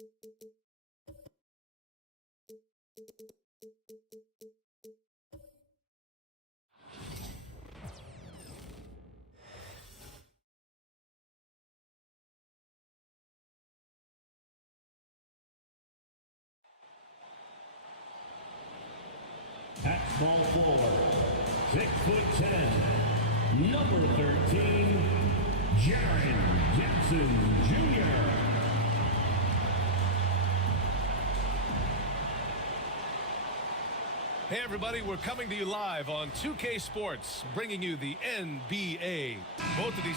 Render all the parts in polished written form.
At small forward, 6'10", number 13, Jaren Jackson Jr. Hey everybody, we're coming to you live on 2K Sports, bringing you the NBA. Both of these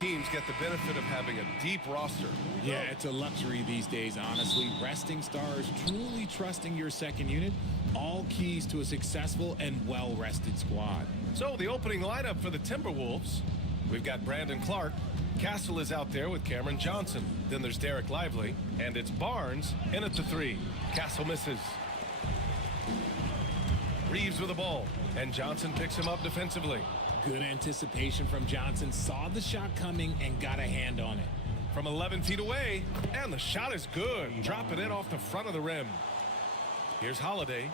teams get the benefit of having a deep roster. Yeah, it's a luxury these days, honestly. Resting stars, truly trusting your second unit, all keys to a successful and well-rested squad. So the opening lineup for the Timberwolves, we've got Brandon Clark. Castle is out there with Cameron Johnson. Then there's Derek Lively, and it's Barnes in at the 3. Castle misses. Reeves with the ball, and Johnson picks him up defensively. Good anticipation from Johnson, saw the shot coming and got a hand on it. From 11 feet away, and the shot is good. Dropping it off the front of the rim. Here's Holiday.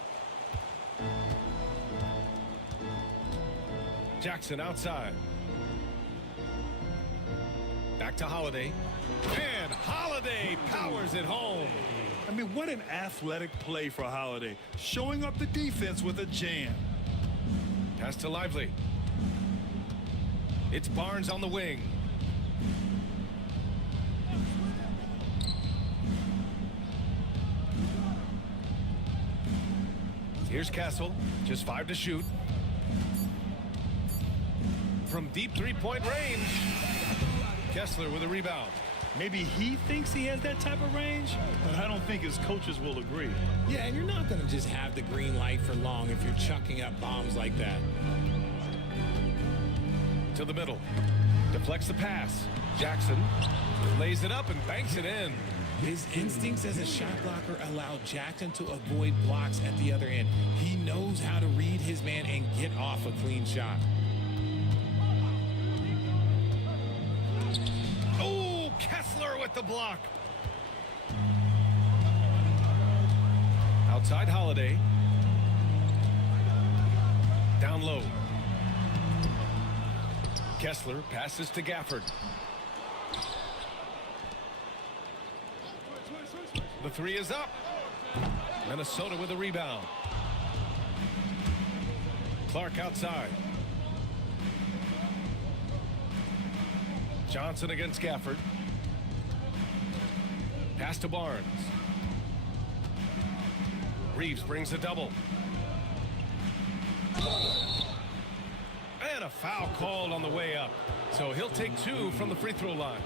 Jackson outside. Back to Holiday. And Holiday powers it home. I mean, what an athletic play for Holiday. Showing up the defense with a jam. Pass to Lively. It's Barnes on the wing. Here's Castle, just 5 to shoot. From deep three-point range, Kessler with a rebound. Maybe he thinks he has that type of range, but I don't think his coaches will agree. Yeah, and you're not going to just have the green light for long if you're chucking up bombs like that. To the middle. Deflects the pass. Jackson lays it up and banks it in. His instincts as a shot blocker allow Jackson to avoid blocks at the other end. He knows how to read his man and get off a clean shot. Oh, Kessler with the block. Outside Holiday. Down low. Kessler passes to Gafford. The 3 is up. Minnesota with a rebound. Clark outside. Johnson against Gafford. Pass to Barnes. Reeves brings a double. And a foul called on the way up. So he'll take 2 from the free throw line.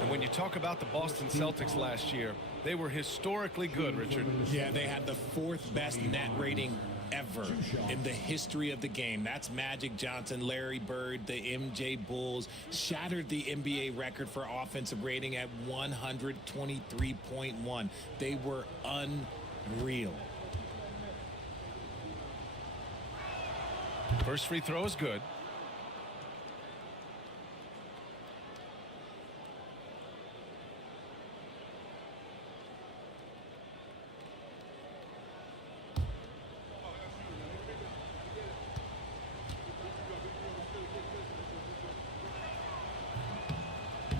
And when you talk about the Boston Celtics last year, they were historically good, Richard. Yeah, they had the 4th best net rating ever in the history of the game. That's Magic Johnson, Larry Bird, the MJ Bulls, shattered the NBA record for offensive rating at 123.1. They were unreal. First free throw is good.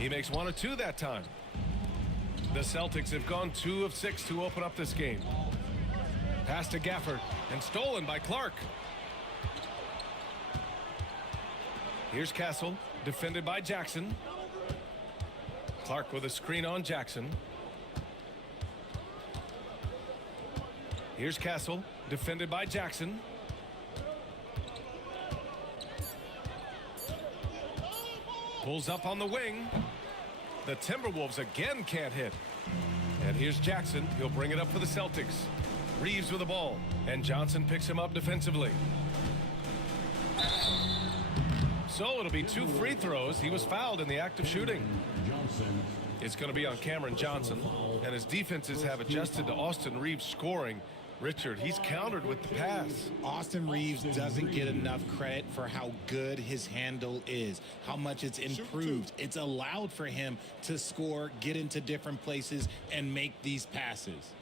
He makes 1 of 2 that time. The Celtics have gone 2 of 6 to open up this game. Pass to Gafford and stolen by Clark. Here's Castle, defended by Jackson. Clark with a screen on Jackson. Here's Castle, defended by Jackson. Pulls up on the wing. The Timberwolves again can't hit. And here's Jackson. He'll bring it up for the Celtics. Reeves with the ball, and Johnson picks him up defensively. So it'll be 2 free throws. He was fouled in the act of shooting. It's going to be on Cameron Johnson, and his defenses have adjusted to Austin Reeves scoring. Richard, he's countered with the pass. Austin Reeves doesn't get enough credit for how good his handle is, how much it's improved. It's allowed for him to score, get into different places, and make these passes.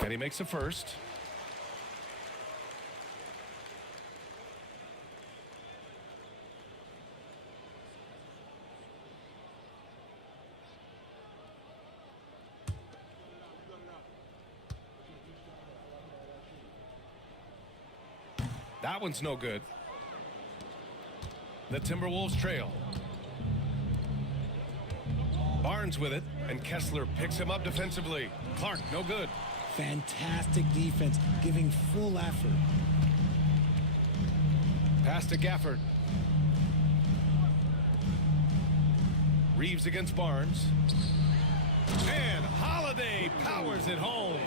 And he makes a first. That one's no good. The Timberwolves trail. Barnes with it, and Kessler picks him up defensively. Clark, no good. Fantastic defense, giving full effort. Pass to Gafford. Reeves against Barnes. And Holiday powers it home.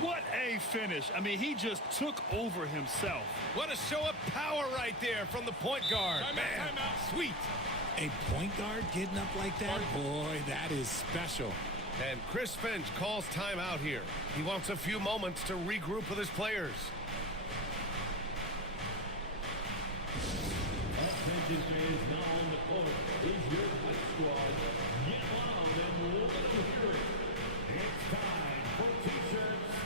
What a finish. I mean, he just took over himself. What a show of power right there from the point guard. Man, sweet. A point guard getting up like that? Boy, that is special. And Chris Finch calls timeout here. He wants a few moments to regroup with his players. Attention fans, now on the court is your high squad. Get loud and let them hear it. It's time for t-shirts.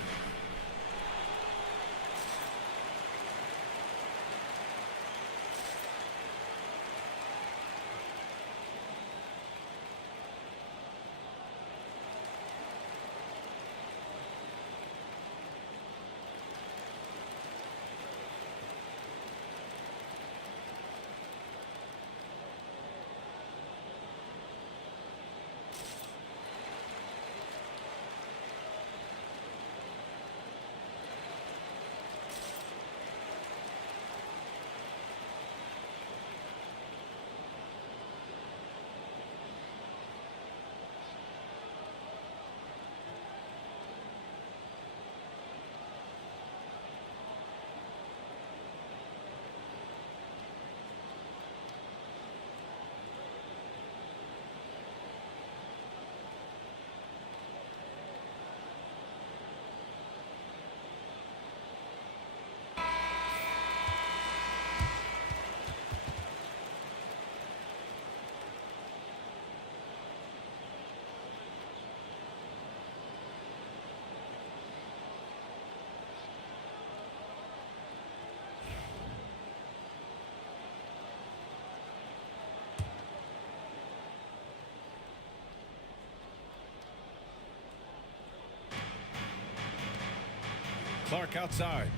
Clark outside.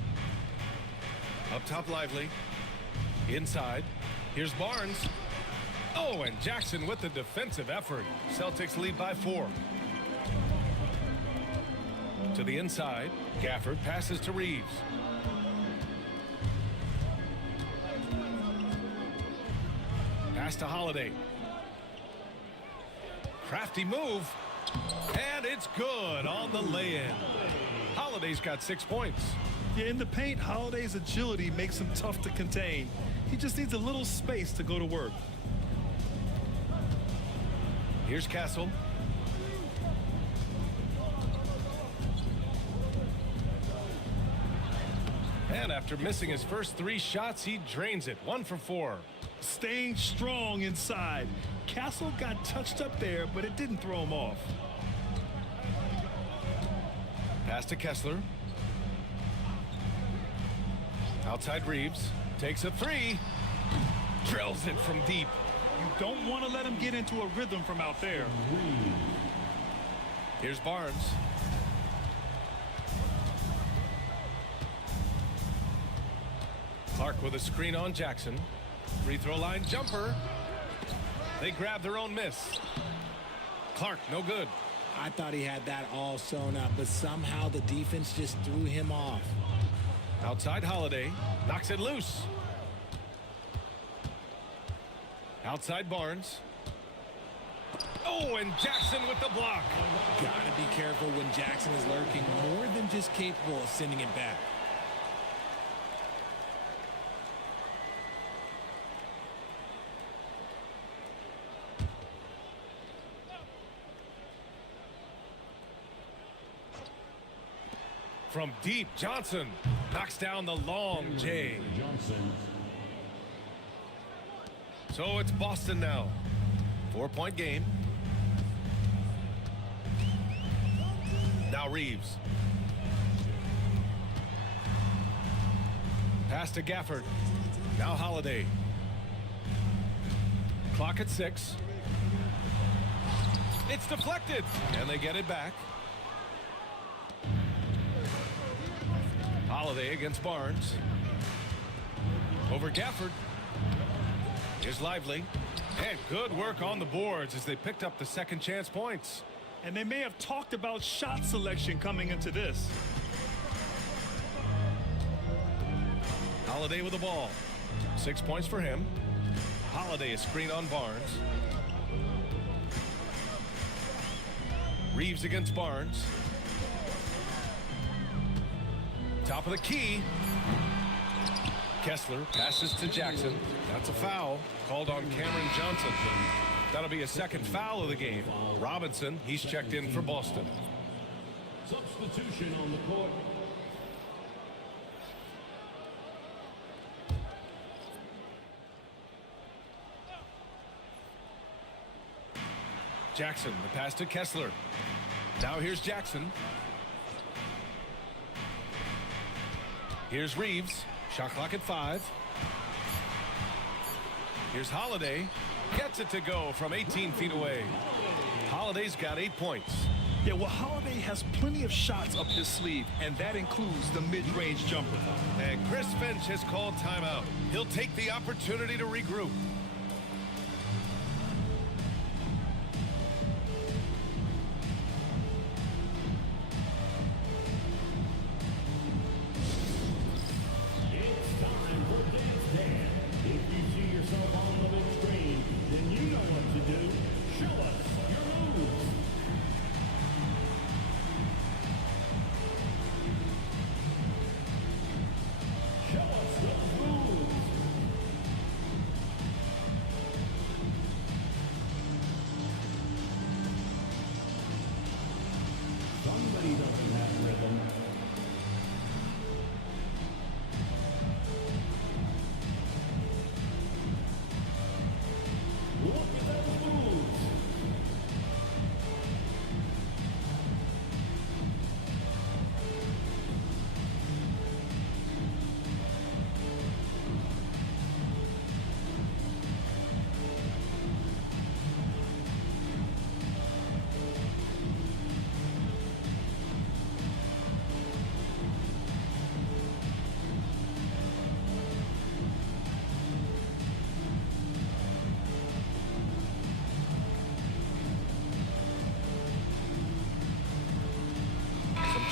Up top, Lively. Inside. Here's Barnes. Oh, and Jackson with the defensive effort. Celtics lead by 4. To the inside. Gafford passes to Reeves. Pass to Holiday. Crafty move. And it's good on the lay-in. Holiday's got 6 points. Yeah, in the paint, Holiday's agility makes him tough to contain. He just needs a little space to go to work. Here's Castle. And after missing his first 3 shots, he drains it. 1 for 4. Staying strong inside. Castle got touched up there, but it didn't throw him off. Pass to Kessler. Outside Reeves. Takes a 3. Drills it from deep. You don't want to let him get into a rhythm from out there. Here's Barnes. Clark with a screen on Jackson. Free throw line jumper. They grab their own miss. Clark, no good. I thought he had that all sewn up, but somehow the defense just threw him off. Outside Holiday. Knocks it loose. Outside Barnes. Oh, and Jackson with the block. Gotta be careful when Jackson is lurking, more than just capable of sending it back. From deep, Johnson knocks down the long J. So it's Boston now. 4-point game. Now Reeves. Pass to Gafford. Now Holiday. Clock at 6. It's deflected, and they get it back. Holiday against Barnes. Over Gafford. Here's Lively. And good work on the boards as they picked up the second chance points. And they may have talked about shot selection coming into this. Holiday with the ball. 6 points for him. Holiday is screen on Barnes. Reeves against Barnes. Top of the key. Kessler passes to Jackson. That's a foul called on Cameron Johnson. That'll be a second foul of the game. Robinson, he's checked in for Boston. Substitution on the court. Jackson, the pass to Kessler. Now here's Jackson. Here's Reeves. Shot clock at 5. Here's Holiday. Gets it to go from 18 feet away. Holiday's got 8 points. Yeah, well, Holiday has plenty of shots up his sleeve, and that includes the mid-range jumper. And Chris Finch has called timeout. He'll take the opportunity to regroup.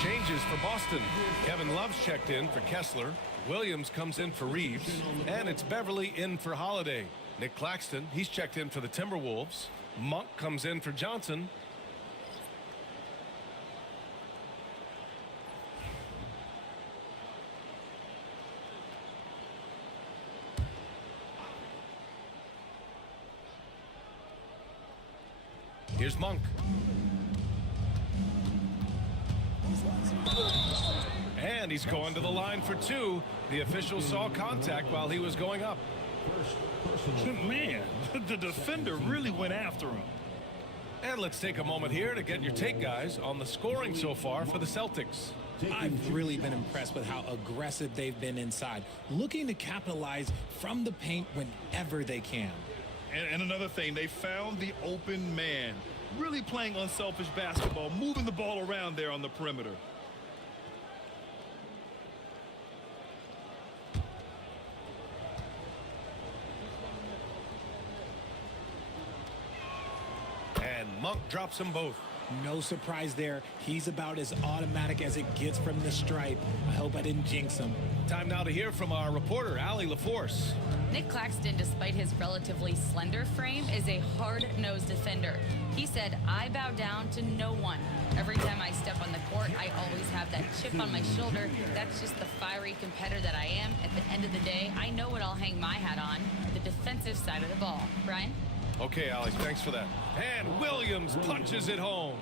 Changes for Boston. Kevin Love's checked in for Kessler. Williams comes in for Reeves. And it's Beverly in for Holiday. Nick Claxton, he's checked in for the Timberwolves. Monk comes in for Johnson. Here's Monk. And he's going to the line for 2. The official saw contact while he was going up. Man, the defender really went after him. And And let's take a moment here to get your take, guys, on the scoring so far for the Celtics. I've really been impressed with how aggressive they've been inside, looking to capitalize from the paint whenever they can. And another thing, they found the open man. Really playing unselfish basketball, moving the ball around there on the perimeter. And Monk drops them both. No surprise there. He's about as automatic as it gets from the stripe. I hope I didn't jinx him. Time now to hear from our reporter, Allie LaForce. Nick Claxton, despite his relatively slender frame, is a hard-nosed defender. He said, "I bow down to no one. Every time I step on the court, I always have that chip on my shoulder. That's just the fiery competitor that I am. At the end of the day, I know what I'll hang my hat on, the defensive side of the ball." Brian? Okay, Allie, thanks for that. And Williams punches it home.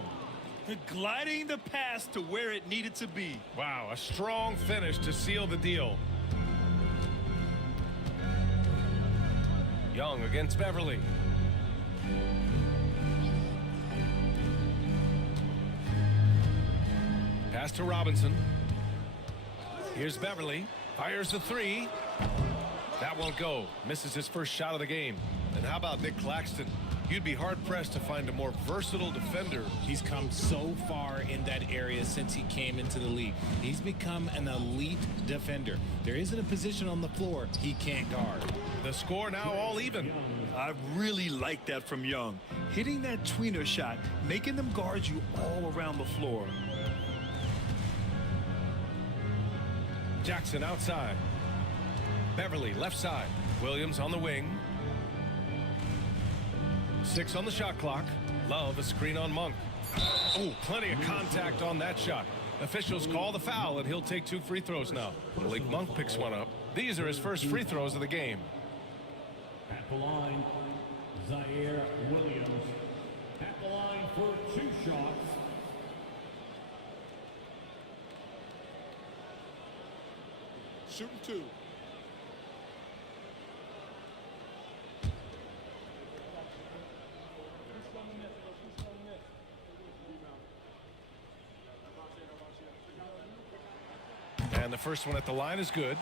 Gliding the pass to where it needed to be. Wow, a strong finish to seal the deal. Young against Beverly. Pass to Robinson. Here's Beverly. Fires the three. That won't go. Misses his first shot of the game. And how about Nick Claxton? You'd be hard-pressed to find a more versatile defender. He's come so far in that area since he came into the league. He's become an elite defender. There isn't a position on the floor he can't guard. The score now all even. I really like that from Young. Hitting that tweener shot, making them guard you all around the floor. Jackson outside. Beverly left side. Williams on the wing. 6 on the shot clock. Love a screen on Monk. Oh, plenty of contact on that shot. Officials call the foul, and he'll take 2 free throws now. Malik Monk picks one up. These are his first free throws of the game. At the line, Zaire Williams. At the line for 2 shots. Shooting 2. And the first one at the line is good.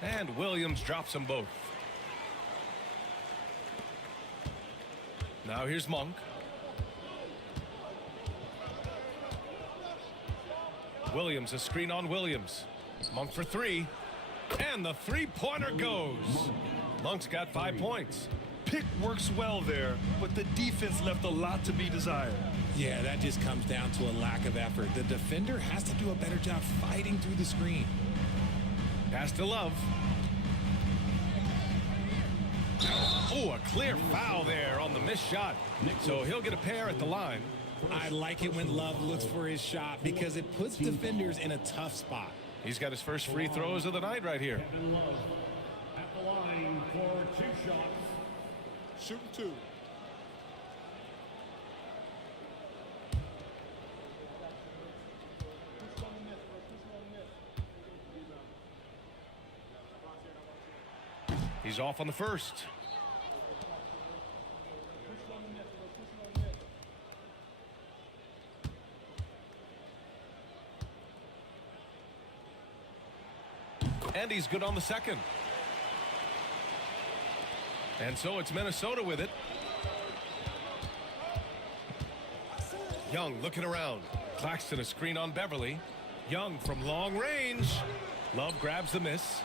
And Williams drops them both. Now here's Monk. Williams, a screen on Williams. Monk for 3. And the three-pointer goes. Monk's got 5 points. Pick works well there, but the defense left a lot to be desired. Yeah, that just comes down to a lack of effort. The defender has to do a better job fighting through the screen. Pass to Love. Oh, a clear foul there on the missed shot. So he'll get a pair at the line. I like it when Love looks for his shot because it puts defenders in a tough spot. He's got his first free throws of the night right here. Kevin Love at the line for 2 shots. Shooting 2. He's off on the first. And he's good on the second. And so it's Minnesota with it. Young looking around. Claxton a screen on Beverly. Young from long range. Love grabs the miss.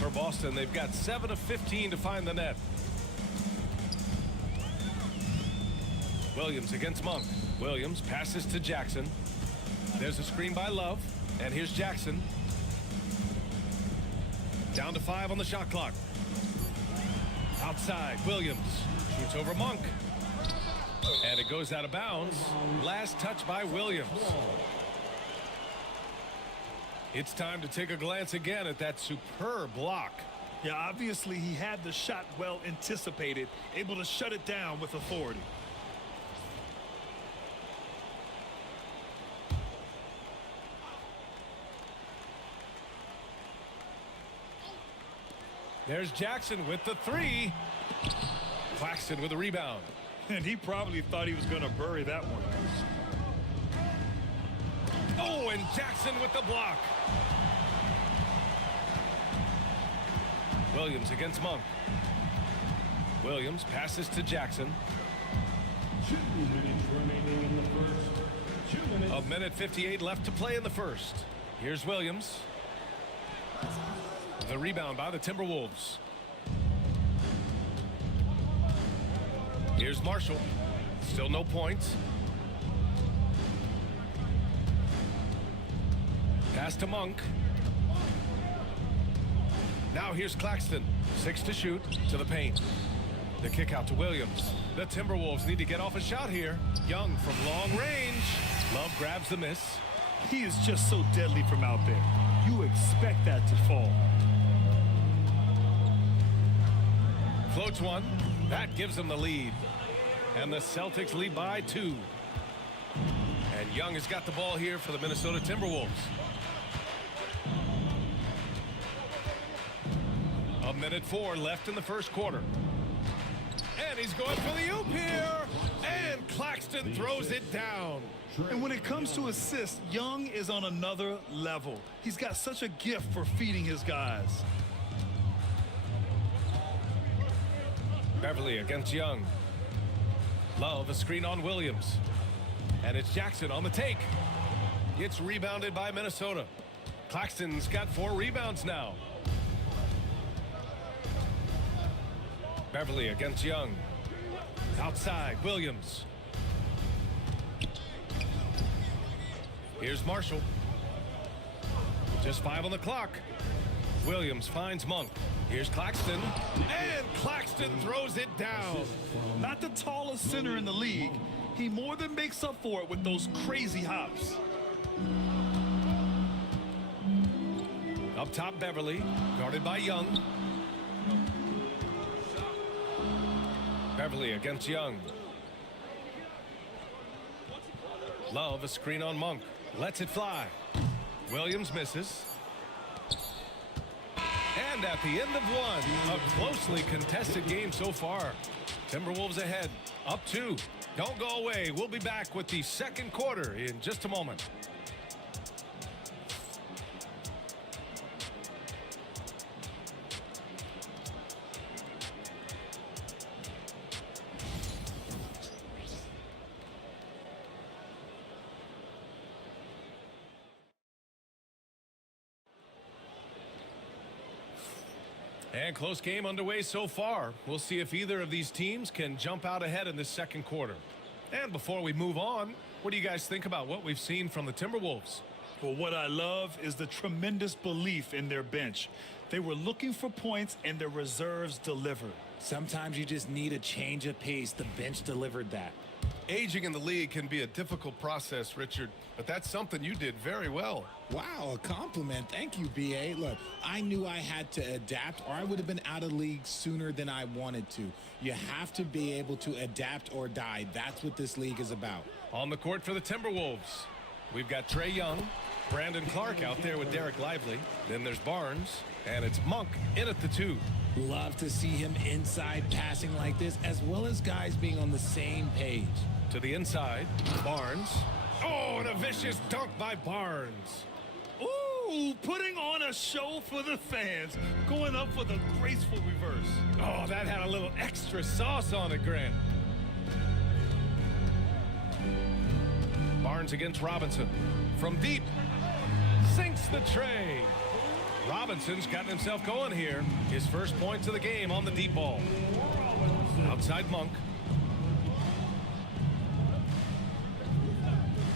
For Boston, they've got 7 of 15 to find the net. Williams against Monk. Williams passes to Jackson. There's a screen by Love. And here's Jackson. Down to 5 on the shot clock. Outside, Williams shoots over Monk. And it goes out of bounds. Last touch by Williams. It's time to take a glance again at that superb block. Yeah, obviously he had the shot well anticipated, able to shut it down with authority. There's Jackson with the three. Claxton with a rebound. And he probably thought he was going to bury that one. Oh, and Jackson with the block. Williams against Monk. Williams passes to Jackson. 2 minutes remaining in the first. 2 minutes. A minute 58 left to play in the first. Here's Williams. The rebound by the Timberwolves. Here's Marshall. Still no points. Pass to Monk. Now here's Claxton. 6 to shoot to the paint. The kick out to Williams. The Timberwolves need to get off a shot here. Young from long range. Love grabs the miss. He is just so deadly from out there. You expect that to fall. Floats one. That gives them the lead. And the Celtics lead by 2. And Young has got the ball here for the Minnesota Timberwolves. A minute 4 left in the first quarter. And he's going for the oop here. And Claxton throws it down. And when it comes to assists, Young is on another level. He's got such a gift for feeding his guys. Beverly against Young. Love a screen on Williams. And it's Jackson on the take. It's rebounded by Minnesota. Claxton's got 4 rebounds now. Beverly against Young. Outside, Williams. Here's Marshall. Just 5 on the clock. Williams finds Monk. Here's Claxton. And Claxton throws it down. Not the tallest center in the league. He more than makes up for it with those crazy hops. Up top, Beverly. Guarded by Young. Beverly against Young. Love a screen on Monk. Lets it fly. Williams misses. And at the end of one, a closely contested game so far. Timberwolves ahead, up 2. Don't go away. We'll be back with the second quarter in just a moment. And close game underway so far. We'll see if either of these teams can jump out ahead in this second quarter. And before we move on, what do you guys think about what we've seen from the Timberwolves? Well, what I love is the tremendous belief in their bench. They were looking for points and their reserves delivered. Sometimes you just need a change of pace. The bench delivered that. Aging in the league can be a difficult process, Richard, but that's something you did very well. Wow, a compliment. Thank you, B.A. Look, I knew I had to adapt or I would have been out of league sooner than I wanted to. You have to be able to adapt or die. That's what this league is about. On the court for the Timberwolves, we've got Trae Young, Brandon Clark out there with Derek Lively. Then there's Barnes, and it's Monk in at the 2. Love to see him inside passing like this, as well as guys being on the same page. To the inside, Barnes. Oh, and a vicious dunk by Barnes. Ooh, putting on a show for the fans. Going up with a graceful reverse. Oh, that had a little extra sauce on it, Grant. Barnes against Robinson. From deep. Sinks the tray. Robinson's gotten himself going here. His first points of the game on the deep ball. Outside Monk.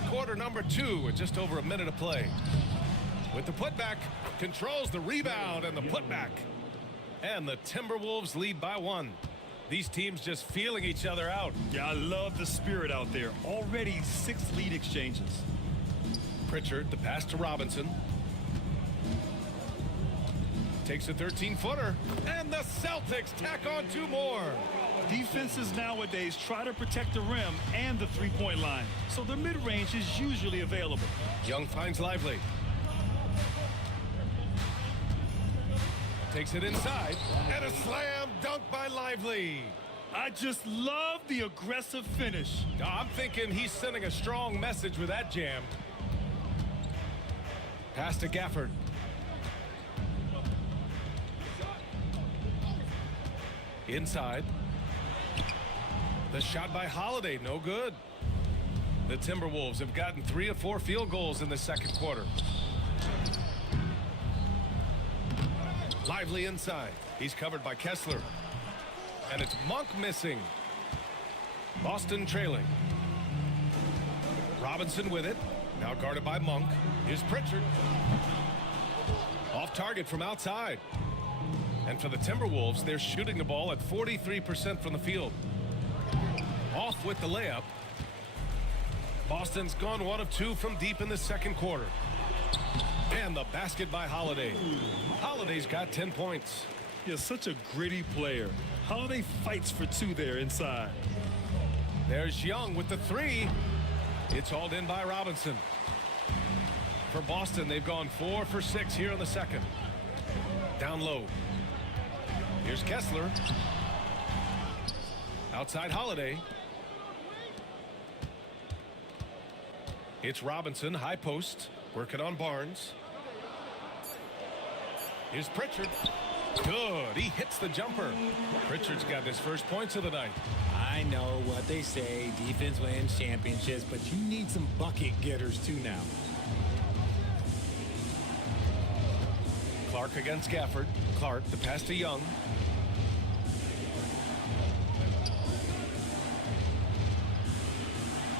Quarter number 2 with just over a minute to play. With the putback, controls the rebound and the putback. And the Timberwolves lead by 1. These teams just feeling each other out. Yeah, I love the spirit out there. Already 6 lead exchanges. Pritchard, the pass to Robinson. Takes a 13-footer. And the Celtics tack on 2 more. Defenses nowadays try to protect the rim and the three-point line, so the mid-range is usually available. Young finds Lively. Takes it inside. And a slam dunk by Lively. I just love the aggressive finish. I'm thinking he's sending a strong message with that jam. Pass to Gafford. Inside. The shot by Holiday, no good. The Timberwolves have gotten 3 of 4 field goals in the second quarter. Lively inside. He's covered by Kessler. And it's Monk missing. Boston trailing. Robinson with it. Now guarded by Monk. Here's Pritchard. Off target from outside. And for the Timberwolves, they're shooting the ball at 43% from the field. Off with the layup. Boston's gone 1 of 2 from deep in the second quarter. And the basket by Holiday. Holiday's got 10 points. He's such a gritty player. Holiday fights for 2 there inside. There's Young with the 3. It's hauled in by Robinson. For Boston, they've gone 4 for 6 here in the second. Down low. Here's Kessler. Outside Holiday. It's Robinson, high post, working on Barnes. Here's Pritchard. Good. He hits the jumper. Pritchard's got his first points of the night. I know what they say, defense wins championships, but you need some bucket getters too now. Clark against Gafford. Clark, the pass to Young.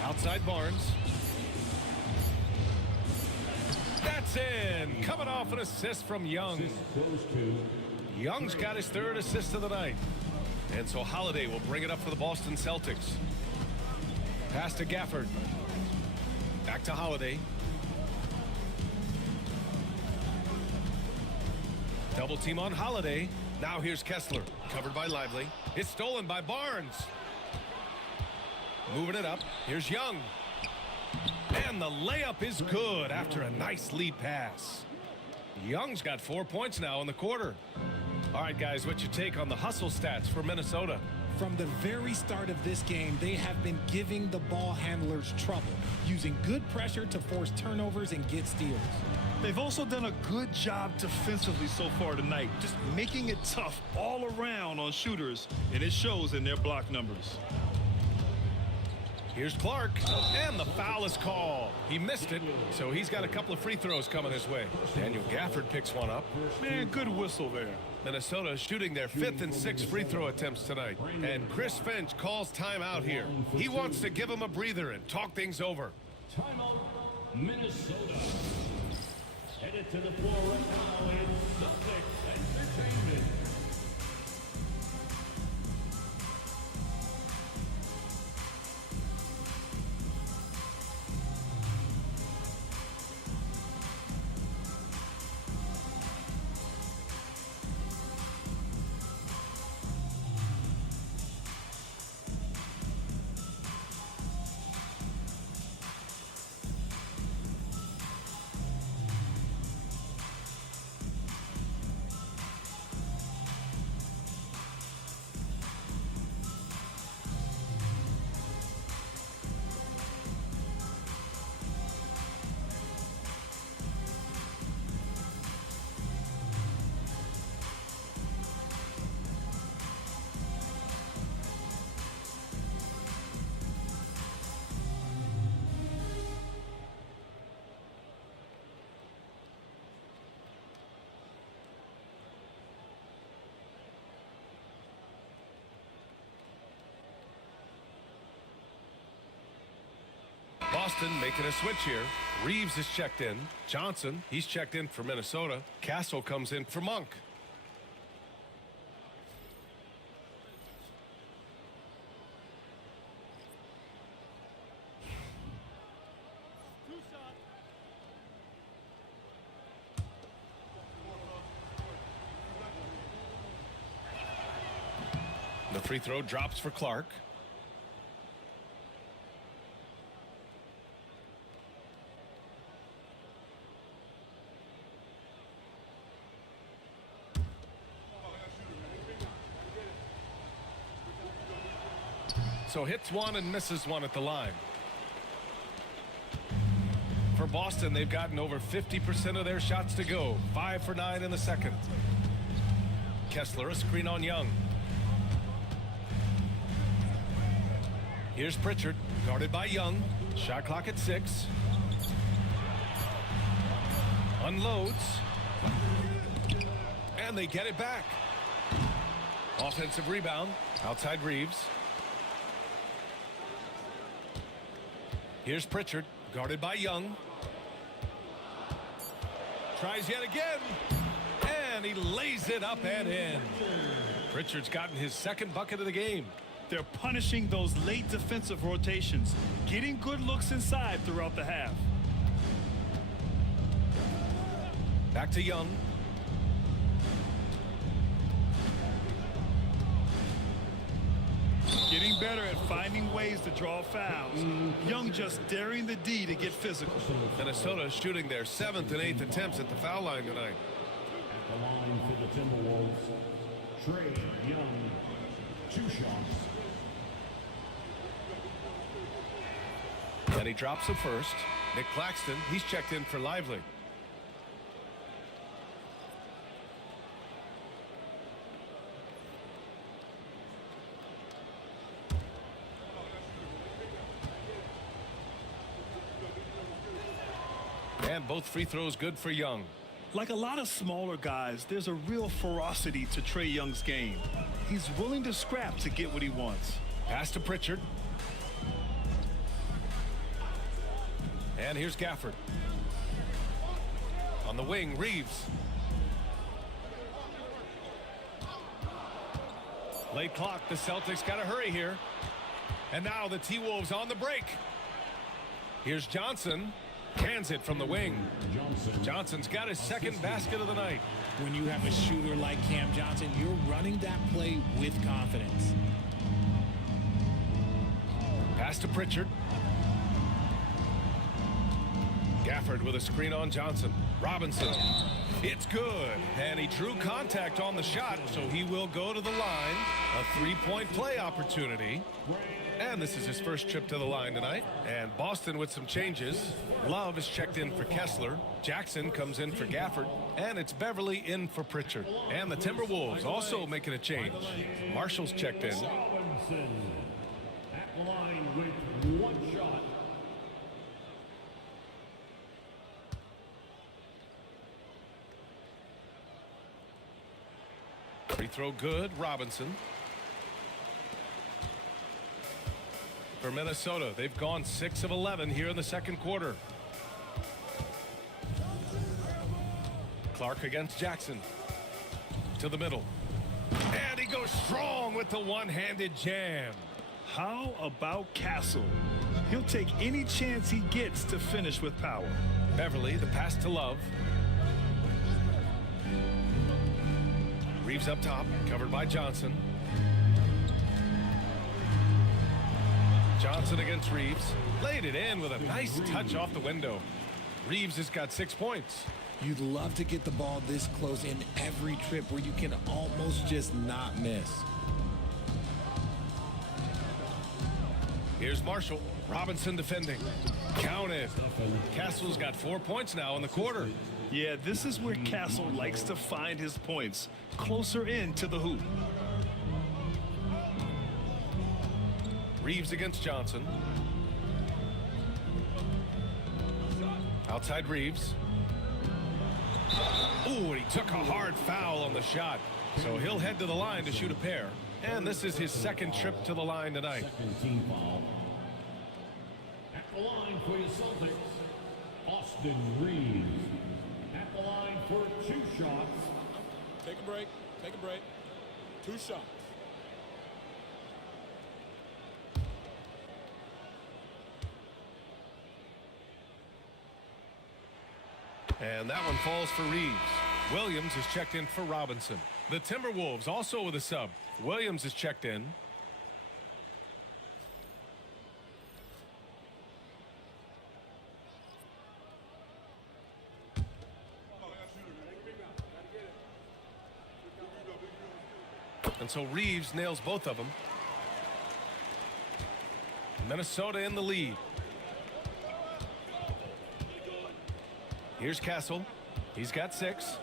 Outside Barnes. That's in. Coming off an assist from Young. Young's got his 3rd assist of the night. And so Holiday will bring it up for the Boston Celtics. Pass to Gafford. Back to Holiday. Double team on Holiday. Now here's Kessler. Covered by Lively. It's stolen by Barnes. Moving it up. Here's Young. And the layup is good after a nice lead pass. Young's got 4 points now in the quarter. All right, guys, what's your take on the hustle stats for Minnesota? From the very start of this game, they have been giving the ball handlers trouble, using good pressure to force turnovers and get steals. They've also done a good job defensively so far tonight, just making it tough all around on shooters, and it shows in their block numbers. Here's Clark, and the foul is called. He missed it, so he's got a couple of free throws coming his way. Daniel Gafford picks one up. Man, good whistle there. Minnesota shooting their 5th and 6th free throw attempts tonight. And Chris Finch calls timeout here. He wants to give him a breather and talk things over. Timeout, Minnesota. Headed to the floor right now is Celtics Entertainment. Boston making a switch here. Reeves is checked in. Johnson, he's checked in for Minnesota. Castle comes in for Monk. Free throw drops for Clark. So hits one and misses one at the line. For Boston, they've gotten over 50% of their shots to go. 5 for 9 in the second. Kessler, a screen on Young. Here's Pritchard, guarded by Young. Shot clock at 6. Unloads. And they get it back. Offensive rebound. Outside Reeves. Here's Pritchard, guarded by Young. Tries yet again. And he lays it up and in. Pritchard's gotten his second bucket of the game. They're punishing those late defensive rotations, getting good looks inside throughout the half. Back to Young. Getting better at finding ways to draw fouls. Young just daring the D to get physical. Minnesota shooting their 7th and 8th attempts at the foul line tonight. At the line for the Timberwolves, Trey Young, 2 shots. And he drops the first. Nick Claxton, he's checked in for Lively. And both free throws good for Young. Like a lot of smaller guys, there's a real ferocity to Trey Young's game. He's willing to scrap to get what he wants. Pass to Pritchard. And here's Gafford. On the wing, Reeves. Late clock, the Celtics got to hurry here. And now the T-Wolves on the break. Here's Johnson. Cans it from the wing. Johnson's got his second basket of the night. When you have a shooter like Cam Johnson, you're running that play with confidence. Pass to Pritchard. Gafford with a screen on Johnson. Robinson. It's good. And he drew contact on the shot, so he will go to the line. A three-point play opportunity. And this is his first trip to the line tonight. And Boston with some changes. Love is checked in for Kessler. Jackson comes in for Gafford. And it's Beverly in for Pritchard. And the Timberwolves also making a change. Marshall's checked in. Robinson at the line with 1 shot. Free throw good, Robinson. For Minnesota, they've gone 6 of 11 here in the second quarter. Clark against Jackson. To the middle. And he goes strong with the one-handed jam. How about Castle? He'll take any chance he gets to finish with power. Beverly, the pass to Love. Reeves up top, covered by Johnson. Johnson against Reeves. Laid it in with a nice touch off the window. Reeves has got 6 points. You'd love to get the ball this close in every trip where you can almost just not miss. Here's Marshall. Robinson defending. Counted. Castle's got 4 points now in the quarter. Yeah, this is where Castle likes to find his points, closer in to the hoop. Reeves against Johnson. Outside Reeves. Ooh, and he took a hard foul on the shot. So he'll head to the line to shoot a pair. And this is his second trip to the line tonight. Second team foul. At the line for your Celtics, Austin Reeves. At the line for 2 shots. Take a break. Take a break. 2 shots. And that one falls for Reeves. Williams is checked in for Robinson. The Timberwolves also with a sub. Williams is checked in. And so Reeves nails both of them. Minnesota in the lead. Here's Castle. He's got 6.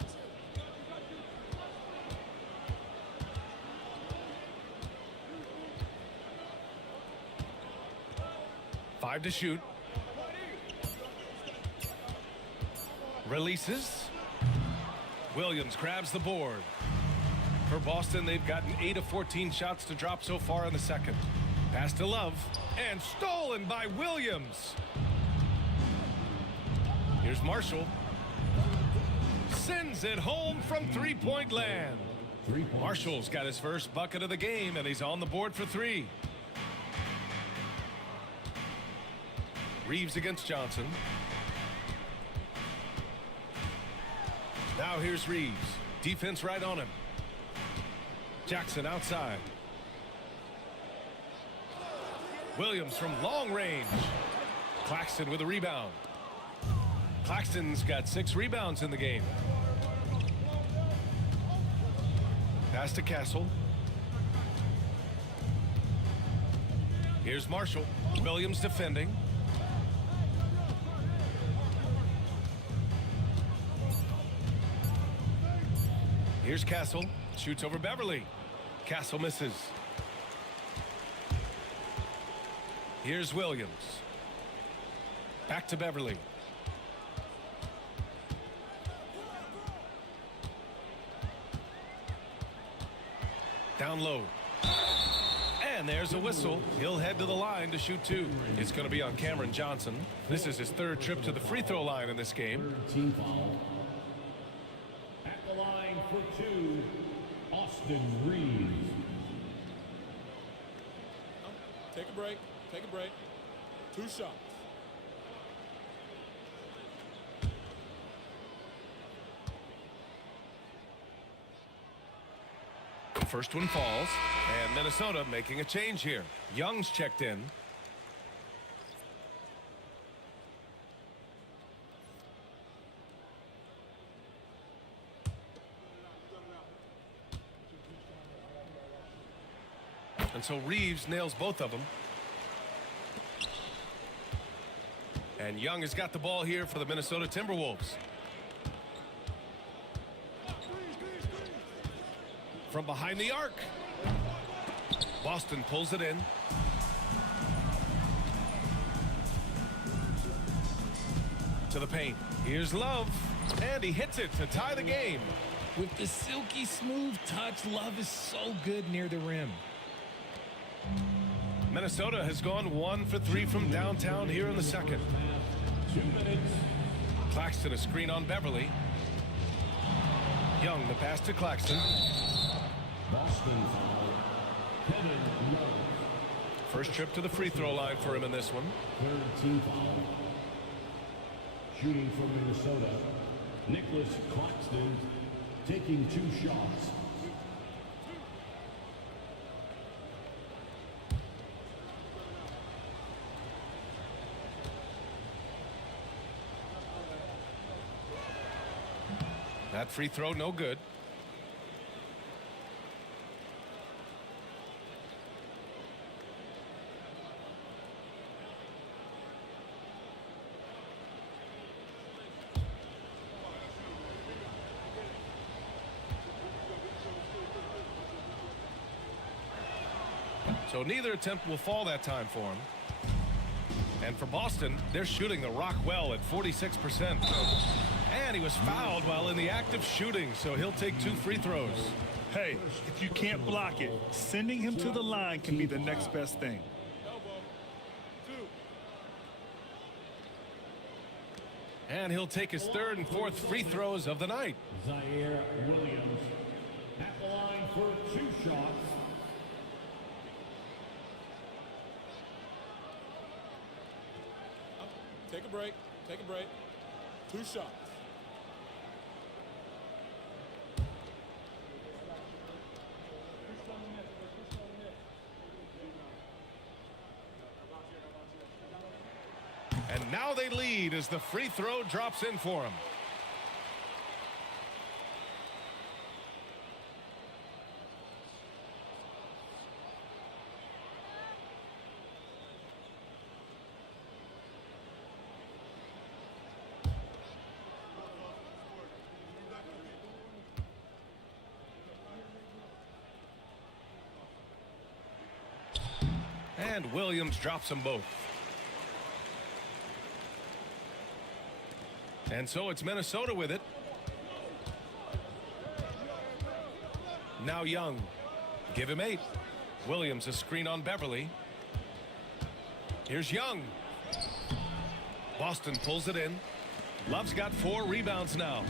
Five to shoot. Releases. Williams grabs the board. For Boston, they've gotten 8 of 14 shots to drop so far in the second. Pass to Love. And stolen by Williams. Here's Marshall. Sends it home from three-point land. Marshall's got his first bucket of the game, and he's on the board for 3. Reeves against Johnson. Now here's Reeves. Defense right on him. Jackson outside. Williams from long range. Claxton with a rebound. Claxton's got 6 rebounds in the game. Pass to Castle. Here's Marshall. Williams defending. Here's Castle. Shoots over Beverly. Castle misses. Here's Williams. Back to Beverly. Down low. And there's a whistle. He'll head to the line to shoot 2. It's going to be on Cameron Johnson. This is his 3rd trip to the free throw line in this game. Team foul. At the line for 2, Austin Reeves. Take a break. Take a break. 2 shots. First one falls, and Minnesota making a change here. Young's checked in. And so Reeves nails both of them. And Young has got the ball here for the Minnesota Timberwolves. From behind the arc. Boston pulls it in. To the paint. Here's Love. And he hits it to tie the game. With the silky smooth touch, Love is so good near the rim. Minnesota has gone 1 for 3 from downtown here in the second. 2 minutes. Claxton a screen on Beverly. Young the pass to Claxton. Boston foul. Kevin Love. First trip to the free throw line for him in this one. 3rd team foul. Shooting from Minnesota, Nicholas Claxton taking 2 shots. That free throw no good. So neither attempt will fall that time for him. And for Boston, they're shooting the rock well at 46%. And he was fouled while in the act of shooting, so he'll take 2 free throws. Hey, if you can't block it, sending him to the line can be the next best thing. Elbow. 2. And he'll take his 3rd and 4th free throws of the night. Zaire Williams at the line for 2 shots. Take a break. Take a break. 2 shots. And now they lead as the free throw drops in for him. And Williams drops them both. And so it's Minnesota with it. Now Young. Give him 8. Williams a screen on Beverly. Here's Young. Boston pulls it in. Love's got 4 rebounds now.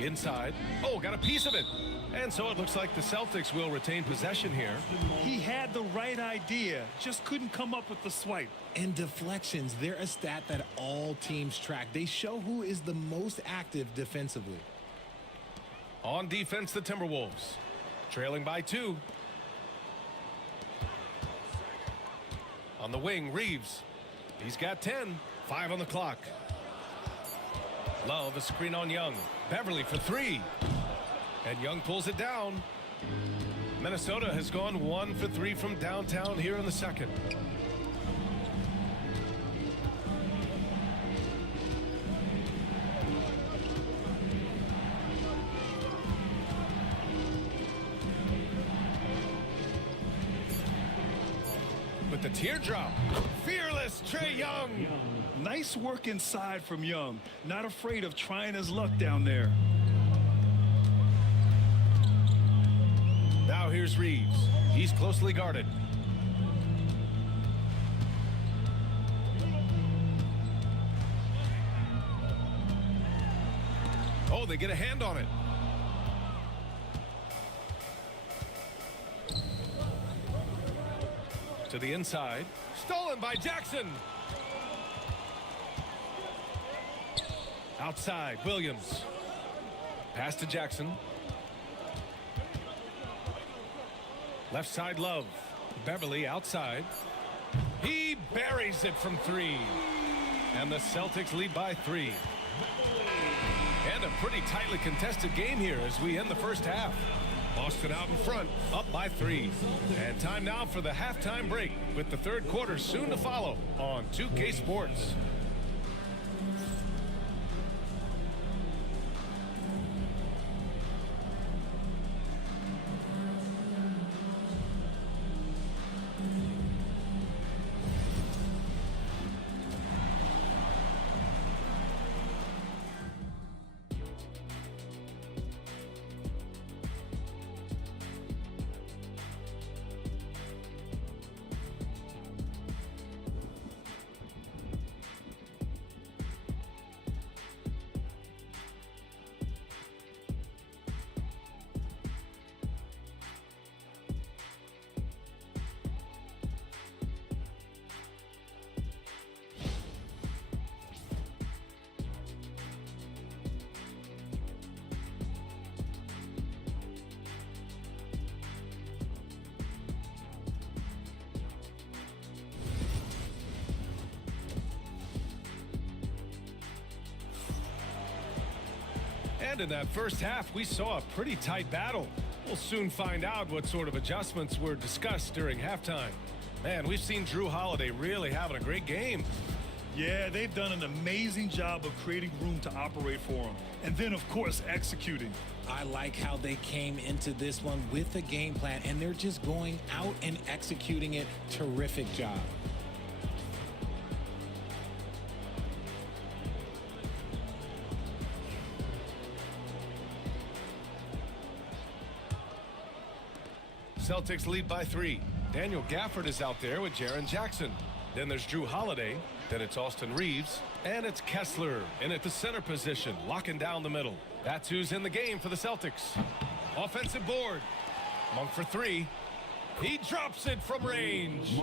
Inside. Oh, got a piece of it. And so it looks like the Celtics will retain possession here. He had the right idea, just couldn't come up with the swipe. And deflections, they're a stat that all teams track. They show who is the most active defensively. On defense, the Timberwolves. Trailing by 2. On the wing, Reeves. He's got 10. 5 on the clock. Love a screen on Young. Beverly for 3. And Young pulls it down. Minnesota has gone 1 for 3 from downtown here in the second. With the teardrop. Fearless Trae Young. Nice work inside from Young. Not afraid of trying his luck down there. Now here's Reeves. He's closely guarded. Oh, they get a hand on it. To the inside. Stolen by Jackson. Outside, Williams. Pass to Jackson. Left side, Love. Beverly outside. He buries it from 3. And the Celtics lead by 3. And a pretty tightly contested game here as we end the first half. Boston out in front, up by 3. And time now for the halftime break with the third quarter soon to follow on 2K Sports. And in that first half, we saw a pretty tight battle. We'll soon find out what sort of adjustments were discussed during halftime. Man, we've seen Drew Holiday really having a great game. Yeah, they've done an amazing job of creating room to operate for him. And then, of course, executing. I like how they came into this one with a game plan, and they're just going out and executing it. Terrific job. Celtics lead by 3. Daniel Gafford is out there with Jaren Jackson. Then there's Drew Holiday. Then it's Austin Reeves. And it's Kessler in at the center position, locking down the middle. That's who's in the game for the Celtics. Offensive board. Monk for 3. He drops it from range.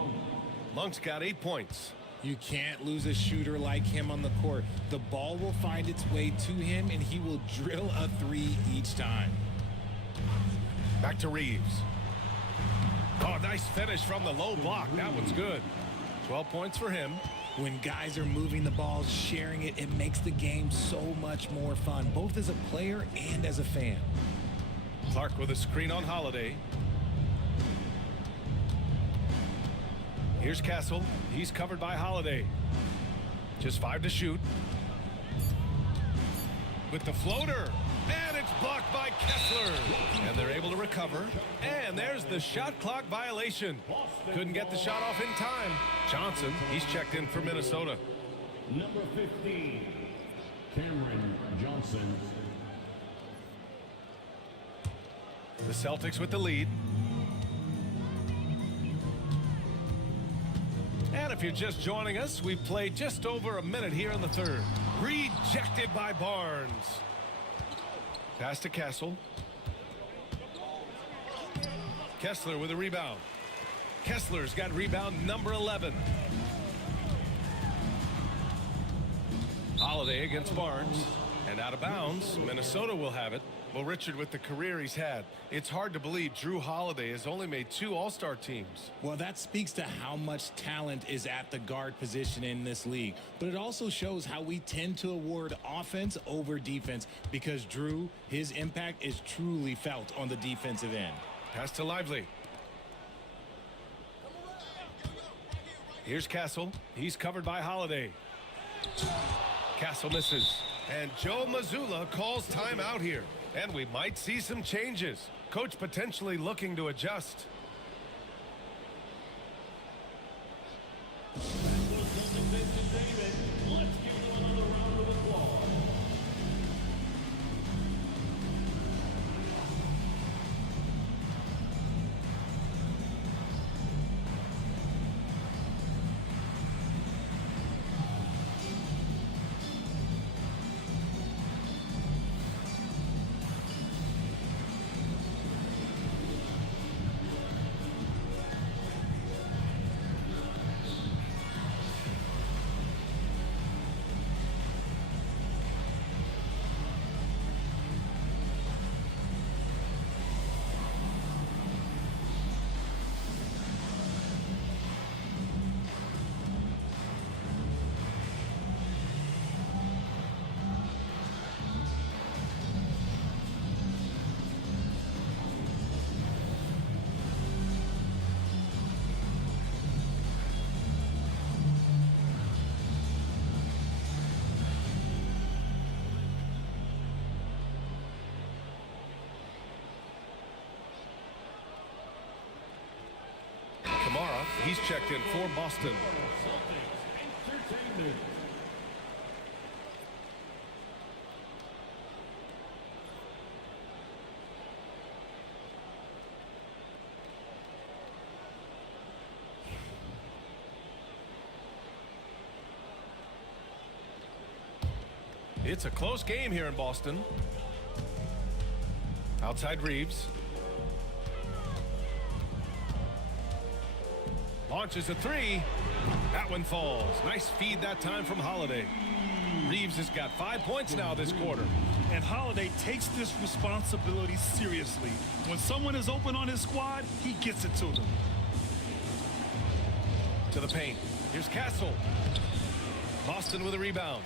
Monk's got 8 points. You can't lose a shooter like him on the court. The ball will find its way to him, and he will drill a 3 each time. Back to Reeves. Oh, nice finish from the low block. That one's good. 12 points for him. When guys are moving the ball, sharing it, it makes the game so much more fun, both as a player and as a fan. Clark with a screen on Holiday. Here's Castle. He's covered by Holiday. Just 5 to shoot. With the floater. And it's blocked by Kessler. And they're able to recover. And there's the shot clock violation. Couldn't get the shot off in time. Johnson, he's checked in for Minnesota. Number 15, Cameron Johnson. The Celtics with the lead. And if you're just joining us, we've played just over a minute here in the third. Rejected by Barnes. Pass to Castle. Kessler with a rebound. Kessler's got rebound number 11. Holiday against Barnes. And out of bounds, Minnesota will have it. Well, Richard, with the career he's had, it's hard to believe Drew Holiday has only made 2 All-Star teams. Well, that speaks to how much talent is at the guard position in this league. But it also shows how we tend to award offense over defense because Drew, his impact is truly felt on the defensive end. Pass to Lively. Here's Castle. He's covered by Holiday. Castle misses. And Joe Mazzulla calls timeout here. And we might see some changes. Coach potentially looking to adjust. Let's give them another round of applause. Kamara, he's checked in for Boston. Celtics Entertainment. It's a close game here in Boston. Outside Reeves. Launches a 3. That one falls. Nice feed that time from Holiday. Reeves has got 5 points now this quarter. And Holiday takes this responsibility seriously. When someone is open on his squad, he gets it to them. To the paint. Here's Castle. Boston with a rebound.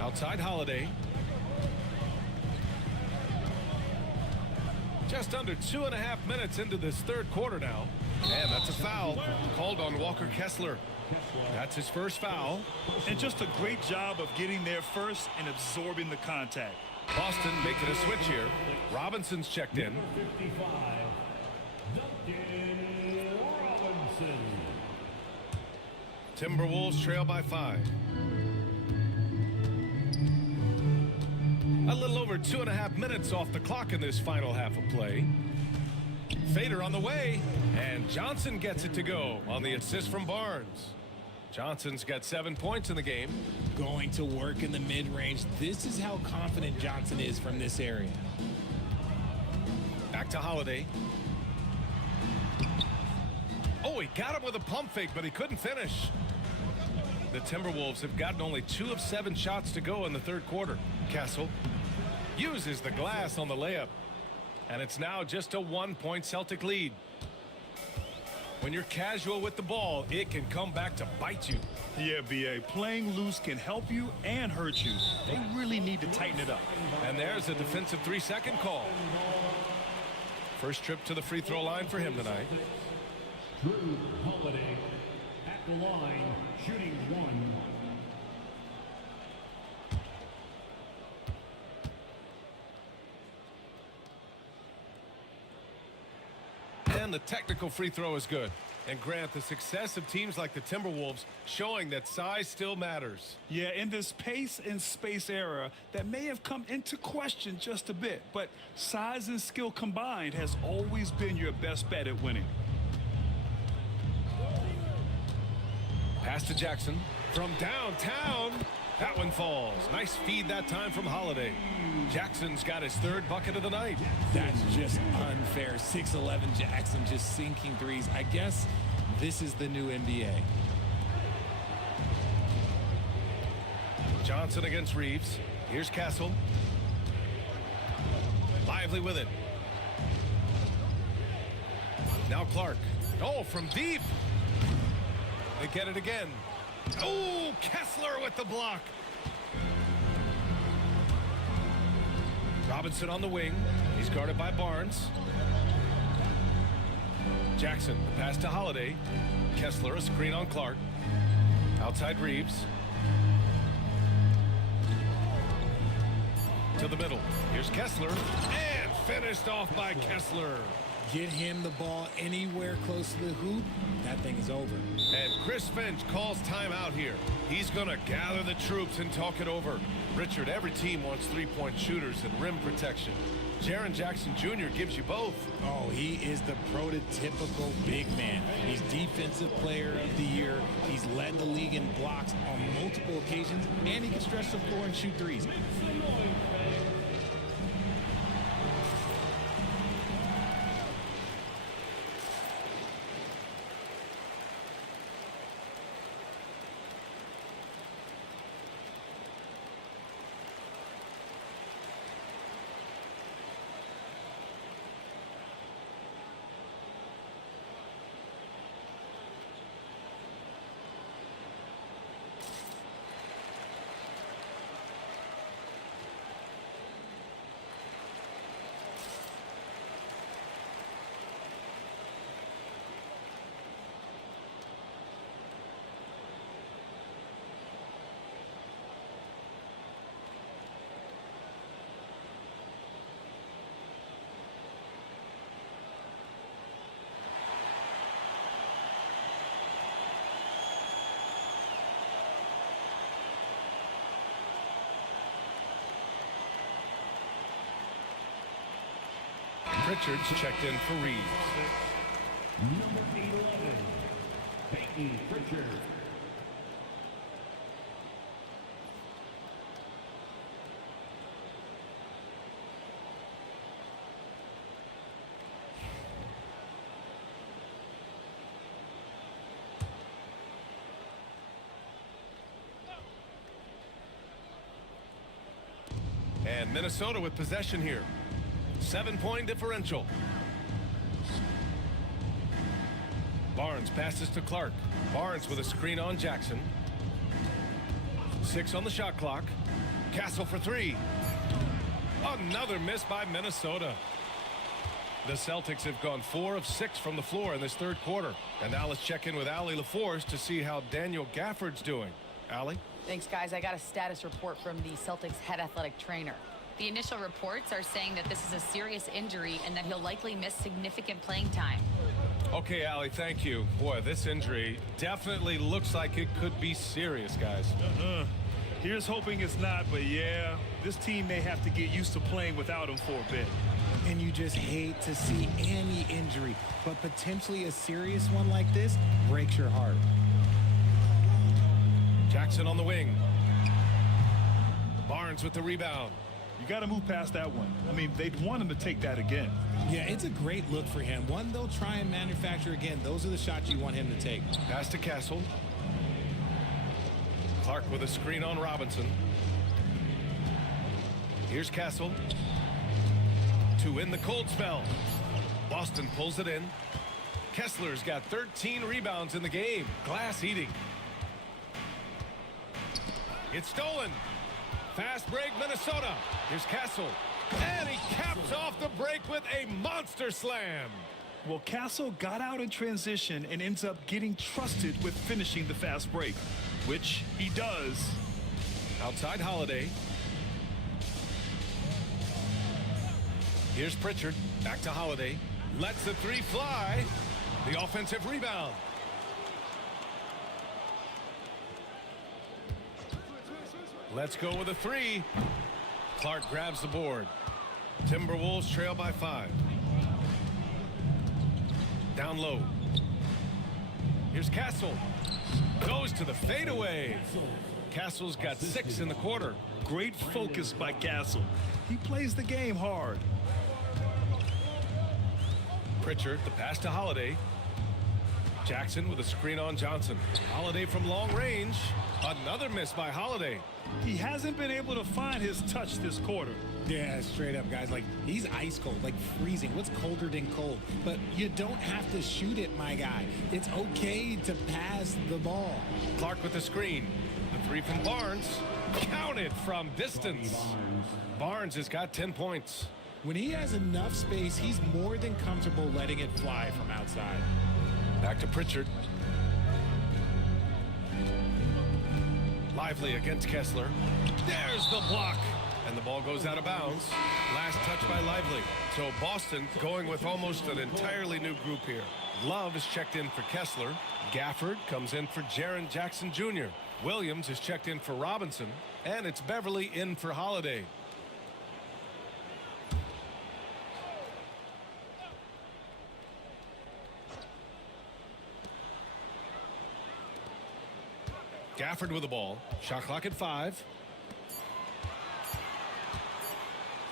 Outside Holiday. Just under 2.5 minutes into this third quarter now. And that's a foul called on Walker Kessler. That's his first foul. And just a great job of getting there first and absorbing the contact. Boston making a switch here. Robinson's checked in. 55, Duncan Robinson. Timberwolves trail by 5. A little over 2.5 minutes off the clock in this final half of play. Fader on the way, and Johnson gets it to go on the assist from Barnes. Johnson's got 7 points in the game. Going to work in the mid-range. This is how confident Johnson is from this area. Back to Holiday. Oh, he got him with a pump fake, but he couldn't finish. The Timberwolves have gotten only 2 of 7 shots to go in the third quarter. Castle uses the glass on the layup. And it's now just a 1-point Celtic lead. When you're casual with the ball, it can come back to bite you. Yeah, B.A., playing loose can help you and hurt you. They really need to tighten it up. And there's a defensive 3-second call. First trip to the free throw line for him tonight. Drew Holiday at the line, shooting 1. and the technical free throw is good. And Grant, the success of teams like the Timberwolves showing that size still matters. Yeah, in this pace and space era, that may have come into question just a bit, but size and skill combined has always been your best bet at winning. Pass to Jackson from downtown. That one falls. Nice feed that time from Holiday. Jackson's got his third bucket of the night. That's just unfair. 6'11" Jackson just sinking threes. I guess this is the new NBA. Johnson against Reeves. Here's Castle. Lively with it. Now Clark. Oh, from deep. They get it again. Oh, Kessler with the block. Robinson on the wing. He's guarded by Barnes. Jackson, the pass to Holiday. Kessler, a screen on Clark. Outside Reeves. To the middle. Here's Kessler. And finished off by Kessler. Get him the ball anywhere close to the hoop, that thing is over. And Chris Finch calls timeout here. He's going to gather the troops and talk it over. Richard, every team wants three-point shooters and rim protection. Jaren Jackson Jr. gives you both. Oh, he is the prototypical big man. He's Defensive Player of the Year. He's led the league in blocks on multiple occasions, and he can stretch the floor and shoot threes. Richards checked in for Reeves. Number 11, Peyton Pritchard. And Minnesota with possession here. 7-point differential. Barnes passes to Clark. Barnes with a screen on Jackson. 6 on the shot clock. Castle for 3. Another miss by Minnesota. The Celtics have gone 4 of 6 from the floor in this third quarter. And now let's check in with Allie LaForce to see how Daniel Gafford's doing. Allie? Thanks, guys. I got a status report from the Celtics head athletic trainer. The initial reports are saying that this is a serious injury and that he'll likely miss significant playing time. Okay, Allie, thank you. Boy, this injury definitely looks like it could be serious, guys. Here's hoping it's not, but yeah, this team may have to get used to playing without him for a bit. And you just hate to see any injury, but potentially a serious one like this breaks your heart. Jackson on the wing. Barnes with the rebound. You got to move past that one. I mean, they'd want him to take that again. Yeah, it's a great look for him. One they'll try and manufacture again. Those are the shots you want him to take. Pass to Castle. Clark with a screen on Robinson. Here's Castle. To win the cold spell. Boston pulls it in. Kessler's got 13 rebounds in the game. Glass eating. It's stolen. Fast break, Minnesota. Here's Castle. And he caps off the break with a monster slam. Well, Castle got out in transition and ends up getting trusted with finishing the fast break, which he does. Outside Holiday. Here's Pritchard. Back to Holiday. Lets the three fly. The offensive rebound. Let's go with a three. Clark grabs the board. Timberwolves trail by 5. Down low. Here's Castle. Goes to the fadeaway. Castle's got 6 in the quarter. Great focus by Castle. He plays the game hard. Pritchard, the pass to Holiday. Jackson with a screen on Johnson. Holiday from long range. Another miss by Holiday. He hasn't been able to find his touch this quarter. Yeah, straight up, guys. Like, he's ice cold, like freezing. What's colder than cold? But you don't have to shoot it, my guy. It's okay to pass the ball. Clark with the screen. The three from Barnes. Counted from distance. Barnes has got 10 points. When he has enough space, he's more than comfortable letting it fly from outside. Back to Pritchard. Lively against Kessler. There's the block. And the ball goes out of bounds. Last touch by Lively. So Boston going with almost an entirely new group here. Love is checked in for Kessler. Gafford comes in for Jaren Jackson Jr. Williams is checked in for Robinson. And it's Beverly in for Holiday. Gafford with the ball. Shot clock at 5.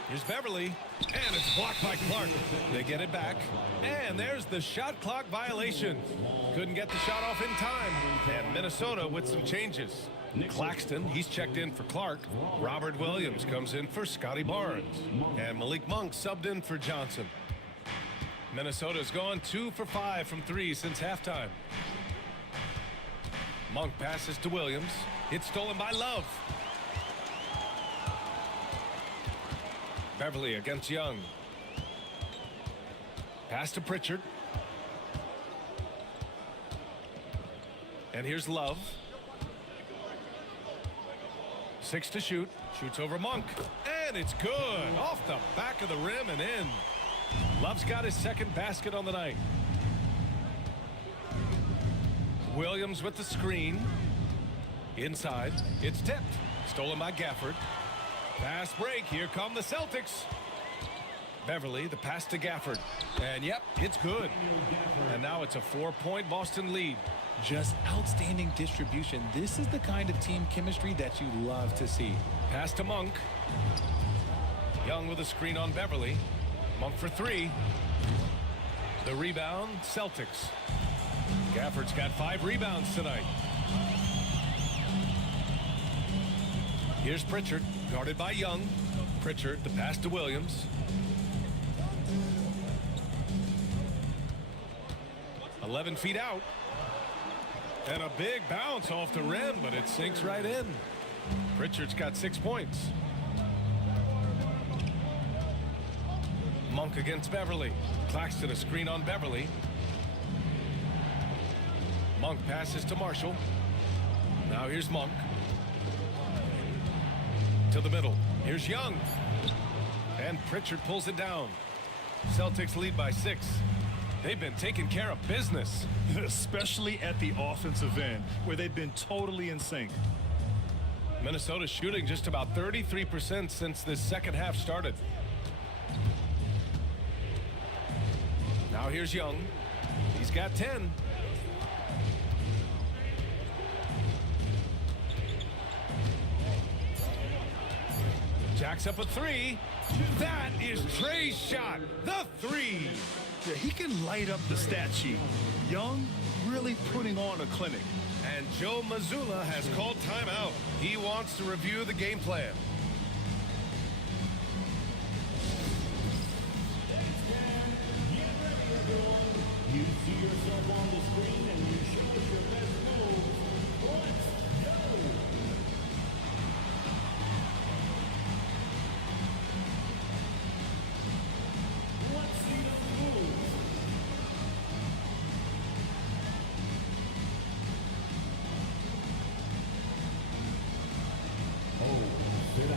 Here's Beverly, and it's blocked by Clark. They get it back, and there's the shot clock violation. Couldn't get the shot off in time, and Minnesota with some changes. Claxton, he's checked in for Clark. Robert Williams comes in for Scotty Barnes, and Malik Monk subbed in for Johnson. Minnesota's gone 2 for 5 from 3 since halftime. Monk passes to Williams. It's stolen by Love. Beverly against Young. Pass to Pritchard. And here's Love. 6 to shoot. Shoots over Monk. And it's good. Off the back of the rim and in. Love's got his second basket on the night. Williams with the screen. Inside. It's tipped. Stolen by Gafford. Fast break. Here come the Celtics. Beverly, the pass to Gafford. And yep, it's good. And now it's a 4-point Boston lead. Just outstanding distribution. This is the kind of team chemistry that you love to see. Pass to Monk. Young with a screen on Beverly. Monk for 3. The rebound, Celtics. Gafford's got 5 rebounds tonight. Here's Pritchard, guarded by Young. Pritchard, the pass to Williams. 11 feet out. And a big bounce off the rim, but it sinks right in. Pritchard's got 6 points. Monk against Beverly. Claxton a screen on Beverly. Monk passes to Marshall. Now here's Monk. To the middle. Here's Young. And Pritchard pulls it down. Celtics lead by 6. They've been taking care of business. Especially at the offensive end, where they've been totally in sync. Minnesota shooting just about 33% since this second half started. Now here's Young. He's got 10. Jacks up a 3. That is Trey's shot. The 3. Yeah, he can light up the stat sheet. Young really putting on a clinic. And Joe Mazzulla has called timeout. He wants to review the game plan. You see yourself on the screen and you show us your best moves. Let's go! Let's see those moves. Oh, sit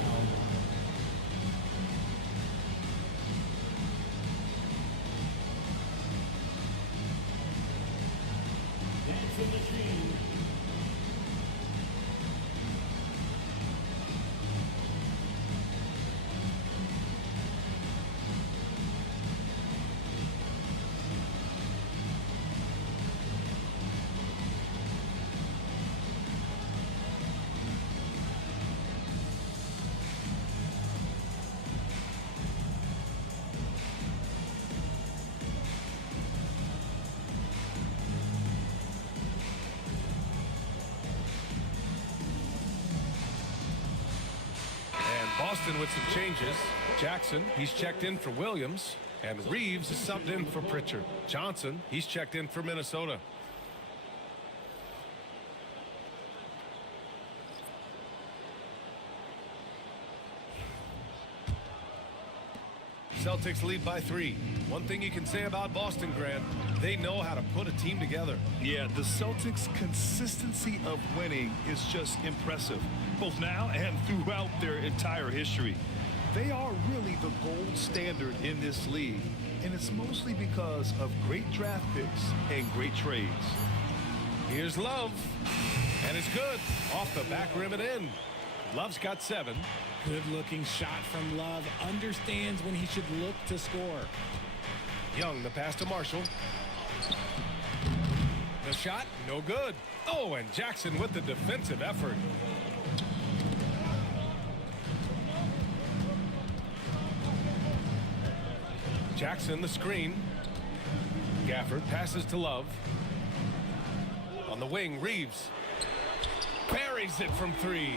Boston with some changes. Jackson, he's checked in for Williams. And Reeves is subbed in for Pritchard. Johnson, he's checked in for Minnesota. Celtics lead by 3. One thing you can say about Boston, Grant, they know how to put a team together. Yeah, the Celtics' consistency of winning is just impressive, both now and throughout their entire history. They are really the gold standard in this league, and it's mostly because of great draft picks and great trades. Here's Love, and it's good. Off the back rim and in. Love's got 7. Good-looking shot from Love. Understands when he should look to score. Young, the pass to Marshall. The shot, no good. Oh, and Jackson with the defensive effort. Jackson, the screen. Gafford passes to Love. On the wing, Reeves buries it from 3.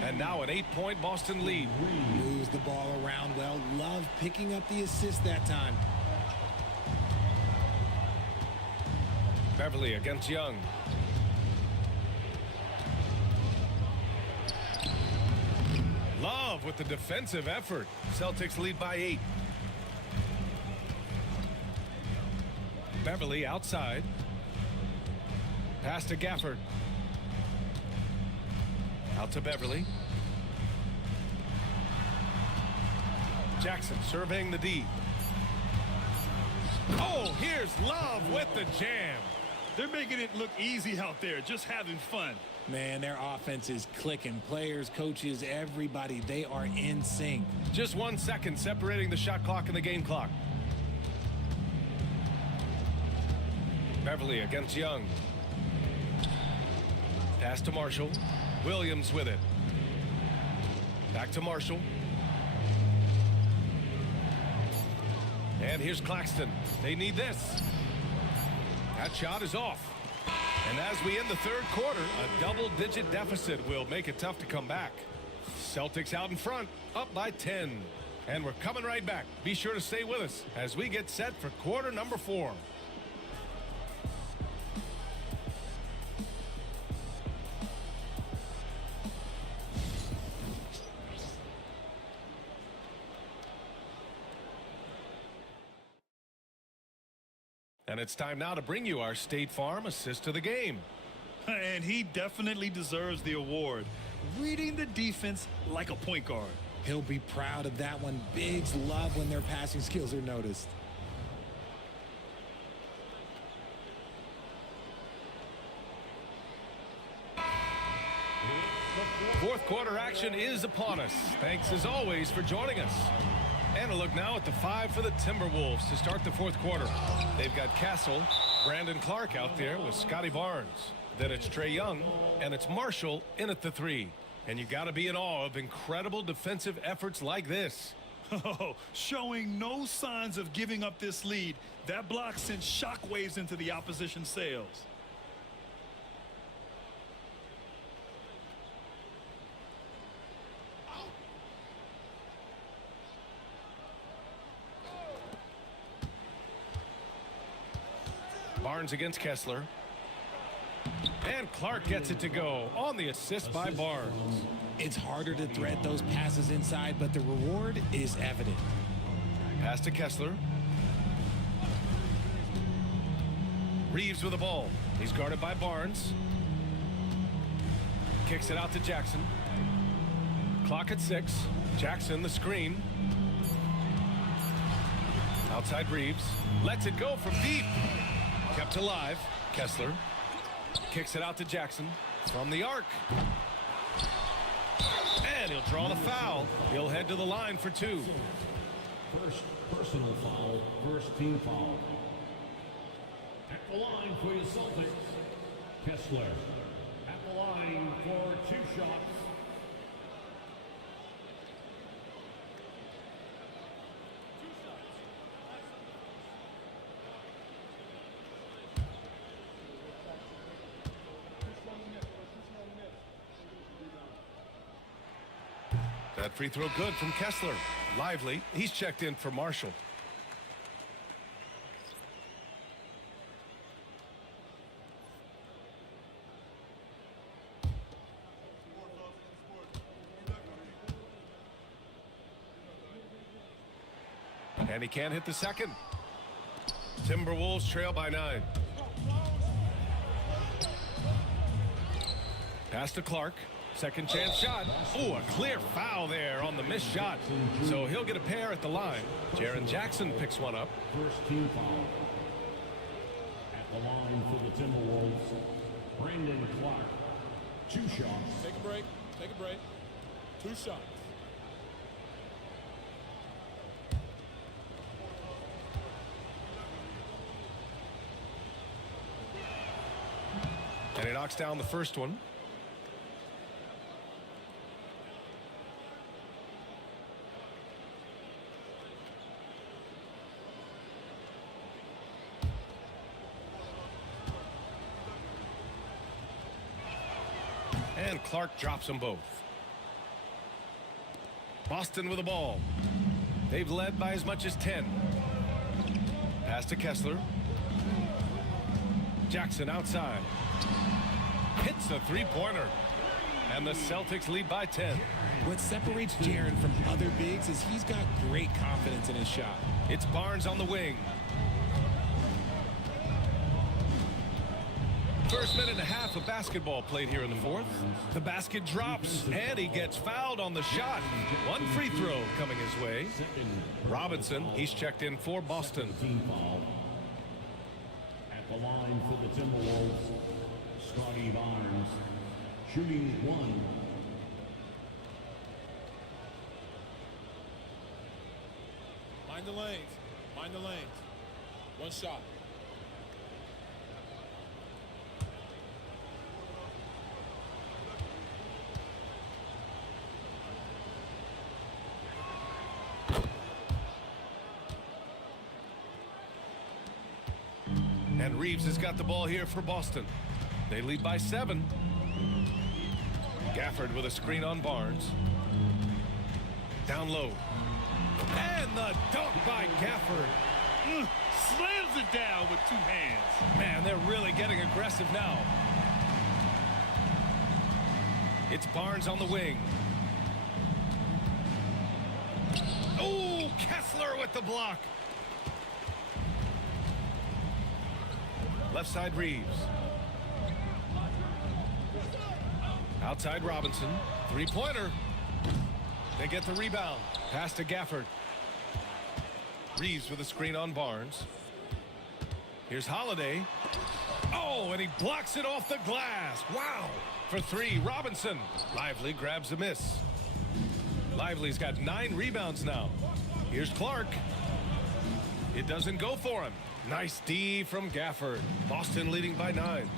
And now an 8-point Boston lead. Moves the ball around well. Love picking up the assist that time. Beverly against Young. Love with the defensive effort. Celtics lead by 8. Beverly outside. Pass to Gafford. Out to Beverly. Jackson surveying the D. Oh, here's Love with the jam. They're making it look easy out there, just having fun. Man, their offense is clicking. Players, coaches, everybody, they are in sync. Just 1 second separating the shot clock and the game clock. Beverly against Young. Pass to Marshall. Williams with it. Back to Marshall. And here's Claxton. They need this. That shot is off. And as we end the third quarter, a double-digit deficit will make it tough to come back. Celtics out in front, up by 10. And we're coming right back. Be sure to stay with us as we get set for quarter number 4. And it's time now to bring you our State Farm assist to the game. And he definitely deserves the award. Reading the defense like a point guard. He'll be proud of that one. Bigs love when their passing skills are noticed. Fourth quarter action is upon us. Thanks as always for joining us. And a look now at the 5 for the Timberwolves to start the fourth quarter. They've got Castle, Brandon Clark out there with Scotty Barnes. Then it's Trae Young, and it's Marshall in at the 3. And you got to be in awe of incredible defensive efforts like this. Oh, showing no signs of giving up this lead. That block sent shockwaves into the opposition sails. Barnes against Kessler. And Clark gets it to go on the assist by Barnes. It's harder to thread those passes inside, but the reward is evident. Pass to Kessler. Reeves with the ball. He's guarded by Barnes. Kicks it out to Jackson. Clock at 6. Jackson the screen. Outside Reeves. Lets it go from deep. Kept alive. Kessler kicks it out to Jackson from the arc. And he'll draw the foul. He'll head to the line for 2. First personal foul, first team foul. At the line for your Celtics, Kessler. At the line for 2 shots. That free throw good from Kessler. Lively. He's checked in for Marshall. And he can't hit the second. Timberwolves trail by 9. Pass to Clark. Second chance shot. Oh, a clear foul there on the missed shot. So he'll get a pair at the line. Jaren Jackson picks one up. First team foul. At the line for the Timberwolves, Brandon Clark. 2 shots. Take a break. Take a break. 2 shots. And he knocks down the first one. And Clark drops them both. Boston with the ball. They've led by as much as 10. Pass to Kessler. Jackson outside. Hits a three-pointer. And the Celtics lead by 10. What separates Jaren from other bigs is he's got great confidence in his shot. It's Barnes on the wing. First minute and a half of basketball played here in the fourth. The basket drops, and he gets fouled on the shot. One free throw coming his way. Robinson, he's checked in for Boston. Team foul. At the line for the Timberwolves, Scotty Barnes, shooting 1. Mind the lanes. Mind the lanes. 1 shot. And Reeves has got the ball here for Boston. They lead by 7. Gafford with a screen on Barnes. Down low. And the dunk by Gafford. Slams it down with 2 hands. Man, they're really getting aggressive now. It's Barnes on the wing. Oh, Kessler with the block. Left side Reeves. Outside Robinson. Three-pointer. They get the rebound. Pass to Gafford. Reeves with a screen on Barnes. Here's Holiday. Oh, and he blocks it off the glass. Wow. For 3, Robinson. Lively grabs a miss. Lively's got 9 rebounds now. Here's Clark. It doesn't go for him. Nice D from Gafford. Boston leading by 9.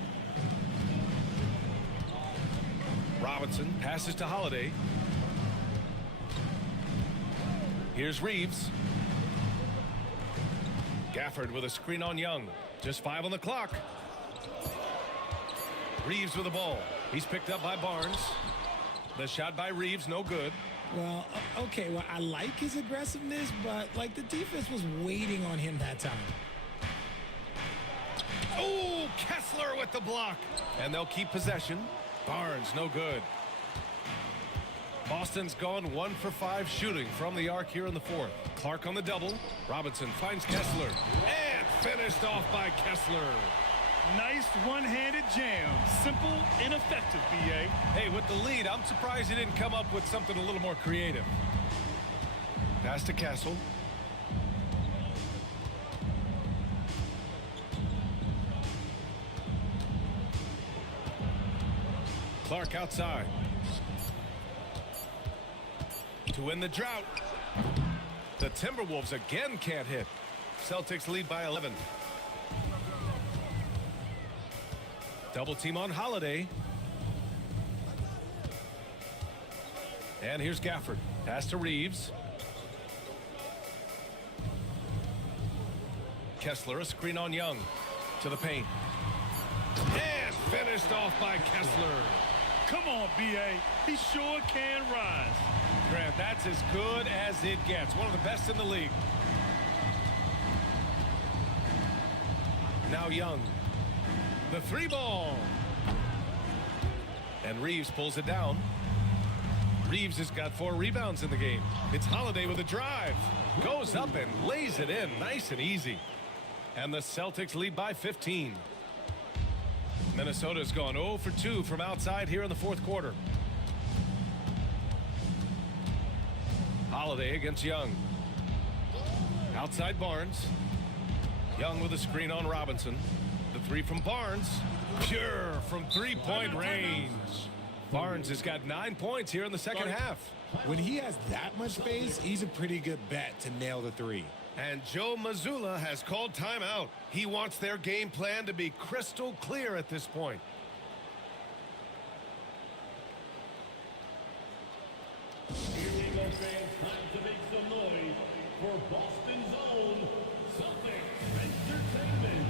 Robinson passes to Holiday. Here's Reeves. Gafford with a screen on Young. Just 5 on the clock. Reeves with the ball. He's picked up by Barnes. The shot by Reeves, no good. Well, okay, well, I like his aggressiveness, but, like, the defense was waiting on him that time. Oh, Kessler with the block. And they'll keep possession. Barnes, no good. Boston's gone 1 for 5 shooting from the arc here in the fourth. Clark on the double. Robinson finds Kessler. And finished off by Kessler. Nice one-handed jam. Simple and effective, B.A. Hey, with the lead, I'm surprised he didn't come up with something a little more creative. Pass to Castle. Clark outside. To win the drought. The Timberwolves again can't hit. Celtics lead by 11. Double team on Holiday. And here's Gafford. Pass to Reeves. Kessler, a screen on Young. To the paint. And finished off by Kessler. Come on, B.A. He sure can rise. Grant, that's as good as it gets. One of the best in the league. Now Young. The three ball. And Reeves pulls it down. Reeves has got 4 rebounds in the game. It's Holiday with a drive. Goes up and lays it in nice and easy. And the Celtics lead by 15. Minnesota's gone 0 for 2 from outside here in the fourth quarter. Holiday against Young. Outside Barnes. Young with a screen on Robinson. The 3 from Barnes. Pure from three-point range. Barnes has got 9 points here in the second half. When he has that much space, he's a pretty good bet to nail the 3. And Joe Mazzulla has called timeout. He wants their game plan to be crystal clear at this point. Here we go, fans. Time to make some noise for Boston's own Celtics Entertainment.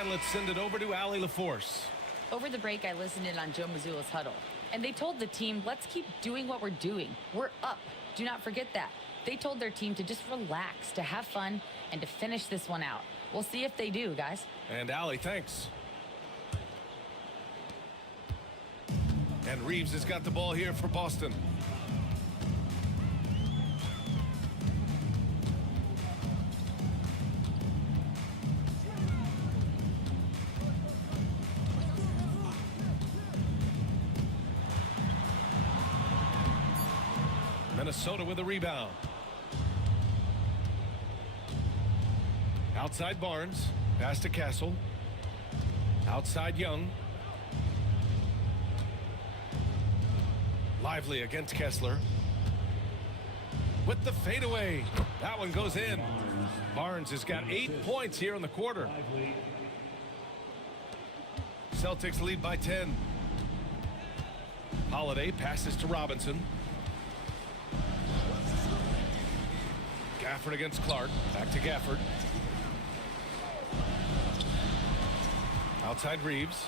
And let's send it over to Allie LaForce. Over the break, I listened in on Joe Mazzulla's huddle, and they told the team, let's keep doing what we're doing. We're up. Do not forget that. They told their team to just relax, to have fun, and to finish this one out. We'll see if they do, guys. And Allie, thanks. And Reeves has got the ball here for Boston. Minnesota with a rebound. Outside Barnes. Pass to Castle. Outside Young. Lively against Kessler. With the fadeaway. That one goes in. Barnes has got 8 points here in the quarter. Celtics lead by 10. Holiday passes to Robinson. Gafford against Clark. Back to Gafford. Outside Reeves.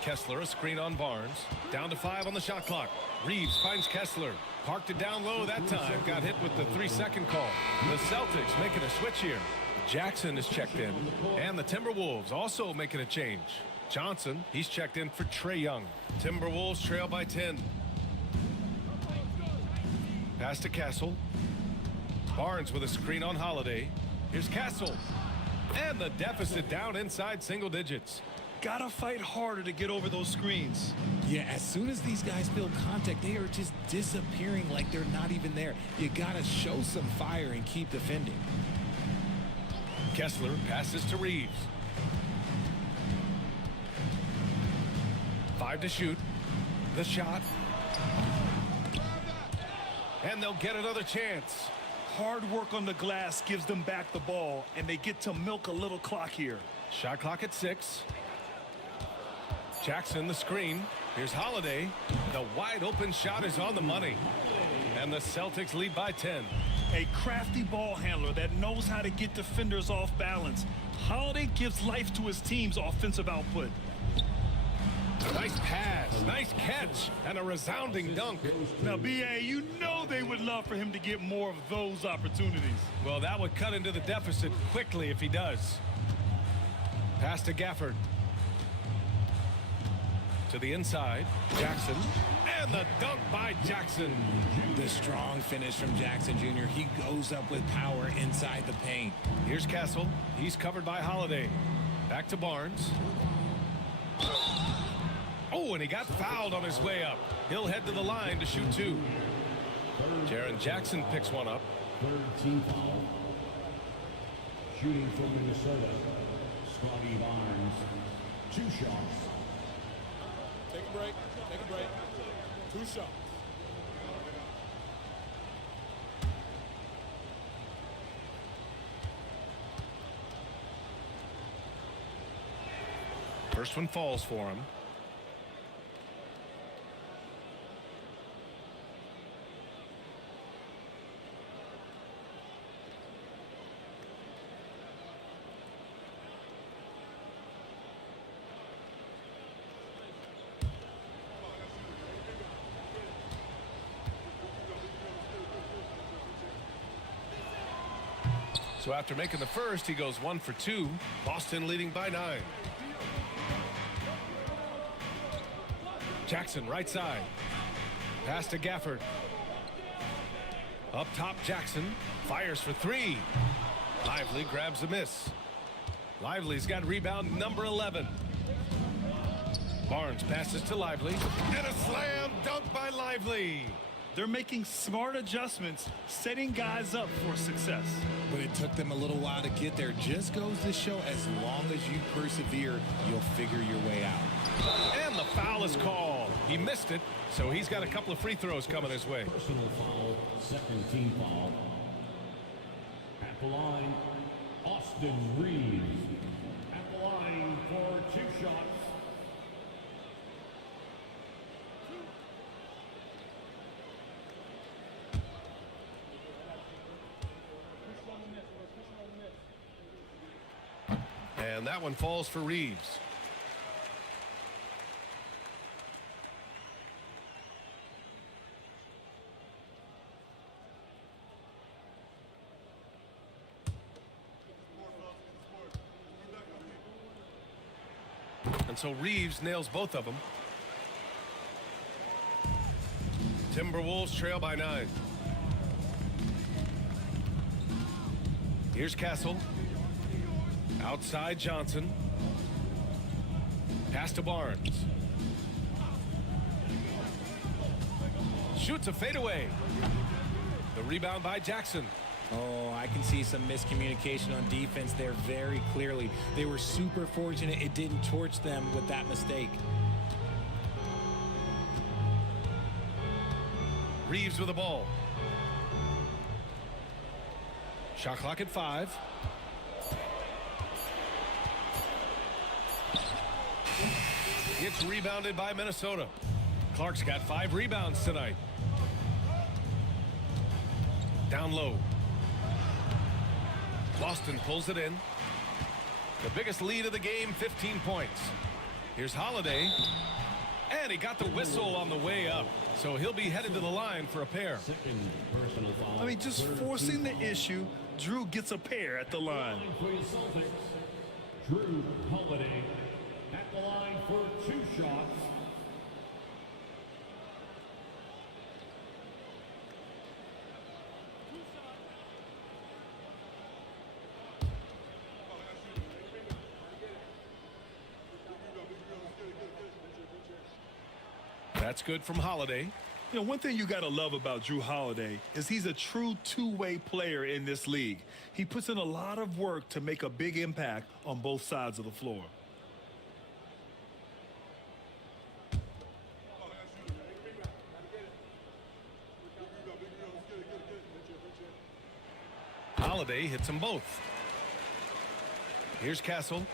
Kessler, a screen on Barnes. Down to 5 on the shot clock. Reeves finds Kessler. Parked it down low that time. Got hit with the 3-second call. The Celtics making a switch here. Jackson is checked in. And the Timberwolves also making a change. Johnson, he's checked in for Trae Young. Timberwolves trail by 10. Pass to Castle. Barnes with a screen on Holiday. Here's Castle. And the deficit down inside single digits. Gotta fight harder to get over those screens. Yeah, as soon as these guys feel contact, they are just disappearing like they're not even there. You gotta show some fire and keep defending. Kessler passes to Reeves. 5 to shoot. The shot. And they'll get another chance. Hard work on the glass gives them back the ball, and they get to milk a little clock here. Shot clock at 6. Jackson the screen. Here's Holiday. The wide open shot is on the money. And the Celtics lead by 10. A crafty ball handler that knows how to get defenders off balance. Holiday gives life to his team's offensive output. Nice pass, nice catch, and a resounding dunk. Now, B.A., you know they would love for him to get more of those opportunities. Well, that would cut into the deficit quickly if he does. Pass to Gafford. To the inside, Jackson. And the dunk by Jackson. The strong finish from Jackson Jr. He goes up with power inside the paint. Here's Kessel. He's covered by Holiday. Back to Barnes. Oh, and he got fouled on his way up. He'll head to the line to shoot two. Jaren Jackson picks one up. Third team foul. Shooting from Minnesota, Scotty Barnes. 2 shots. Take a break. Take a break. 2 shots. First one falls for him. So after making the first, he goes 1 for 2. Boston leading by 9. Jackson right side. Pass to Gafford. Up top, Jackson fires for 3. Lively grabs a miss. Lively's got rebound number 11. Barnes passes to Lively. And a slam dunk by Lively. They're making smart adjustments, setting guys up for success. But it took them a little while to get there. Just goes to show, as long as you persevere, you'll figure your way out. And the foul is called. He missed it, so he's got a couple of free throws coming his way. Personal foul, second team foul. At the line, Austin Reeves. At the line for 2 shots. And that one falls for Reeves. And so Reeves nails both of them. Timberwolves trail by 9. Here's Castle. Outside Johnson. Pass to Barnes. Shoots a fadeaway. The rebound by Jackson. Oh, I can see some miscommunication on defense there very clearly. They were super fortunate it didn't torch them with that mistake. Reeves with the ball. Shot clock at 5. It's rebounded by Minnesota. Clark's got 5 rebounds tonight. Down low. Boston pulls it in. The biggest lead of the game, 15 points. Here's Holiday. And he got the whistle on the way up. So he'll be headed to the line for a pair. Second personal foul. I mean, just forcing the issue. Drew gets a pair at the line. For your Celtics, Drew Holiday. At the line for 2 shots. That's good from Holiday. You know, one thing you got to love about Drew Holiday is he's a true two-way player in this league. He puts in a lot of work to make a big impact on both sides of the floor. Holiday hits them both. Here's Castle.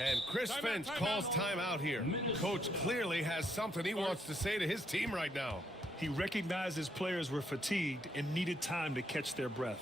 And Chris Finch calls timeout here. Coach clearly has something he wants to say to his team right now. He recognized his players were fatigued and needed time to catch their breath.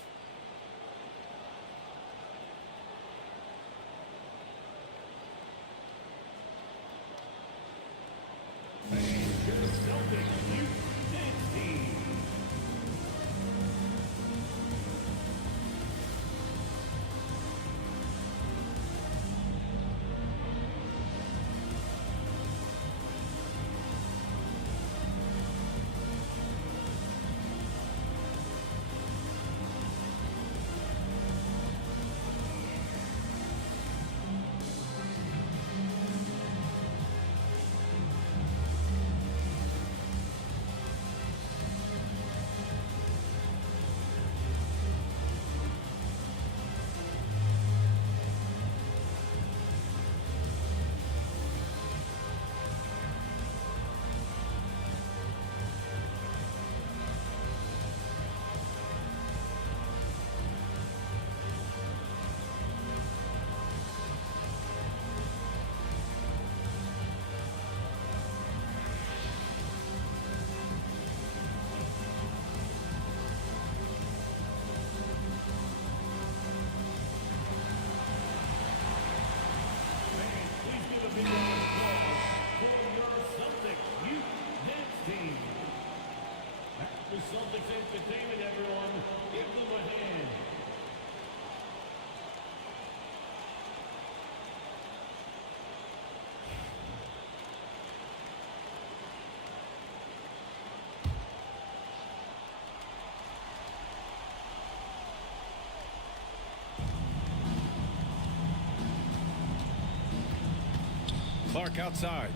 Clark outside.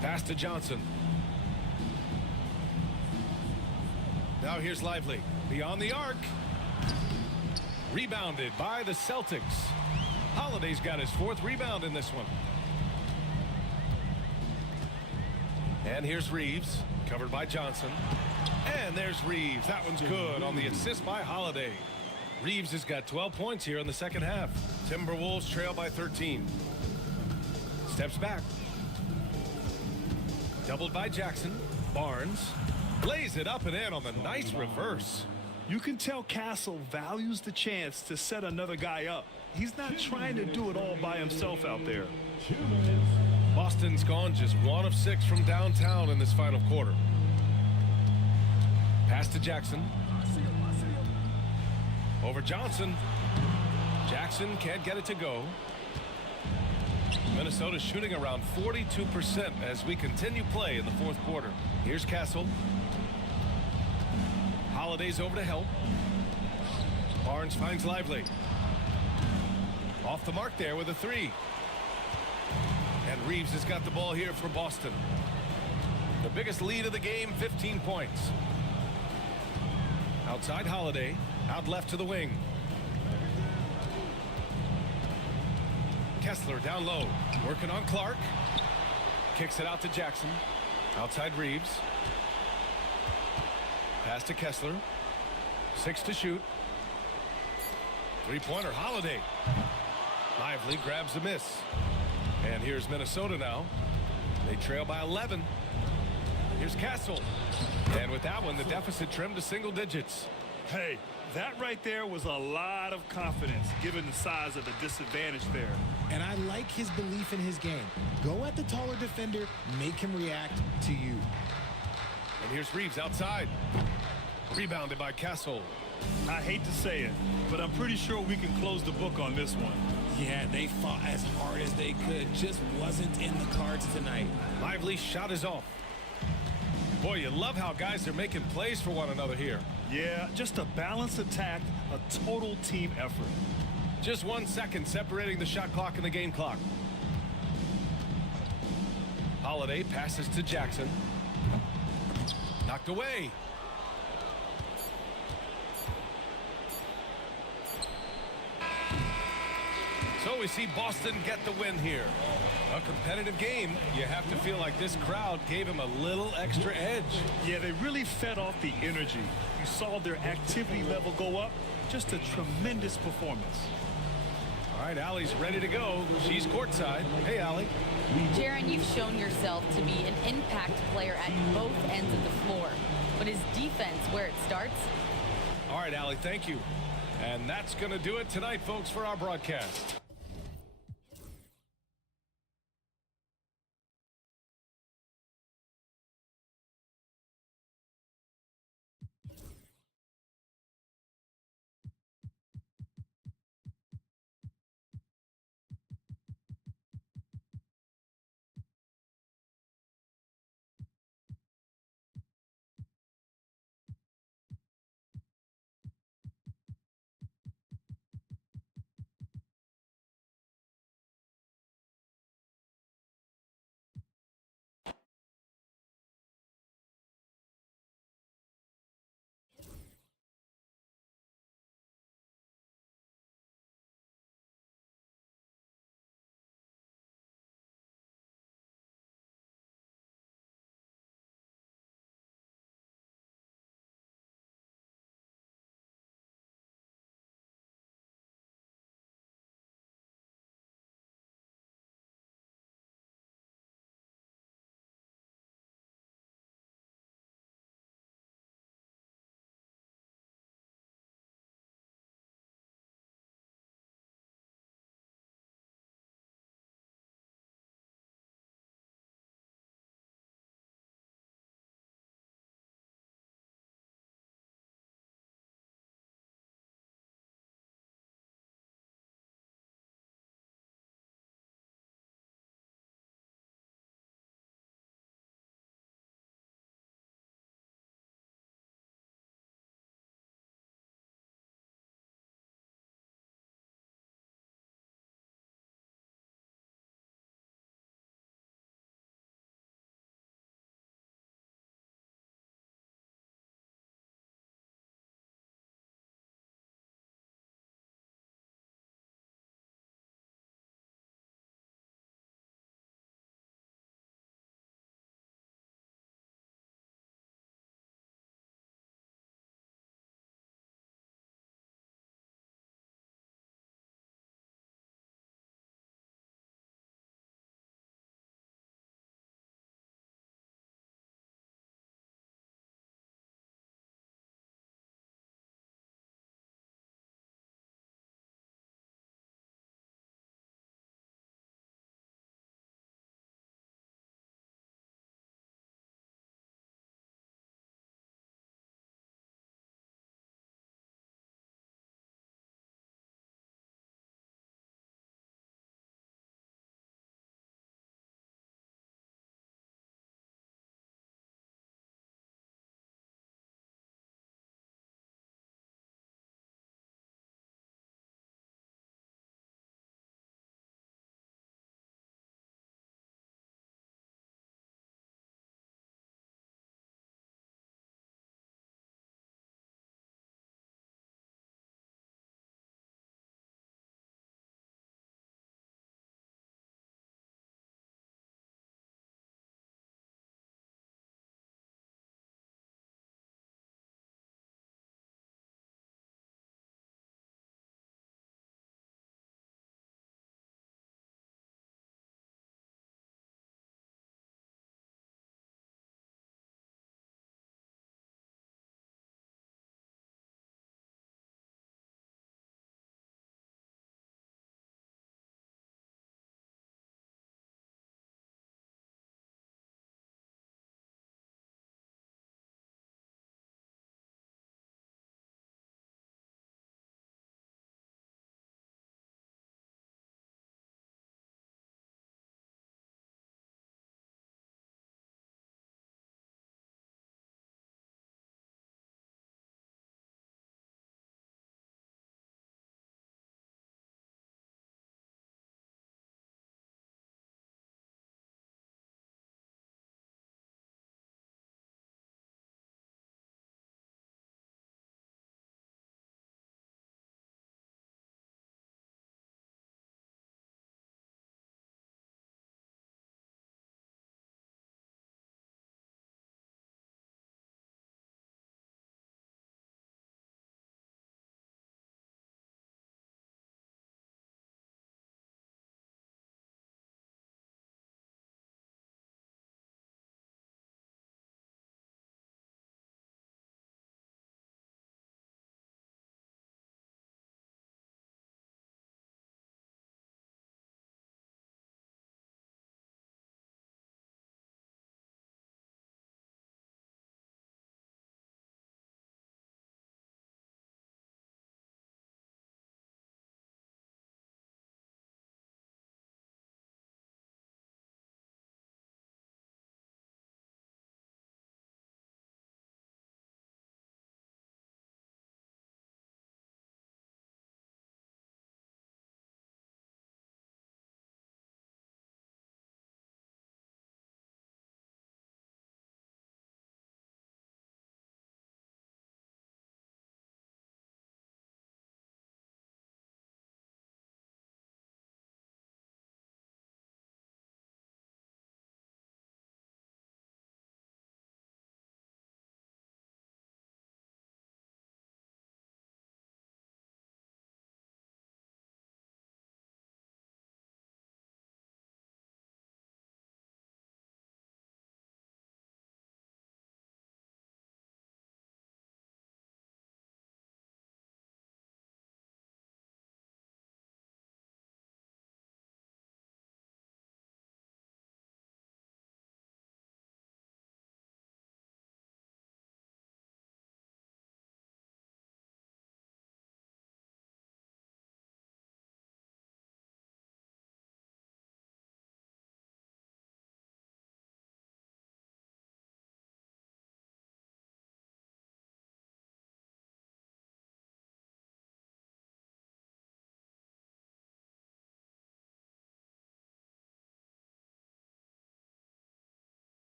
Pass to Johnson. Now here's Lively. Beyond the arc. Rebounded by the Celtics. Holiday's got his 4th rebound in this one. And here's Reeves. Covered by Johnson. And there's Reeves. That one's good on the assist by Holiday. Reeves has got 12 points here in the second half. Timberwolves trail by 13. Steps back. Doubled by Jackson. Barnes lays it up and in on the nice reverse. You can tell Castle values the chance to set another guy up. He's not trying to do it all by himself out there. Boston's gone just 1 of 6 from downtown in this final quarter. Pass to Jackson. Over Johnson. Jackson can't get it to go. Minnesota shooting around 42% as we continue play in the 4th quarter. Here's Castle. Holiday's over to help. Barnes finds Lively. Off the mark there with a 3. And Reeves has got the ball here for Boston. The biggest lead of the game, 15 points. Outside Holiday. Out left to the wing. Kessler down low. Working on Clark. Kicks it out to Jackson. Outside Reeves. Pass to Kessler. 6 to shoot. 3-pointer Holiday. Lively grabs a miss. And here's Minnesota now. They trail by 11. Here's Castle. And with that one, the deficit trimmed to single digits. Hey, that right there was a lot of confidence given the size of the disadvantage there. And I like his belief in his game. Go at the taller defender, make him react to you. And here's Reeves outside. Rebounded by Castle. I hate to say it, but I'm pretty sure we can close the book on this one. Yeah, they fought as hard as they could. Just wasn't in the cards tonight. Lively shot is off. Boy, you love how guys are making plays for one another here. Yeah, just a balanced attack, a total team effort. Just 1 second separating the shot clock and the game clock. Holiday passes to Jackson. Knocked away. So we see Boston get the win here. A competitive game. You have to feel like this crowd gave him a little extra edge. Yeah, they really fed off the energy. You saw their activity level go up. Just a tremendous performance. All right, Allie's ready to go. She's courtside. Hey, Allie. Jaron, you've shown yourself to be an impact player at both ends of the floor. But is defense where it starts? All right, Allie, thank you. And that's going to do it tonight, folks, for our broadcast.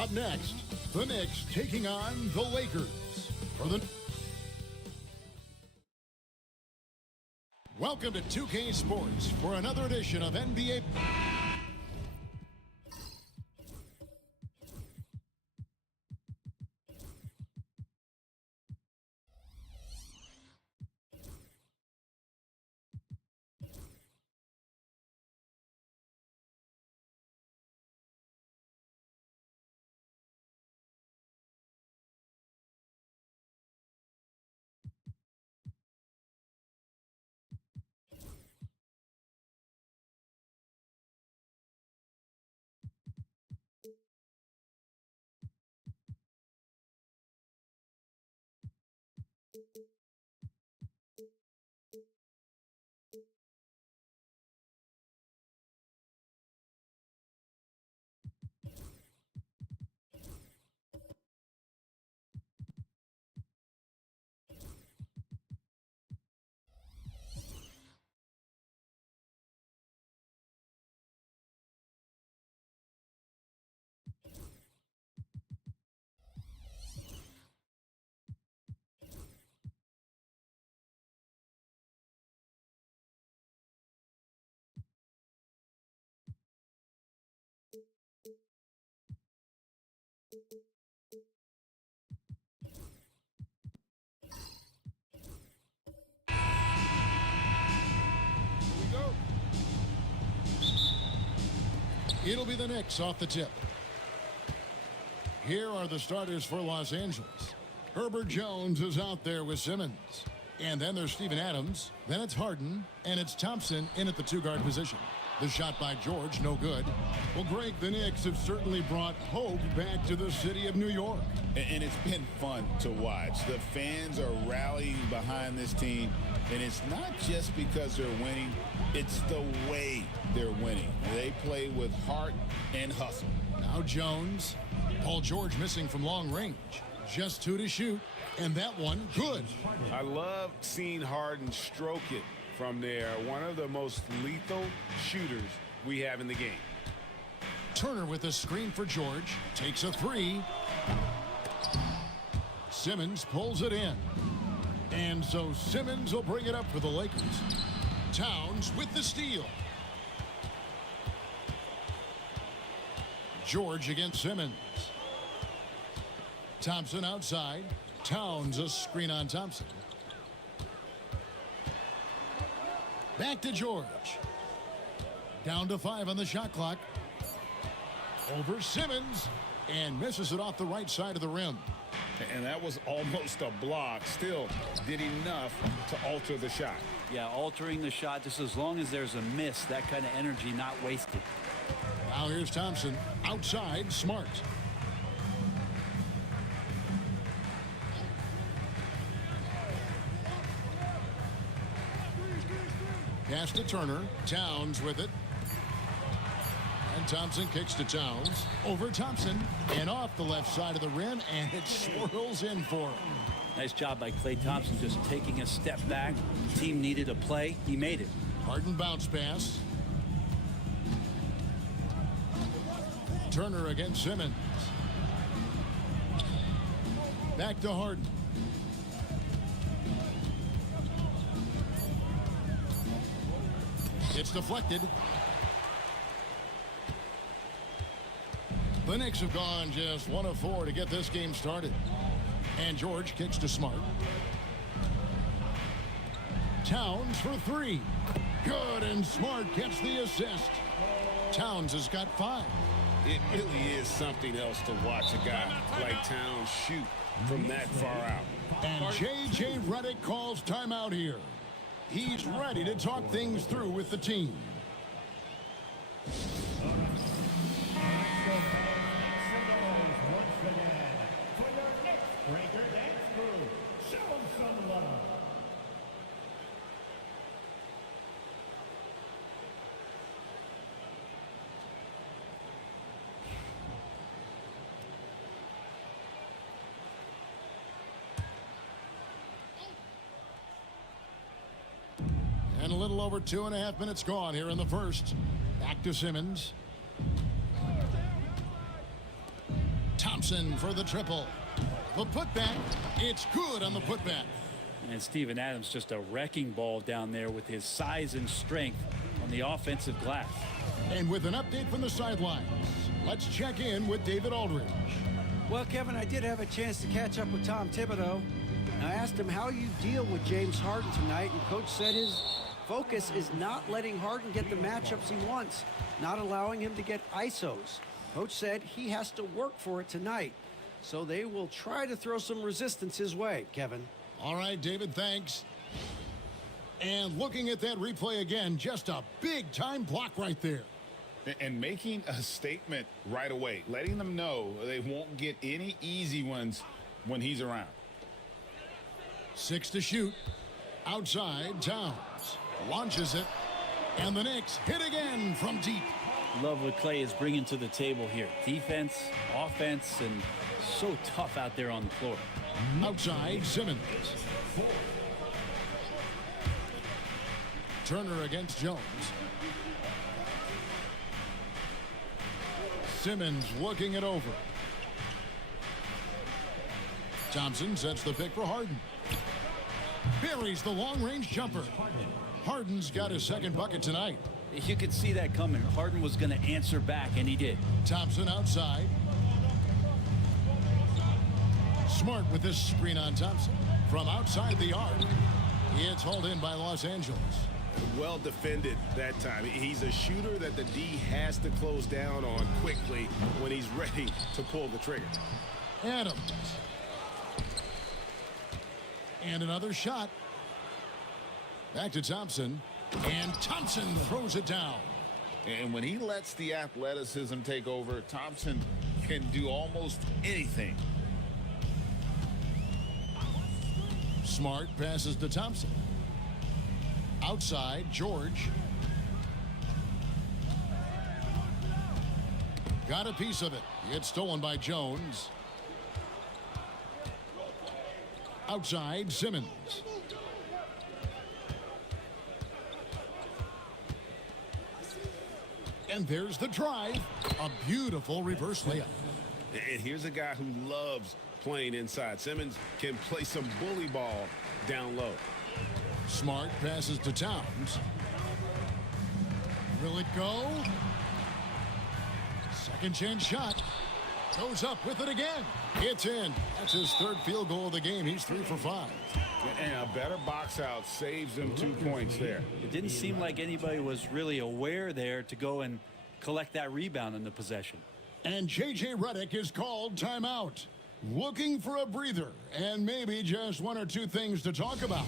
Up next, The Knicks taking on the Lakers. Welcome to 2K Sports for another edition of NBA. It'll be the Knicks off the tip. Here are the starters for Los Angeles. Herbert Jones is out there with Simmons. And then there's Steven Adams. Then it's Harden. And it's Thompson in at the two-guard position. The shot by George, no good. Well, Greg, the Knicks have certainly brought hope back to the city of New York. And it's been fun to watch. The fans are rallying behind this team. And it's not just because they're winning. It's the way they're winning. They play with heart and hustle. Now Jones. Paul George missing from long range. Just 2 to shoot. And that one, good. I love seeing Harden stroke it from there. One of the most lethal shooters we have in the game. Turner with a screen for George. Takes a three. Simmons pulls it in. And so Simmons will bring it up for the Lakers. Towns with the steal. George against Simmons. Thompson outside. Towns a screen on Thompson. Back to George. Down to 5 on the shot clock. Over Simmons. And misses it off the right side of the rim. And that was almost a block. Still did enough to alter the shot. Yeah, altering the shot just as long as there's a miss. That kind of energy not wasted. Now here's Thompson. Outside, Smart. Pass to Turner. Towns with it. And Thompson kicks to Towns. Over Thompson. And off the left side of the rim. And it swirls in for him. Nice job by Klay Thompson just taking a step back. The team needed a play. He made it. Harden bounce pass. Turner against Simmons. Back to Harden. It's deflected. The Knicks have gone just 1 of 4 to get this game started. And George kicks to Smart. Towns for 3. Good, and Smart gets the assist. Towns has got 5. It really is something else to watch a guy like Towns shoot from that far out. And J.J. Redick calls timeout here. He's ready to talk things through with the team. And a little over 2.5 minutes gone here in the first. Back to Simmons. Thompson for the triple. The putback, it's good on the putback. And Steven Adams just a wrecking ball down there with his size and strength on the offensive glass. And with an update from the sidelines, let's check in with David Aldridge. Well, Kevin, I did have a chance to catch up with Tom Thibodeau. And I asked him how you deal with James Harden tonight, and Coach said his focus is not letting Harden get the matchups he wants, not allowing him to get ISOs. Coach said he has to work for it tonight, so they will try to throw some resistance his way, Kevin. All right, David, thanks. And looking at that replay again, just a big-time block right there. And making a statement right away, letting them know they won't get any easy ones when he's around. 6 to shoot. Outside, Towns launches it. And the Knicks hit again from deep. Love what Clay is bringing to the table here. Defense, offense, and so tough out there on the floor. Outside, Simmons. Turner against Jones. Simmons looking it over. Thompson sets the pick for Harden. Buries the long-range jumper. Harden's got his second bucket tonight. You could see that coming. Harden was going to answer back, and he did. Thompson outside. Smart with this screen on Thompson. From outside the arc, it's hauled in by Los Angeles. Well defended that time. He's a shooter that the D has to close down on quickly when he's ready to pull the trigger. Adams. And another shot. Back to Thompson. And Thompson throws it down. And when he lets the athleticism take over, Thompson can do almost anything. Smart passes to Thompson. Outside, George. Got a piece of it. It's stolen by Jones. Outside, Simmons. And there's the drive. A beautiful reverse layup. And here's a guy who loves playing inside. Simmons can play some bully ball down low. Smart passes to Towns. Will it go? Second chance shot. Goes up with it again. It's in. That's his third field goal of the game. He's 3 for 5. And a better box out saves them 2 points there. It didn't seem like anybody was really aware there to go and collect that rebound in the possession. And J.J. Redick is called timeout. Looking for a breather and maybe just 1 or 2 things to talk about.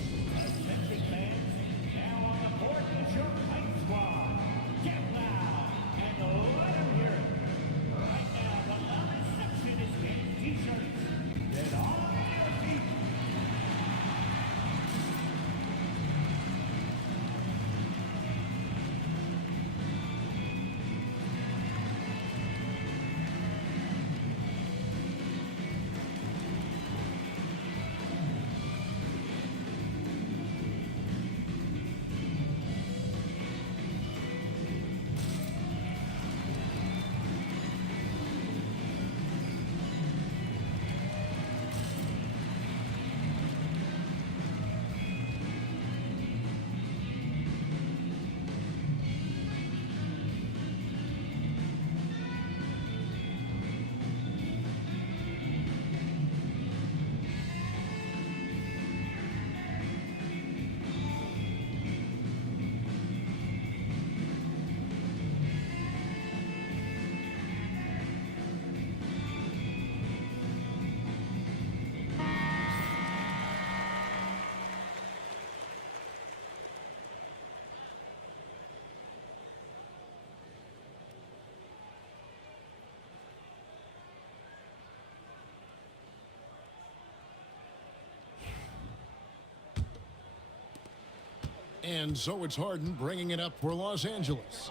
And so it's Harden bringing it up for Los Angeles.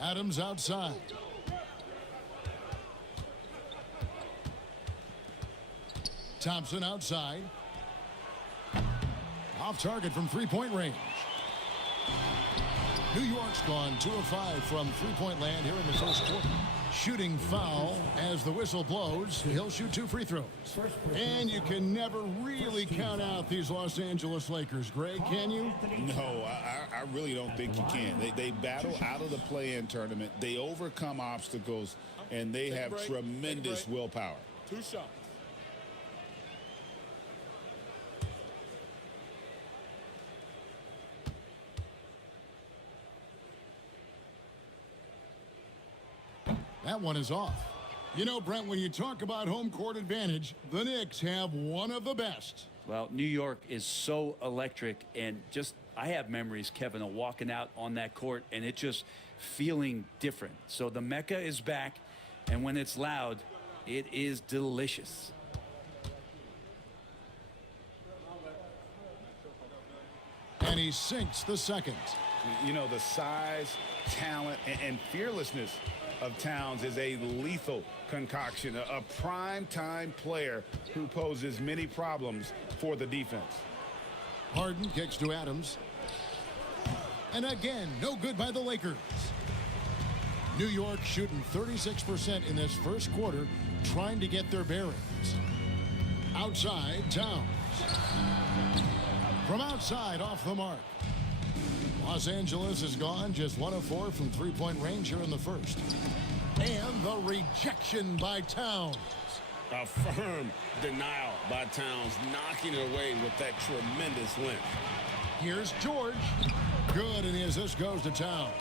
Adams outside. Thompson outside. Off target from 3-point range. New York's gone 2 of 5 from three-point land here in the first quarter. Shooting foul as the whistle blows. He'll shoot 2 free throws. And you can never really count out these Los Angeles Lakers, Greg, can you? No, I really don't think you can. They battle out of the play-in tournament. They overcome obstacles, and they have tremendous willpower. 2 shots. That one is off. You know, Brent, when you talk about home court advantage, the Knicks have one of the best. Well, New York is so electric, and just I have memories, Kevin, of walking out on that court and it just feeling different. So the Mecca is back, and when it's loud, it is delicious. And he sinks the second. You know, the size, talent, and fearlessness of Towns is a lethal concoction, a prime-time player who poses many problems for the defense. Harden kicks to Adams. And again, no good by the Lakers. New York shooting 36% in this first quarter, trying to get their bearings. Outside, Towns. From outside, off the mark. Los Angeles is gone just 1 of 4 from three-point range here in the first. And the rejection by Towns. A firm denial by Towns, knocking it away with that tremendous length. Here's George. Good, and the assist goes to Towns.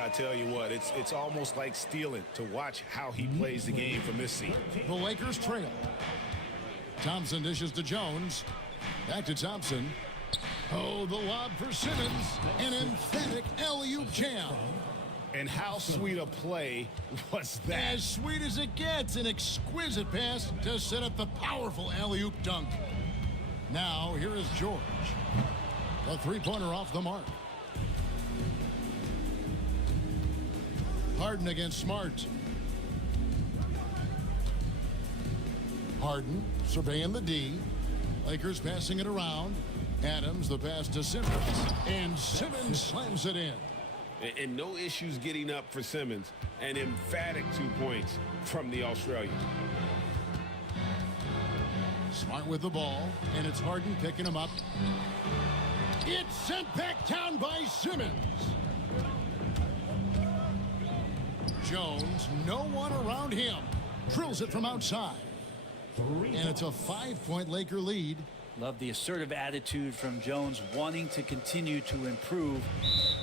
I tell you what, it's almost like stealing to watch how he plays the game from this seat. The Lakers trail. Thompson dishes to Jones. Back to Thompson. Oh, the lob for Simmons. An emphatic alley-oop jam. And how sweet a play was that? As sweet as it gets. An exquisite pass to set up the powerful alley-oop dunk. Now, here is George. The three-pointer off the mark. Harden against Smart. Harden surveying the D. Lakers passing it around. Adams, the pass to Simmons. And Simmons slams it in. And no issues getting up for Simmons. An emphatic 2 points from the Australian. Smart with the ball, and it's Harden picking him up. It's sent back down by Simmons. Jones, no one around him. Drills it from outside. And it's a 5-point Laker lead. Love the assertive attitude from Jones, wanting to continue to improve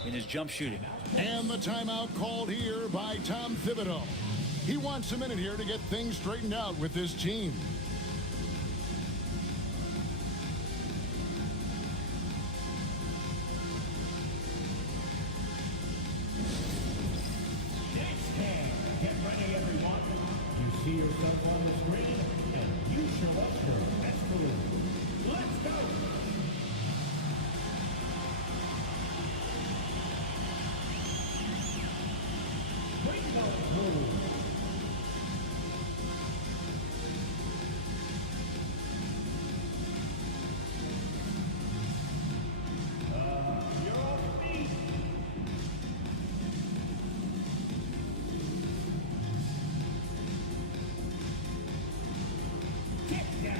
in his jump shooting. And the timeout called here by Tom Thibodeau. He wants a minute here to get things straightened out with this team. Get ready, everyone. You see yourself on the screen, and you show us your best move. Let's go. Bring those moves. Your feet. Kick down.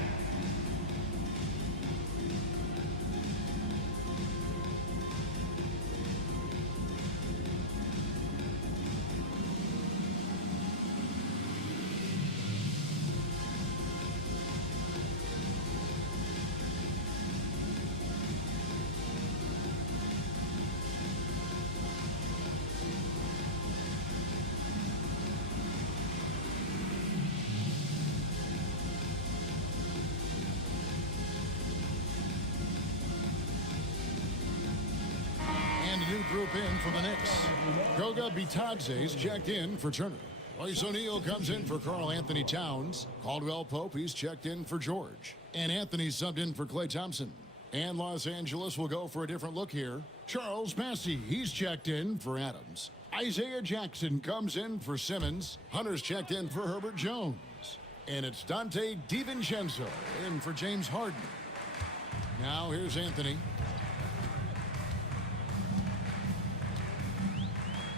And a new group in for the Knicks. Goga Bitadze's checked in for Turner. Royce O'Neal comes in for Karl Anthony Towns. Caldwell Pope, he's checked in for George. And Anthony subbed in for Klay Thompson. And Los Angeles will go for a different look here. Charles Massey, he's checked in for Adams. Isaiah Jackson comes in for Simmons. Hunter's checked in for Herbert Jones. And it's Dante DiVincenzo in for James Harden. Now here's Anthony.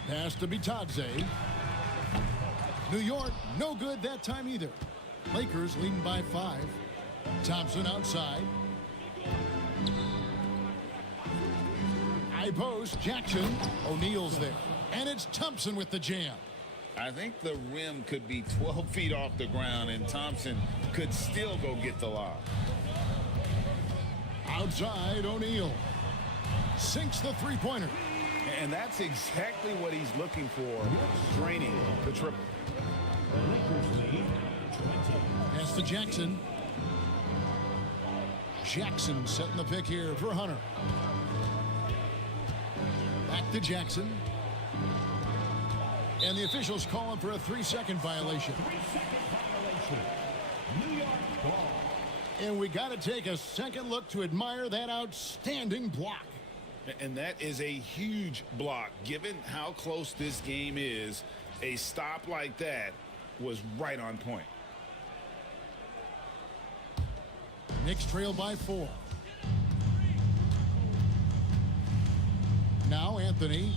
Pass to Bitadze. New York, no good that time either. Lakers leading by 5. Thompson outside. High post, Jackson. O'Neal's there. And it's Thompson with the jam. I think the rim could be 12 feet off the ground, and Thompson could still go get the lob. Outside, O'Neal. Sinks the three-pointer. And that's exactly what he's looking for, draining the triple. Pass to Jackson. Jackson setting the pick here for Hunter. Back to Jackson. And the officials calling for a 3-second violation. And we got to take a second look to admire that outstanding block. And that is a huge block. Given how close this game is, a stop like that was right on point. Knicks trail by 4. Now Anthony.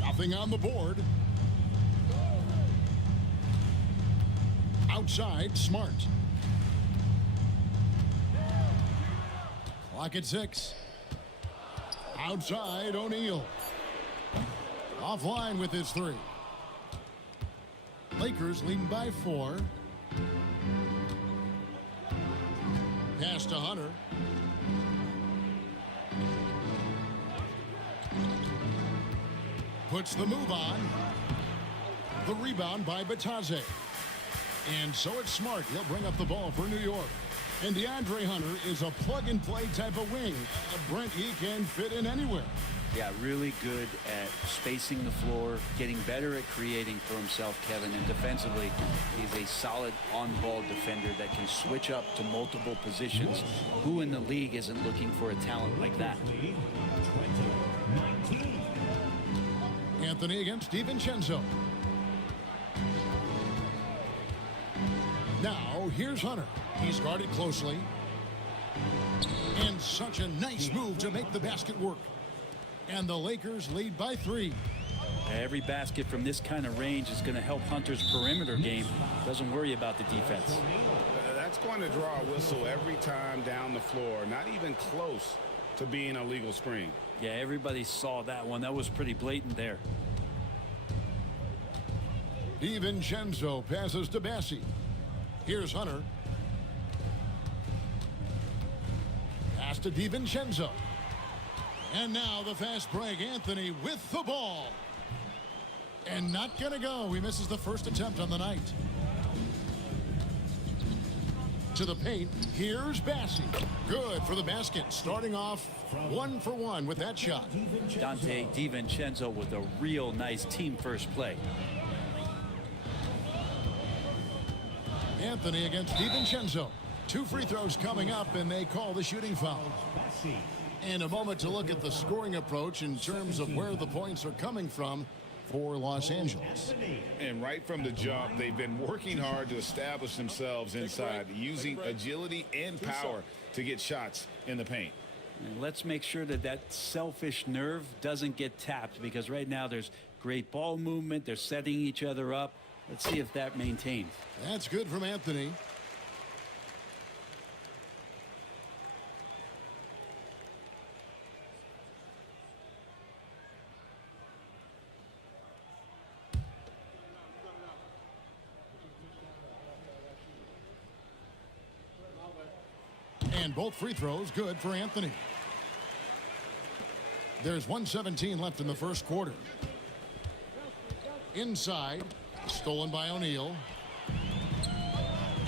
Nothing on the board. Outside, Smart. Clock at 6. Outside, O'Neal. Offline with his 3. Lakers leading by 4. Pass to Hunter. Puts the move on. The rebound by Bitadze. And so it's Smart. He'll bring up the ball for New York. And DeAndre Hunter is a plug-and-play type of wing. Brent, he can fit in anywhere. Yeah, really good at spacing the floor, getting better at creating for himself, Kevin. And defensively, he's a solid on-ball defender that can switch up to multiple positions. Who in the league isn't looking for a talent like that? Anthony against DiVincenzo. Now, here's Hunter. He's guarded closely. And such a nice move to make the basket work. And the Lakers lead by 3. Every basket from this kind of range is going to help Hunter's perimeter game. Doesn't worry about the defense. That's going to draw a whistle every time down the floor. Not even close to being a legal screen. Yeah, everybody saw that one. That was pretty blatant there. DiVincenzo passes to Bassi. Here's Hunter. Pass to DiVincenzo. And now the fast break. Anthony with the ball. And not going to go. He misses the first attempt on the night. To the paint. Here's Bassi. Good for the basket. Starting off 1 for 1 with that shot. Dante DiVincenzo with a real nice team first play. Anthony against DiVincenzo. 2 free throws coming up, and they call the shooting foul. And a moment to look at the scoring approach in terms of where the points are coming from for Los Angeles. And right from the jump, they've been working hard to establish themselves inside, using agility and power to get shots in the paint. And let's make sure that that selfish nerve doesn't get tapped, because right now there's great ball movement. They're setting each other up. Let's see if that maintains. That's good from Anthony. And both free throws good for Anthony. There's 1:17 left in the first quarter. Inside, stolen by O'Neal.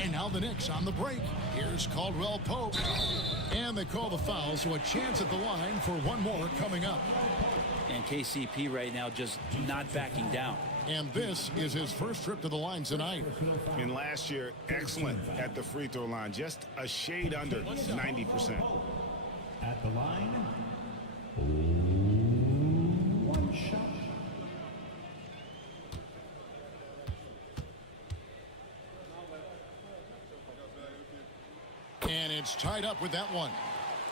And now the Knicks on the break. Here's Caldwell Pope. And they call the foul, so a chance at the line for one more coming up. And KCP right now just not backing down. And this is his first trip to the line tonight. And last year, excellent at the free throw line. Just a shade under 90%. At the line, 1 shot. And it's tied up with that one.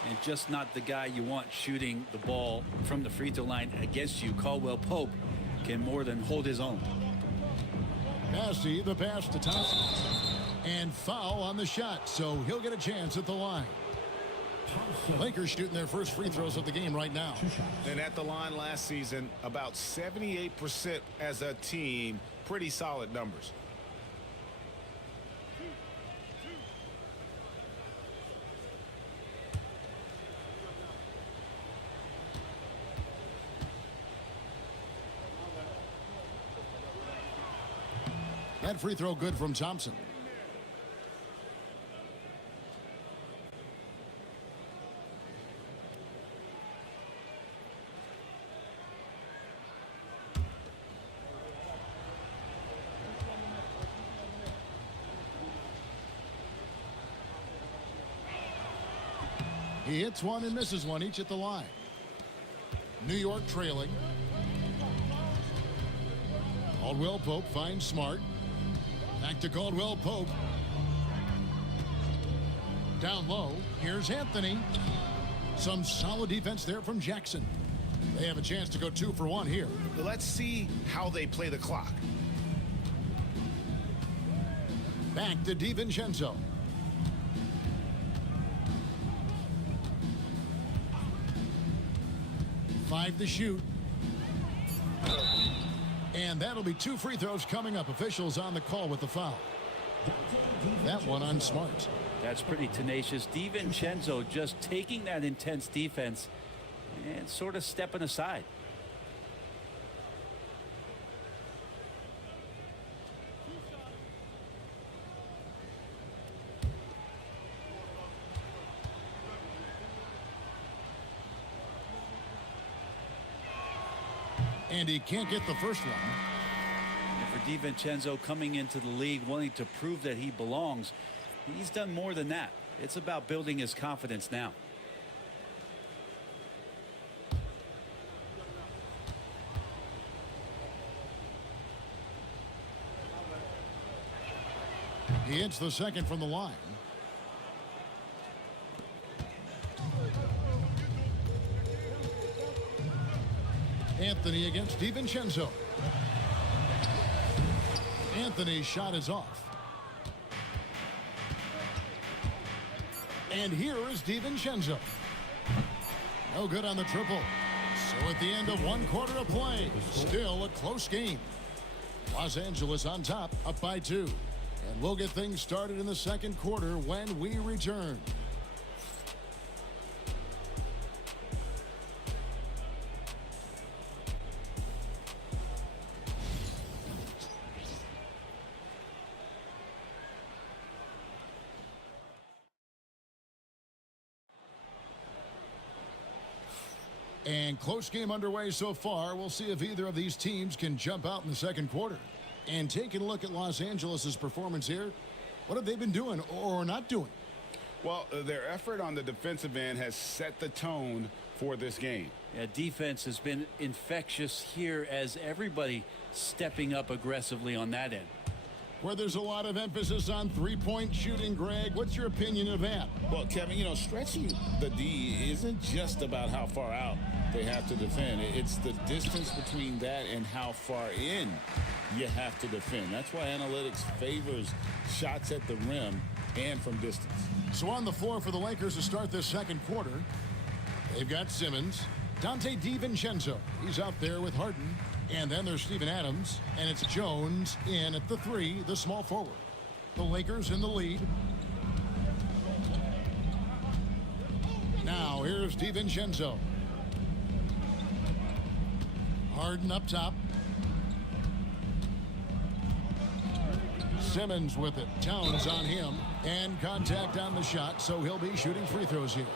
And just not the guy you want shooting the ball from the free throw line against you. Caldwell Pope can more than hold his own. Massey, the pass to Thompson. And foul on the shot, so he'll get a chance at the line. The Lakers shooting their first free throws of the game right now. And at the line last season, about 78% as a team. Pretty solid numbers. That free throw good from Thompson. He hits one and misses one, each at the line. New York trailing. Caldwell Pope finds Smart. Back to Caldwell Pope. Down low. Here's Anthony. Some solid defense there from Jackson. They have a chance to go 2 for 1 here. Let's see how they play the clock. Back to DiVincenzo. Five to shoot. And that'll be 2 free throws coming up. Officials on the call with the foul. That one on Smart. That's pretty tenacious. DiVincenzo just taking that intense defense and sort of stepping aside. And he can't get the first one. And for DiVincenzo coming into the league wanting to prove that he belongs, he's done more than that. It's about building his confidence now. He hits the second from the line. Anthony against DiVincenzo. Anthony's shot is off. And here is DiVincenzo. No good on the triple. So at the end of 1 quarter of play, still a close game. Los Angeles on top, up by 2. And we'll get things started in the second quarter when we return. And close game underway so far. We'll see if either of these teams can jump out in the second quarter. And taking a look at Los Angeles' performance here, what have they been doing or not doing? Well, their effort on the defensive end has set the tone for this game. Yeah, defense has been infectious here as everybody stepping up aggressively on that end. Where there's a lot of emphasis on three-point shooting, Greg. What's your opinion of that? Well, Kevin, you know, stretching the D isn't just about how far out they have to defend. It's the distance between that and how far in you have to defend. That's why analytics favors shots at the rim and from distance. So on the floor for the Lakers to start this second quarter, they've got Simmons, Dante DiVincenzo. He's out there with Harden. And then there's Steven Adams, and it's Jones in at the 3, the small forward. The Lakers in the lead. Now here's DiVincenzo. Harden up top. Simmons with it. Towns on him. And contact on the shot, so he'll be shooting free throws here.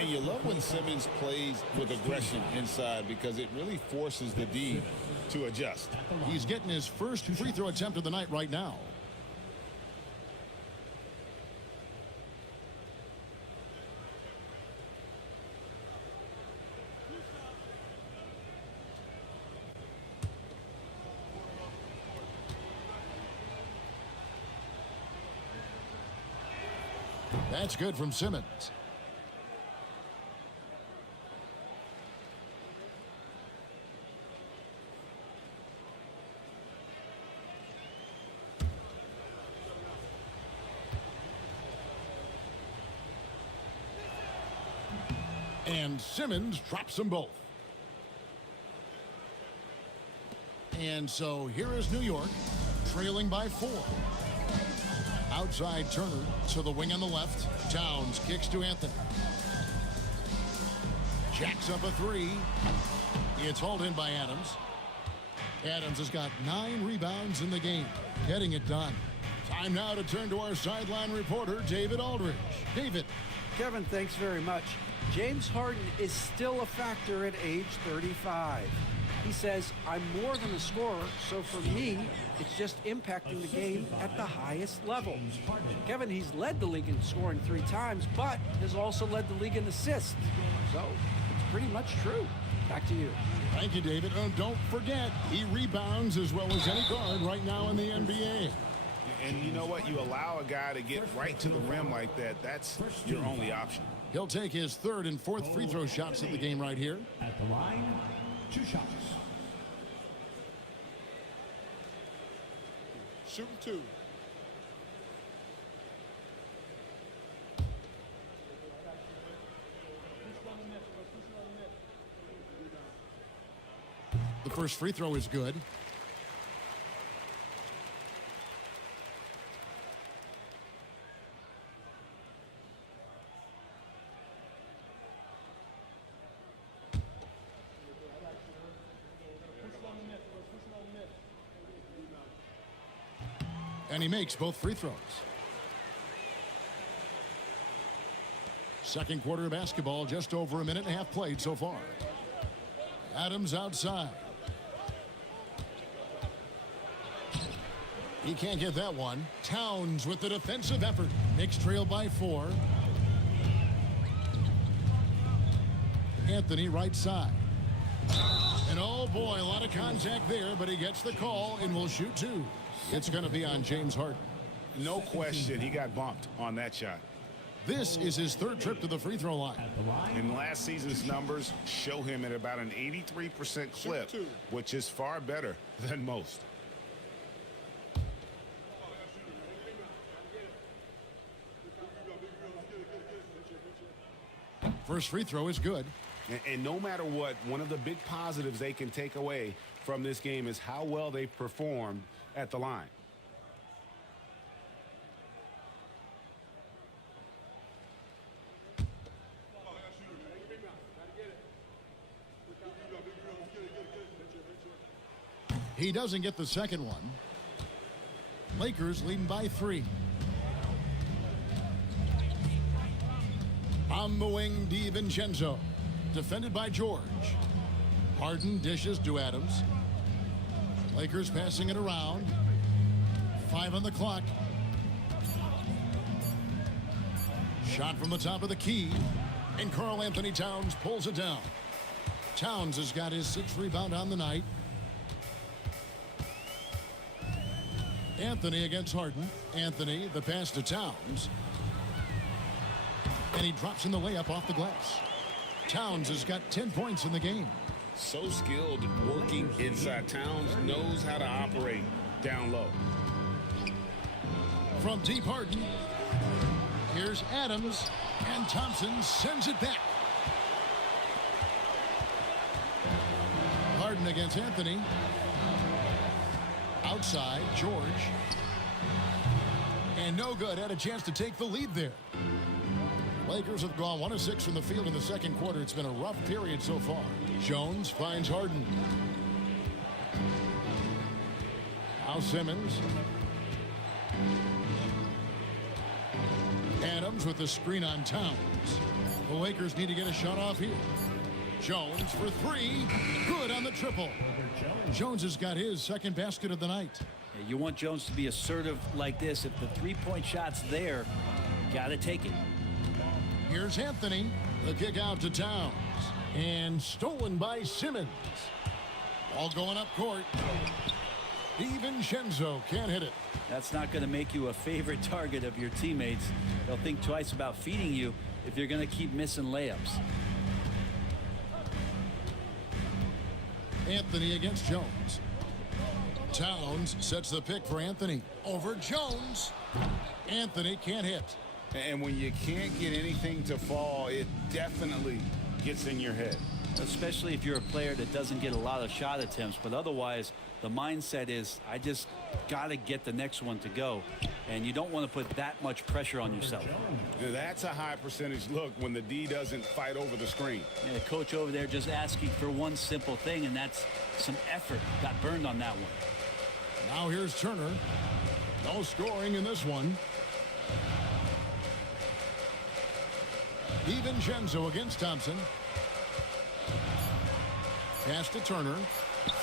And you love when Simmons plays with aggression inside because it really forces the D to adjust. He's getting his first free throw attempt of the night right now. That's good from Simmons. And Simmons drops them both. And so here is New York, trailing by 4. Outside Turner to the wing on the left. Towns kicks to Anthony. Jacks up a 3. It's hauled in by Adams. Adams has got 9 rebounds in the game, getting it done. Time now to turn to our sideline reporter, David Aldridge. David. Kevin, thanks very much. James Harden is still a factor at age 35. He says, I'm more than a scorer, so for me, it's just impacting the game at the highest level. Kevin, he's led the league in scoring 3 times, but has also led the league in assists. So it's pretty much true. Back to you. Thank you, David. Oh, don't forget, he rebounds as well as any guard right now in the NBA. And you know what? You allow a guy to get right to the rim like that. That's your only option. He'll take his 3rd and 4th free throw shots of the game right here. At the line, 2 shots. Shooting 2. The first free throw is good. And he makes both free throws. Second quarter of basketball, just over a minute and a half played so far. Adams outside. He can't get that one. Towns with the defensive effort. Knicks trail by 4. Anthony right side. And oh boy, a lot of contact there, but he gets the call and will shoot 2. It's going to be on James Harden. No question, he got bumped on that shot. This is his 3rd trip to the free throw line. And last season's numbers show him at about an 83% clip, which is far better than most. First free throw is good. And no matter what, one of the big positives they can take away from this game is how well they performed at the line. He doesn't get the second one. Lakers leading by 3. On the wing, DiVincenzo. Defended by George. Harden dishes to Adams. Lakers passing it around. 5 on the clock. Shot from the top of the key. And Karl Anthony Towns pulls it down. Towns has got his 6th rebound on the night. Anthony against Harden. Anthony, the pass to Towns. And he drops in the layup off the glass. Towns has got 10 points in the game. So skilled working inside. Towns knows how to operate down low. From deep, Harden. Here's Adams. And Thompson sends it back. Harden against Anthony. Outside, George. And no good. Had a chance to take the lead there. Lakers have gone 1 of 6 from the field in the second quarter. It's been a rough period so far. Jones finds Harden. Now Simmons. Adams with the screen on Towns. The Lakers need to get a shot off here. Jones for 3. Good on the triple. Jones has got his 2nd basket of the night. Yeah, you want Jones to be assertive like this. If the 3-point shot's there, got to take it. Here's Anthony. The kick out to Towns. And stolen by Simmons. Ball going up court. DiVincenzo can't hit it. That's not going to make you a favorite target of your teammates. They'll think twice about feeding you if you're going to keep missing layups. Anthony against Jones. Towns sets the pick for Anthony. Over Jones. Anthony can't hit. And when you can't get anything to fall, it definitely gets in your head. Especially if you're a player that doesn't get a lot of shot attempts, but otherwise the mindset is I just got to get the next one to go, and you don't want to put that much pressure on yourself. That's a high percentage look when the D doesn't fight over the screen. Yeah, coach over there just asking for one simple thing, and that's some effort. Got burned on that one. Now here's Turner. No scoring in this one. DiVincenzo against Thompson. Pass to Turner.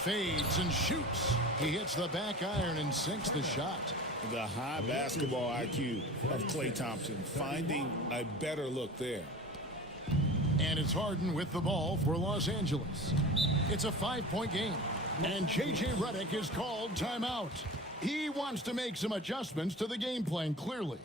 Fades and shoots. He hits the back iron and sinks the shot. The high basketball IQ of Klay Thompson, finding a better look there. And it's Harden with the ball for Los Angeles. It's a 5-point game. And J.J. Redick is called timeout. He wants to make some adjustments to the game plan, clearly.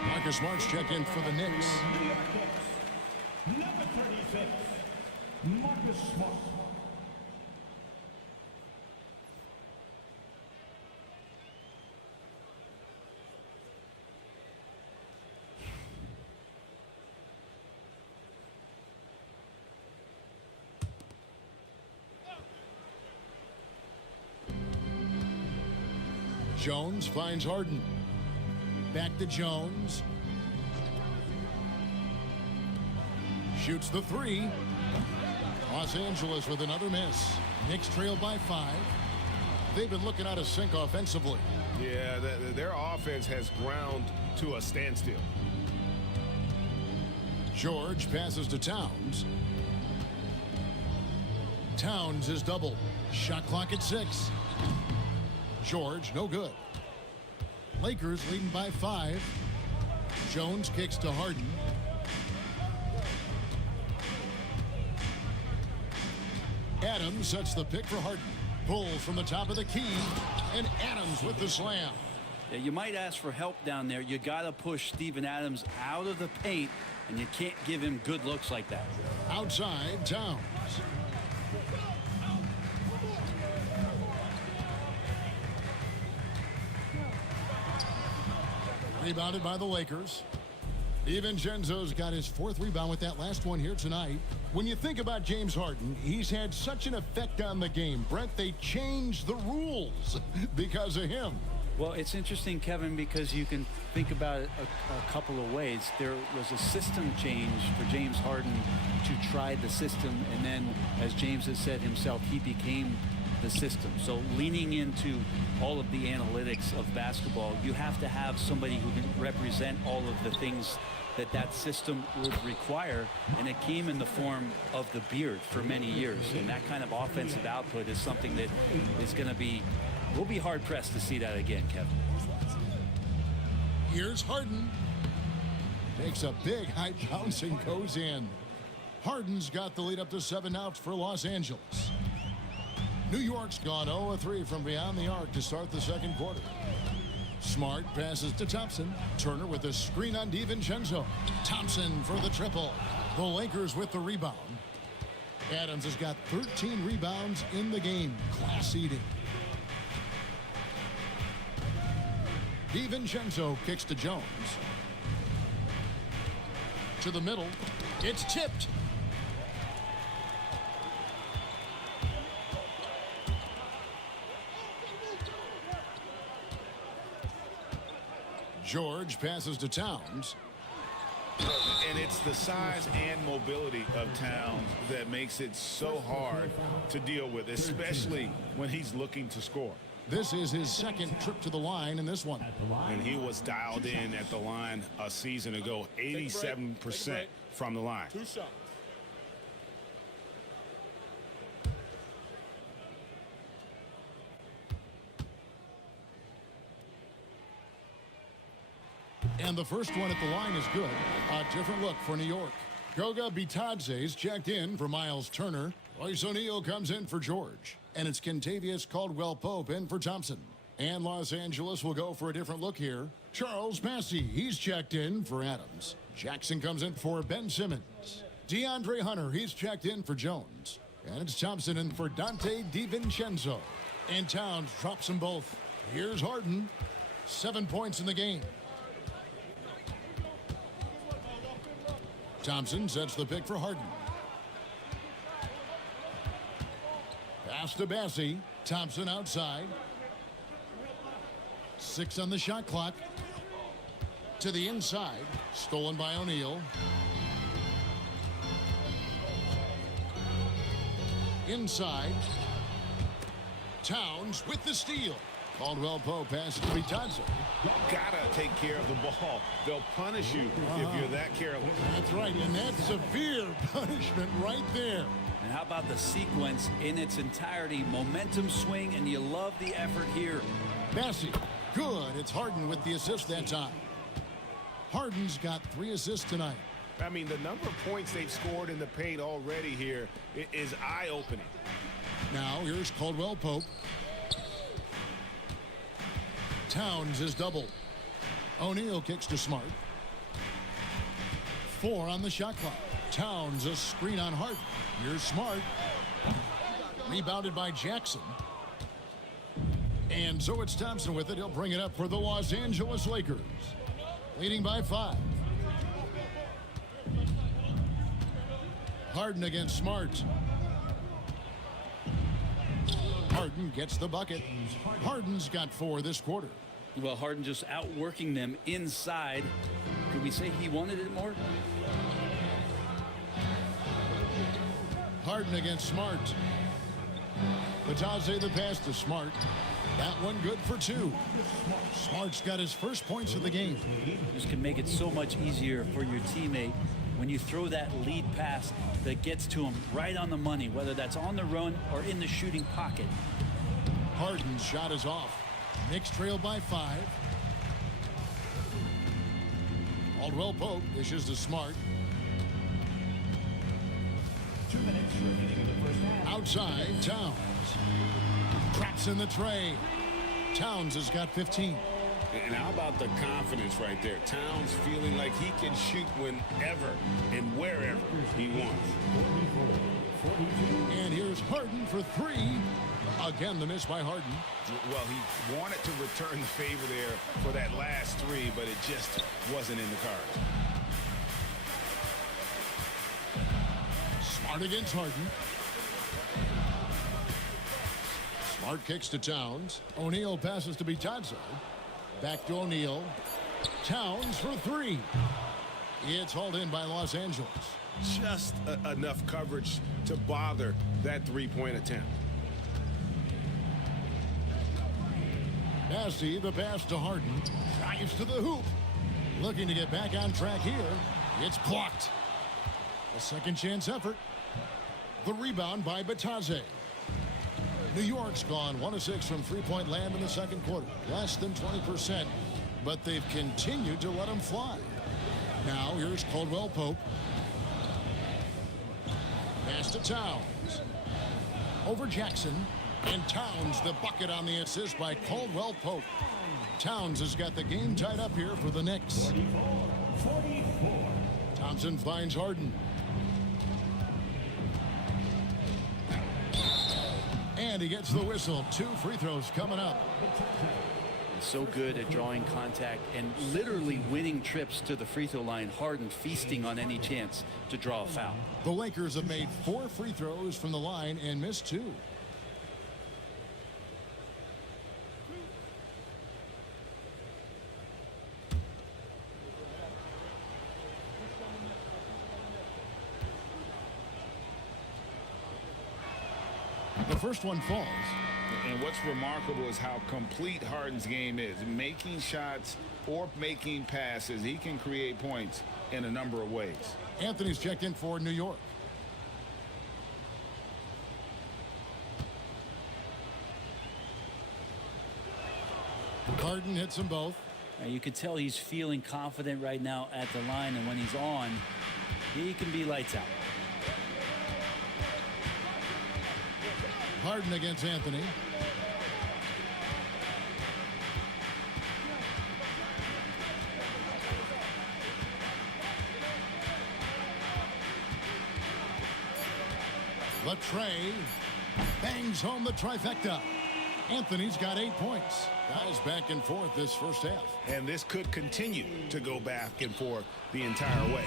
Marcus Smart's checked in for the Knicks. New York Knicks, number 36, Marcus Smart. Jones finds Harden. Back to Jones. Shoots the three. Los Angeles with another miss. Knicks trail by 5. They've been looking out of sync offensively. Yeah, their offense has ground to a standstill. George passes to Towns. Towns is double. Shot clock at 6. George, no good. Lakers leading by 5. Jones kicks to Harden. Adams sets the pick for Harden. Pulls from the top of the key, and Adams with the slam. Yeah, you might ask for help down there. You got to push Steven Adams out of the paint, and you can't give him good looks like that. Outside, Towns. Rebounded by the Lakers. DiVincenzo's got his 4th rebound with that last one here tonight. When you think about James Harden, he's had such an effect on the game. Brent, they changed the rules because of him. Well, it's interesting, Kevin, because you can think about it a couple of ways. There was a system change for James Harden to try the system, and then, as James has said himself, he became the system. So leaning into all of the analytics of basketball, you have to have somebody who can represent all of the things that system would require, and it came in the form of the beard for many years. And that kind of offensive output is something that is going to be, we'll be hard pressed to see that again, Kevin. Here's Harden. Takes a big high bounce and goes in. Harden's got the lead up to 7 outs for Los Angeles. New York's gone 0-3 from beyond the arc to start the second quarter. Smart passes to Thompson. Turner with a screen on DiVincenzo. Thompson for the triple. The Lakers with the rebound. Adams has got 13 rebounds in the game. Class eating. DiVincenzo kicks to Jones. To the middle. It's tipped. George passes to Towns. And it's the size and mobility of Towns that makes it so hard to deal with, especially when he's looking to score. This is his second trip to the line in this one. And he was dialed in at the line a season ago, 87% from the line. 2 shots. And the first one at the line is good. A different look for New York. Goga Bitadze's checked in for Miles Turner. Royce O'Neal comes in for George. And it's Kentavious Caldwell-Pope in for Thompson. And Los Angeles will go for a different look here. Charles Massey, he's checked in for Adams. Jackson comes in for Ben Simmons. DeAndre Hunter, he's checked in for Jones. And it's Thompson in for Dante DiVincenzo. And Towns drops them both. Here's Harden. 7 points in the game. Thompson sets the pick for Harden. Pass to Bassey. Thompson outside. 6 on the shot clock. To the inside. Stolen by O'Neal. Inside. Towns with the steal. Caldwell-Pope passes to Bitadze. Gotta take care of the ball. They'll punish you if you're that careless. That's right, and that's severe punishment right there. And how about the sequence in its entirety? Momentum swing, and you love the effort here. Bassey, good. It's Harden with the assist that time. Harden's got 3 assists tonight. I mean, the number of points they've scored in the paint already here is eye-opening. Now, here's Caldwell-Pope. Towns is double. O'Neal kicks to Smart. 4 on the shot clock. Towns a screen on Harden. Here's Smart. Rebounded by Jackson. And so it's Thompson with it. He'll bring it up for the Los Angeles Lakers. Leading by 5. Harden against Smart. Harden gets the bucket. Harden's got 4 this quarter. Well, Harden just outworking them inside. Could we say he wanted it more? Harden against Smart. Bitadze the pass to Smart. That one good for 2. Smart's got his first points of the game. This can make it so much easier for your teammate when you throw that lead pass that gets to him right on the money, whether that's on the run or in the shooting pocket. Harden's shot is off. Knicks trail by 5. Caldwell-Pope dishes to Smart. 2 minutes remaining in the first half. Outside, Towns. Traps in the tray. Towns has got 15. And how about the confidence right there? Towns feeling like he can shoot whenever and wherever he wants. And here's Harden for 3. Again, the miss by Harden. Well, he wanted to return the favor there for that last 3, but it just wasn't in the cards. Smart against Harden. Smart kicks to Towns. O'Neal passes to Bitadze. Back to O'Neal. Towns for 3. It's hauled in by Los Angeles. Just enough coverage to bother that 3-point attempt. Bassey, the pass to Harden. Drives to the hoop. Looking to get back on track here. It's blocked. A second chance effort. The rebound by Bitadze. New York's gone 1 of 6 from 3-point land in the second quarter. Less than 20%, but they've continued to let them fly. Now here's Caldwell-Pope. Pass to Towns. Over Jackson. And Towns the bucket on the assist by Caldwell-Pope. Towns has got the game tied up here for the Knicks. 44. Thompson finds Harden. And he gets the whistle. 2 free throws coming up. So good at drawing contact and literally winning trips to the free throw line. Harden feasting on any chance to draw a foul. The Lakers have made 4 free throws from the line and missed 2. The first one falls. And what's remarkable is how complete Harden's game is. Making shots or making passes, he can create points in a number of ways. Anthony's checked in for New York. Harden hits them both. You can tell he's feeling confident right now at the line, and when he's on, he can be lights out. Harden against Anthony. Latrey bangs home the trifecta. Anthony's got 8 points. Guys back and forth this first half. And this could continue to go back and forth the entire way.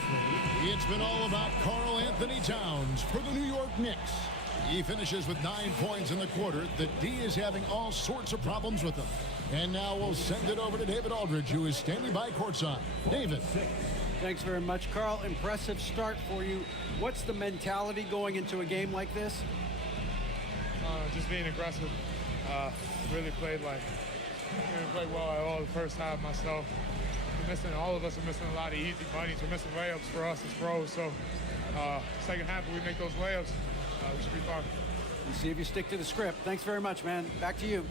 It's been all about Karl Anthony Towns for the New York Knicks. He finishes with 9 points in the quarter. The D is having all sorts of problems with him. And now we'll send it over to David Aldridge, who is standing by courtside. David. Thanks very much, Carl. Impressive start for you. What's the mentality going into a game like this? Just being aggressive. Really played well at all the first half myself. All of us are missing a lot of easy bunnies. We're missing layups for us as pros. So second half, if we make those layups, we should be fine. We'll see if you stick to the script. Thanks very much, man. Back to you.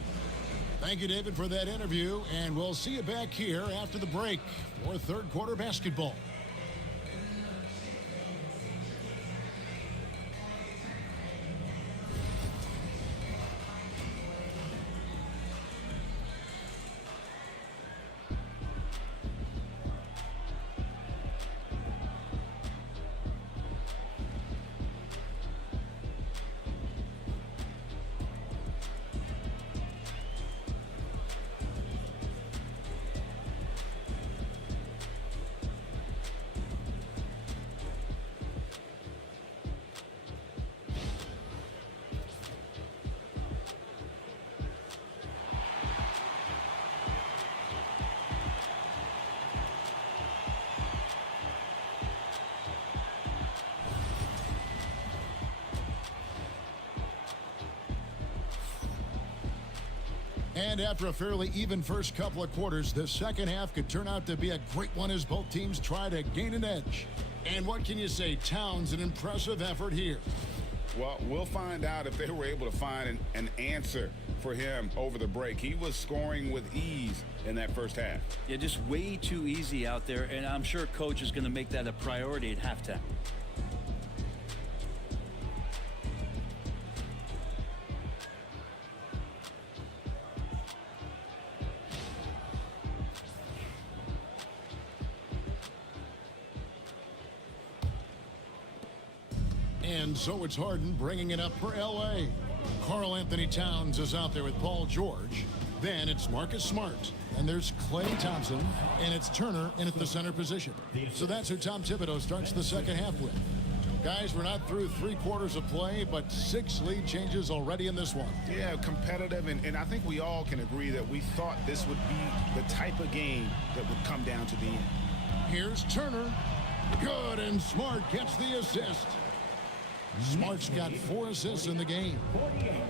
Thank you, David, for that interview. And we'll see you back here after the break for third quarter basketball. And after a fairly even first couple of quarters, the second half could turn out to be a great one as both teams try to gain an edge. And what can you say? Towns, an impressive effort here. Well, we'll find out if they were able to find an answer for him over the break. He was scoring with ease in that first half. Yeah, just way too easy out there, and I'm sure coach is going to make that a priority at halftime. And so it's Harden bringing it up for L.A. Karl Anthony Towns is out there with Paul George. Then it's Marcus Smart. And there's Klay Thompson. And it's Turner in at the center position. So that's who Tom Thibodeau starts the second half with. Guys, we're not through 3 quarters of play, but 6 lead changes already in this one. Yeah, competitive, and I think we all can agree that we thought this would be the type of game that would come down to the end. Here's Turner. Good, and Smart gets the assist. Smart's got 4 assists in the game.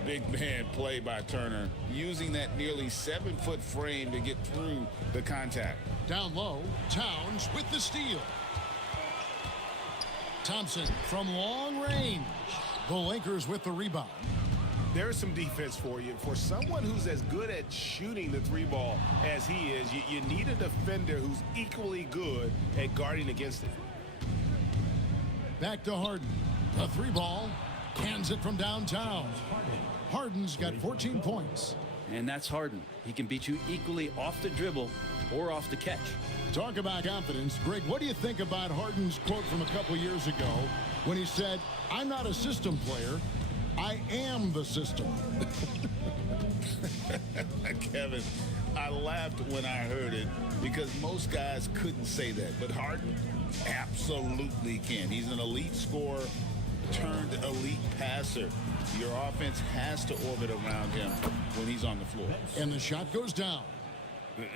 Big man play by Turner, using that nearly 7-foot frame to get through the contact. Down low, Towns with the steal. Thompson from long range. The Lakers with the rebound. There's some defense for you. For someone who's as good at shooting the 3-ball as he is, you need a defender who's equally good at guarding against it. Back to Harden. A 3-ball. Cans it from downtown. Harden's got 14 points. And that's Harden. He can beat you equally off the dribble or off the catch. Talk about confidence. Greg, what do you think about Harden's quote from a couple years ago when he said, "I'm not a system player. I am the system. Kevin, I laughed when I heard it because most guys couldn't say that, but Harden absolutely can. He's an elite scorer turned elite passer. Your offense has to orbit around him when he's on the floor. And the shot goes down.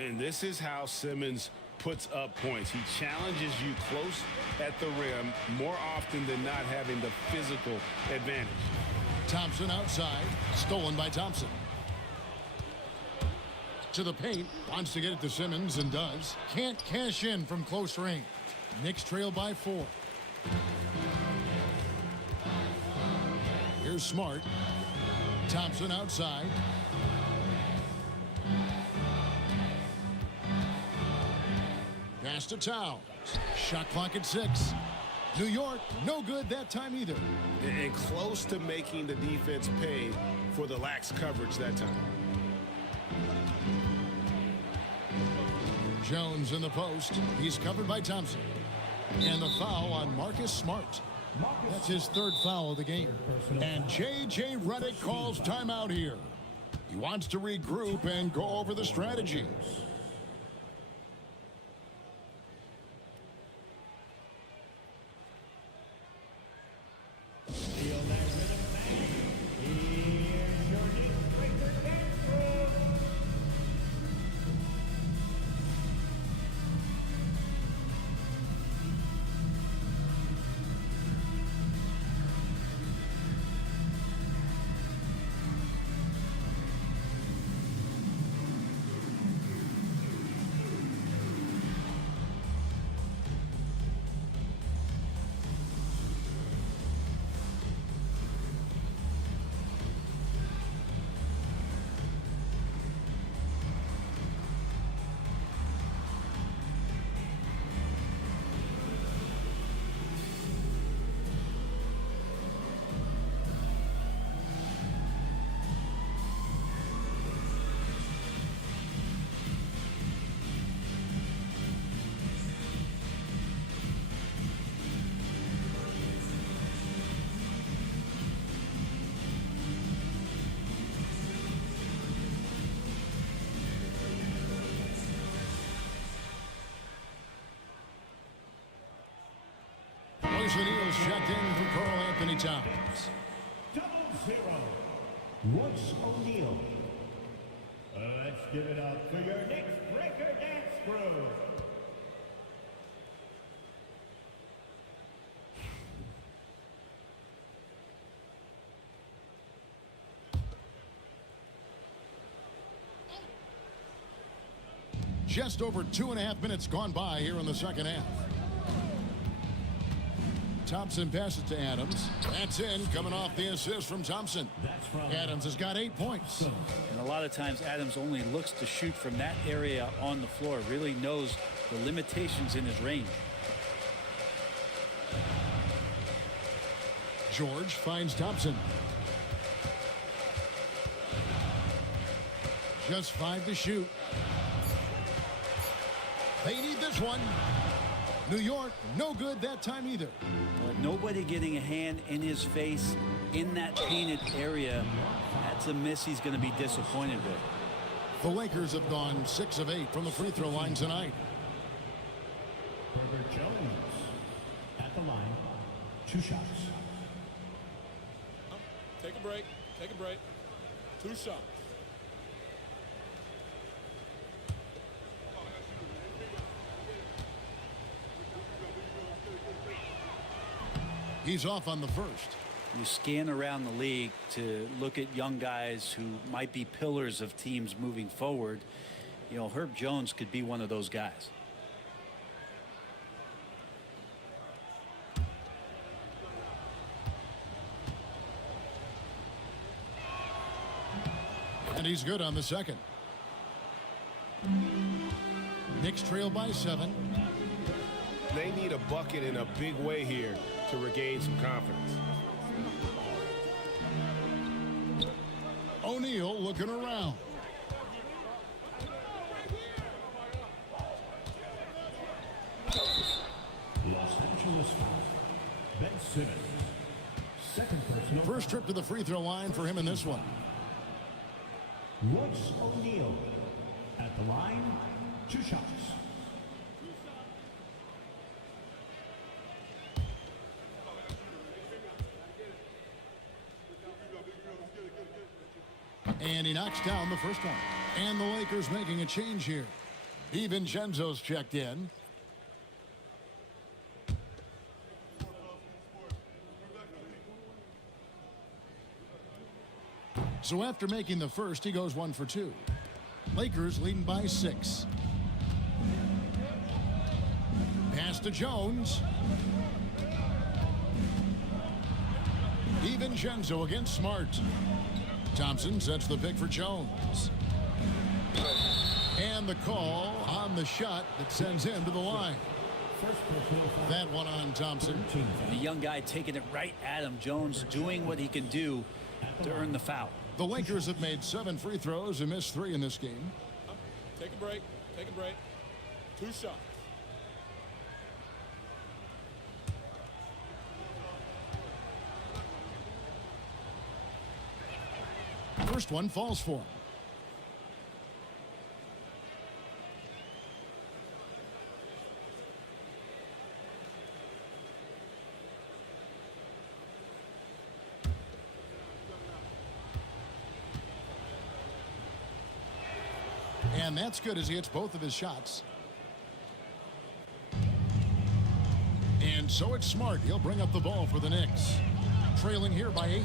And this is how Simmons puts up points. He challenges you close at the rim more often than not, having the physical advantage. Thompson outside, stolen by Thompson. To the paint, wants to get it to Simmons and does. Can't cash in from close range. Knicks trail by 4. Here's Smart. Thompson outside. Pass to Towns. Shot clock at 6. New York, no good that time either. And close to making the defense pay for the lax coverage that time. Jones in the post. He's covered by Thompson. And the foul on Marcus Smart. That's his 3rd foul of the game. And J.J. Redick calls timeout here. He wants to regroup and go over the strategy. O'Neal's checked in for Karl Anthony Towns. 0-0. Royce O'Neal. Let's give it up for your Knicks Breaker Dance Crew. Just over 2.5 minutes gone by here in the second half. Thompson passes to Adams. That's in, coming off the assist from Thompson. Adams has got 8 points. And a lot of times Adams only looks to shoot from that area on the floor, really knows the limitations in his range. George finds Thompson. Just 5 to shoot. They need this one. New York, no good that time either. But nobody getting a hand in his face in that painted area. That's a miss he's going to be disappointed with. The Lakers have gone 6 of 8 from the free throw line tonight. Herbert Jones at the line. 2 shots. Take a break. Take a break. 2 shots. He's off on the first. You scan around the league to look at young guys who might be pillars of teams moving forward. You know, Herb Jones could be one of those guys. And he's good on the second. Knicks trail by 7. They need a bucket in a big way here to regain some confidence. O'Neal looking around. Los Angeles foul. Ben Simmons. First trip to the free throw line for him in this one. Royce O'Neal at the line, 2 shots. And he knocks down the first one. And the Lakers making a change here. DiVincenzo's checked in. So after making the first, he goes 1 for 2. Lakers leading by 6. Pass to Jones. DiVincenzo against Smart. Thompson sets the pick for Jones. And the call on the shot that sends him to the line. That one on Thompson. The young guy taking it right at him. Jones doing what he can do to earn the foul. The Lakers have made 7 free throws and missed 3 in this game. Take a break. Take a break. 2 shots. First one falls for him. And that's good as he hits both of his shots. And so it's Smart. He'll bring up the ball for the Knicks. Trailing here by 8.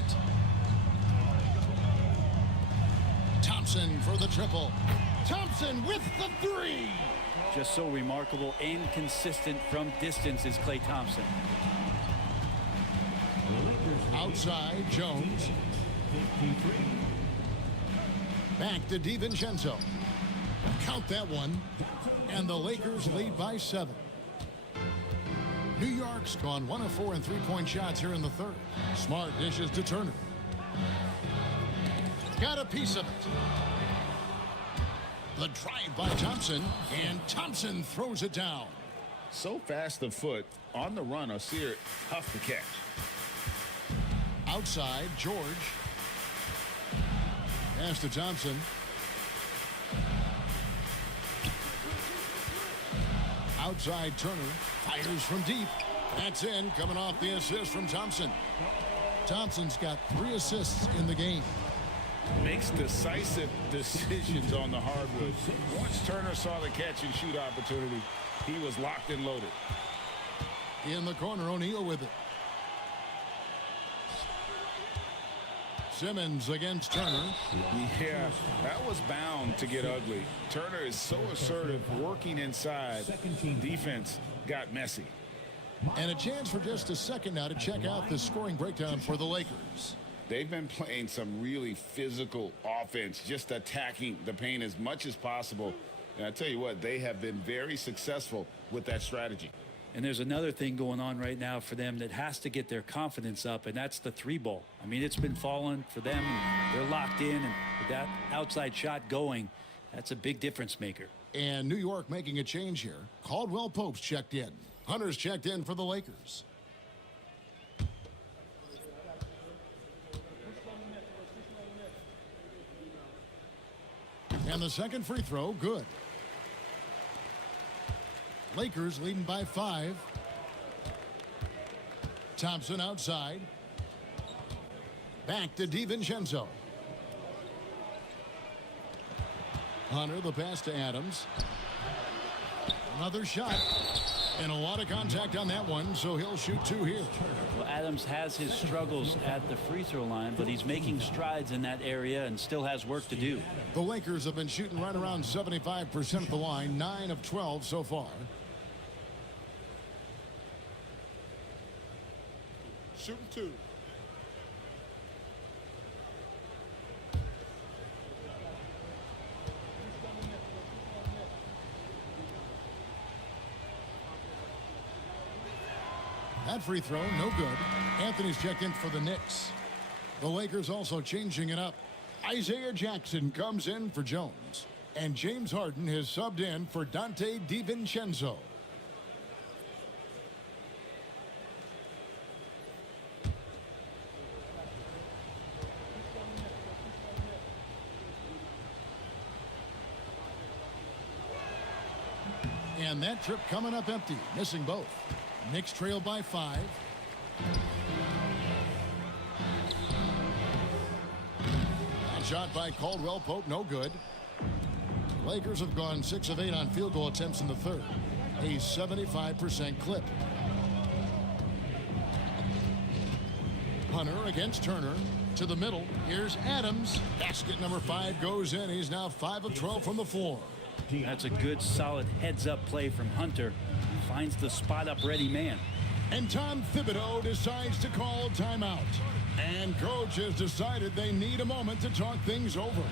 Thompson for the triple. Thompson with the 3. Just so remarkable and consistent from distance is Klay Thompson. Outside, Jones. Back to DiVincenzo. Count that one. And the Lakers lead by 7. New York's gone 1 of 4 in three-point shots here in the third. Smart dishes to Turner. Got a piece of it. The drive by Thompson, and Thompson throws it down. So fast of foot on the run. Osir tough to catch. Outside, George. Pass to Thompson. Outside, Turner fires from deep. That's in, coming off the assist from Thompson. Thompson's got 3 assists in the game. Makes decisive decisions on the hardwood. Once Turner saw the catch and shoot opportunity, he was locked and loaded. In the corner, O'Neal with it. Simmons against Turner. Yeah, that was bound to get ugly. Turner is so assertive, working inside. Defense got messy. And a chance for just a second now to check out the scoring breakdown for the Lakers. They've been playing some really physical offense, just attacking the paint as much as possible. And I tell you what, they have been very successful with that strategy. And there's another thing going on right now for them that has to get their confidence up, and that's the 3-ball. I mean, it's been falling for them. They're locked in, and with that outside shot going, that's a big difference maker. And New York making a change here. Caldwell Pope's checked in. Hunter's checked in for the Lakers. And the second free throw, good. Lakers leading by 5. Thompson outside. Back to DiVincenzo. Hunter, the pass to Adams. Another shot. And a lot of contact on that one, so he'll shoot 2 here. Well, Adams has his struggles at the free throw line, but he's making strides in that area and still has work to do. The Lakers have been shooting right around 75% of the line, 9 of 12 so far. Shooting 2. That free throw, no good. Anthony's checked in for the Knicks. The Lakers also changing it up. Isaiah Jackson comes in for Jones. And James Harden has subbed in for Dante DiVincenzo. And that trip coming up empty, missing both. Knicks trail by 5. And shot by Caldwell Pope, no good. Lakers have gone 6 of 8 on field goal attempts in the third. A 75% clip. Hunter against Turner. To the middle. Here's Adams. Basket number 5 goes in. He's now 5 of 12 from the floor. That's a good, solid heads-up play from Hunter. Finds the spot-up ready man. And Tom Thibodeau decides to call a timeout. And coach has decided they need a moment to talk things over.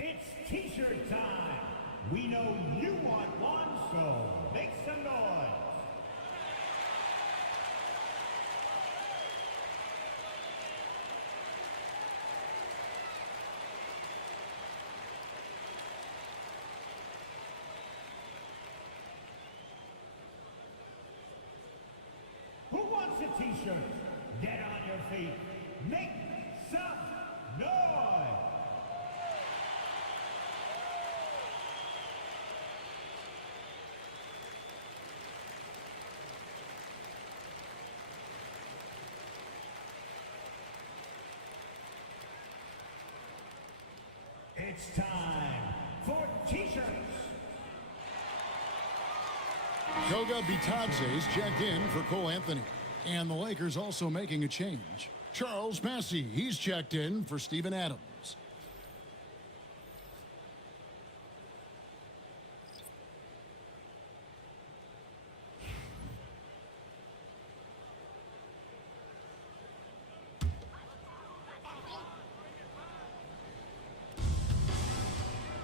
It's T-shirt time. We know you want one, so make some noise. Who wants a T-shirt? Get on your feet. Make some noise. It's time for T-shirts. Goga Bitadze's checked in for Cole Anthony. And the Lakers also making a change. Charles Massey, he's checked in for Steven Adams.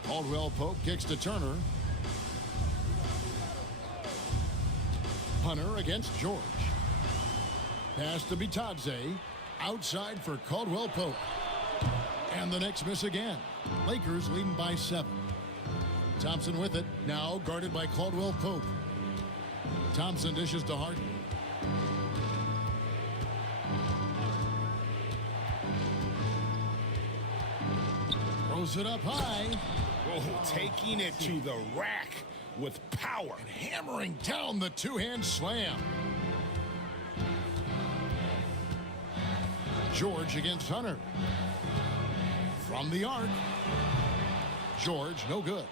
Caldwell Pope kicks to Turner. Hunter against George. Pass to Bitadze. Outside for Caldwell Pope. And the Knicks miss again. Lakers leading by 7. Thompson with it. Now guarded by Caldwell Pope. Thompson dishes to Harden. Throws it up high. Oh, taking it to the rack with power. And hammering down the two-hand slam. George against Hunter. From the arc. George, no good.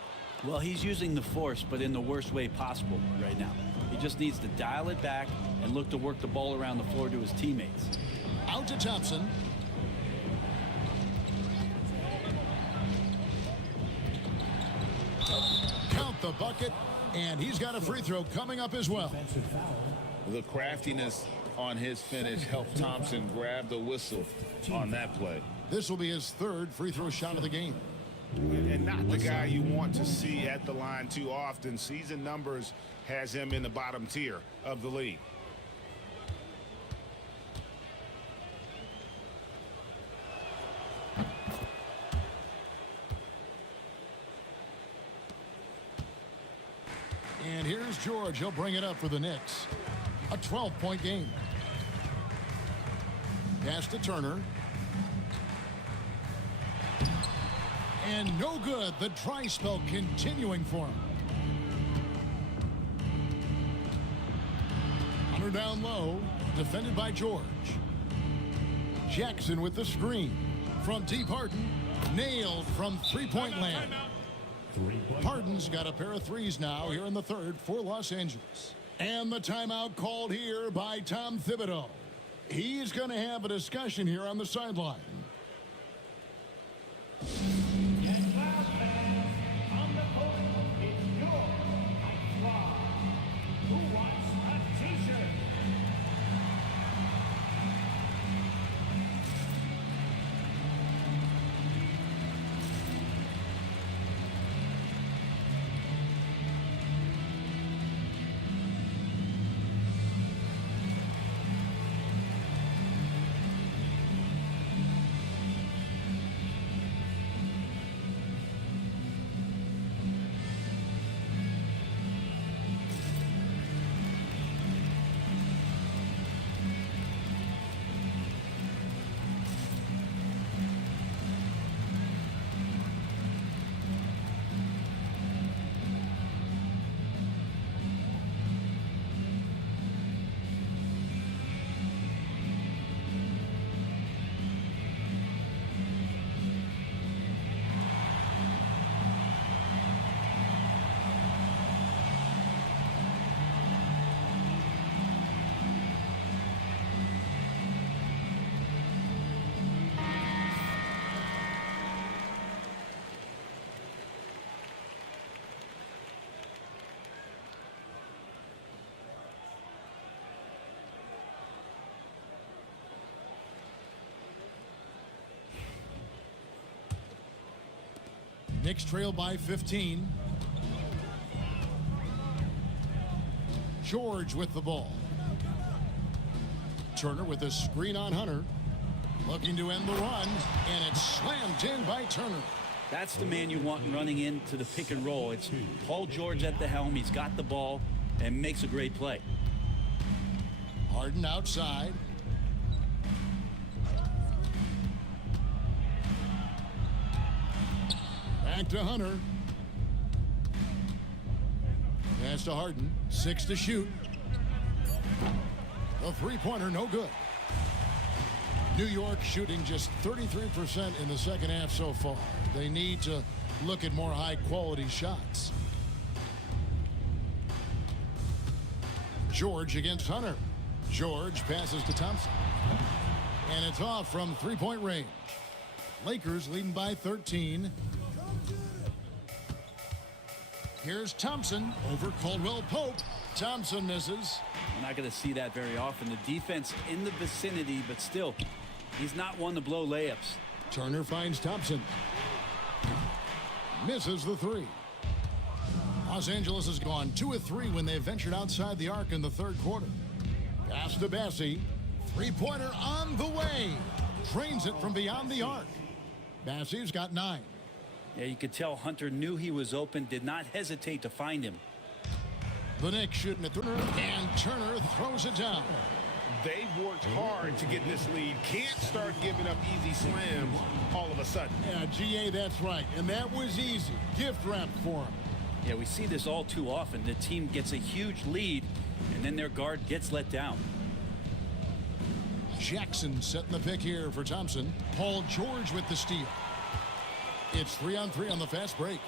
Well, he's using the force, but in the worst way possible right now. He just needs to dial it back and look to work the ball around the floor to his teammates. Out to Thompson. Count the bucket, and he's got a free throw coming up as well. The craftiness on his finish helped Thompson grab the whistle on that play. This will be his third free throw shot of the game. And not the guy you want to see at the line too often. Season numbers has him in the bottom tier of the league. And here's George. He'll bring it up for the Knicks. A 12-point game. Pass to Turner. And no good. The dry spell continuing for him. Hunter down low. Defended by George. Jackson with the screen. From deep Harden. Nailed from three-point land. Harden's got a pair of threes now here in the third for Los Angeles. And the timeout called here by Tom Thibodeau. He's going to have a discussion here on the sideline. Knicks trail by 15. George with the ball. Turner with a screen on Hunter. Looking to end the run, and it's slammed in by Turner. That's the man you want running into the pick and roll. It's Paul George at the helm. He's got the ball and makes a great play. Harden outside. Back to Hunter. Pass to Harden. 6 to shoot. The three-pointer, no good. New York shooting just 33% in the second half so far. They need to look at more high-quality shots. George against Hunter. George passes to Thompson. And it's off from three-point range. Lakers leading by 13. Here's Thompson over Caldwell Pope. Thompson misses. We're not going to see that very often. The defense in the vicinity, but still, he's not one to blow layups. Turner finds Thompson. Misses the three. Los Angeles has gone 2 of 3 when they ventured outside the arc in the third quarter. Pass to Bassie. Three-pointer on the way. Drains it from beyond the arc. Bassie's got 9. Yeah, you could tell Hunter knew he was open, did not hesitate to find him. The Knicks shooting at Turner, and Turner throws it down. They've worked hard to get this lead. Can't start giving up easy slams all of a sudden. Yeah, GA, that's right. And that was easy. Gift wrap for him. Yeah, we see this all too often. The team gets a huge lead, and then their guard gets let down. Jackson setting the pick here for Thompson. Paul George with the steal. It's 3-on-3 on the fast break.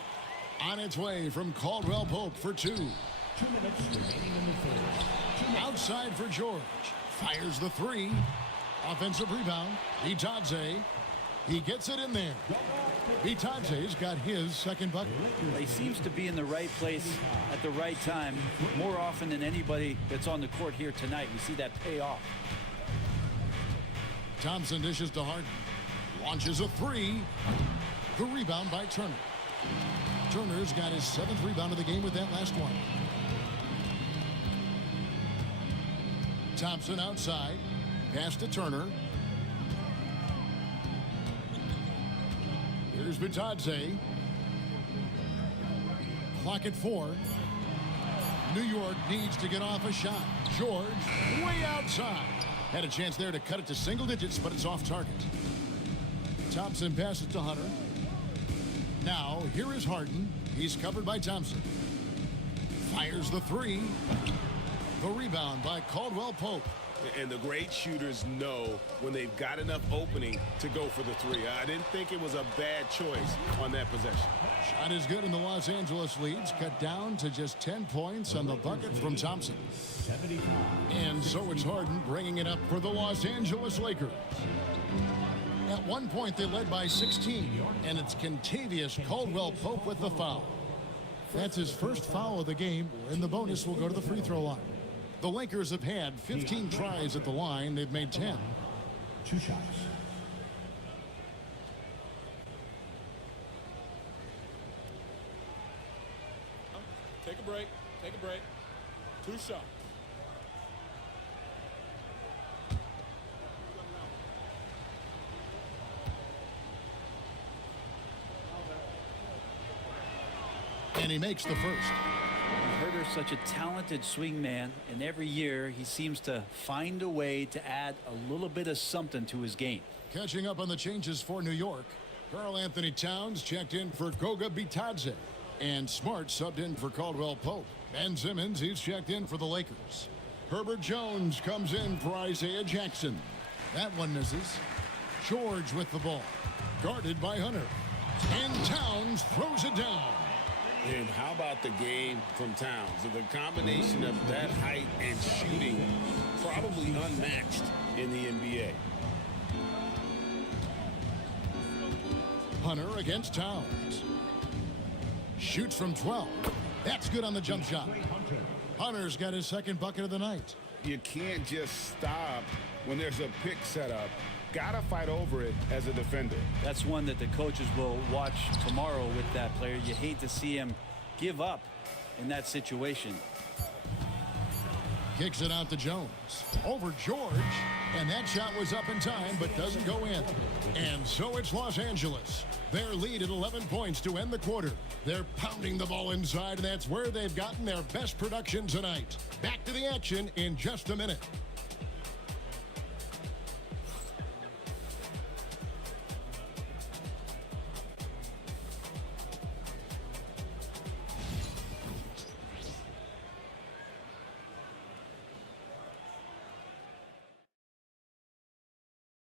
On its way from Caldwell Pope for 2. 2 minutes remaining in the third. Outside for George. Fires the 3. Offensive rebound. Bitadze. He gets it in there. Bitadze's got his second bucket. He seems to be in the right place at the right time more often than anybody that's on the court here tonight. We see that pay off. Thompson dishes to Harden. Launches a 3. The rebound by Turner. Turner's got his 7th rebound of the game with that last one. Thompson outside. Pass to Turner. Here's Bitadze. Clock at 4. New York needs to get off a shot. George way outside. Had a chance there to cut it to single digits, but it's off target. Thompson passes to Hunter. Now, here is Harden. He's covered by Thompson. Fires the 3. The rebound by Caldwell Pope. And the great shooters know when they've got enough opening to go for the 3. I didn't think it was a bad choice on that possession. Shot is good, and the Los Angeles leads cut down to just 10 points on the bucket from Thompson. And so it's Harden bringing it up for the Los Angeles Lakers. At one point, they led by 16, and it's Kentavious Caldwell Pope with the foul. That's his first foul of the game, and the bonus will go to the free throw line. The Lakers have had 15 tries at the line. They've made 10. 2 shots. Take a break. Take a break. 2 shots. And he makes the first. Herder's such a talented swing man, and every year he seems to find a way to add a little bit of something to his game. Catching up on the changes for New York. Karl Anthony Towns checked in for Goga Bitadze. And Smart subbed in for Caldwell Pope. Ben Simmons, he's checked in for the Lakers. Herbert Jones comes in for Isaiah Jackson. That one misses. George with the ball. Guarded by Hunter. And Towns throws it down. And how about the game from Towns? The combination of that height and shooting, probably unmatched in the NBA. Hunter against Towns. Shoots from 12. That's good on the jump shot. Hunter's got his second bucket of the night. You can't just stop when there's a pick set up got to fight over it as a defender. That's one that the coaches will watch tomorrow with that player. You hate to see him give up in that situation. Kicks it out to Jones. Over George. And that shot was up in time, but doesn't go in. And so it's Los Angeles. Their lead at 11 points to end the quarter. They're pounding the ball inside, and that's where they've gotten their best production tonight. Back to the action in just a minute.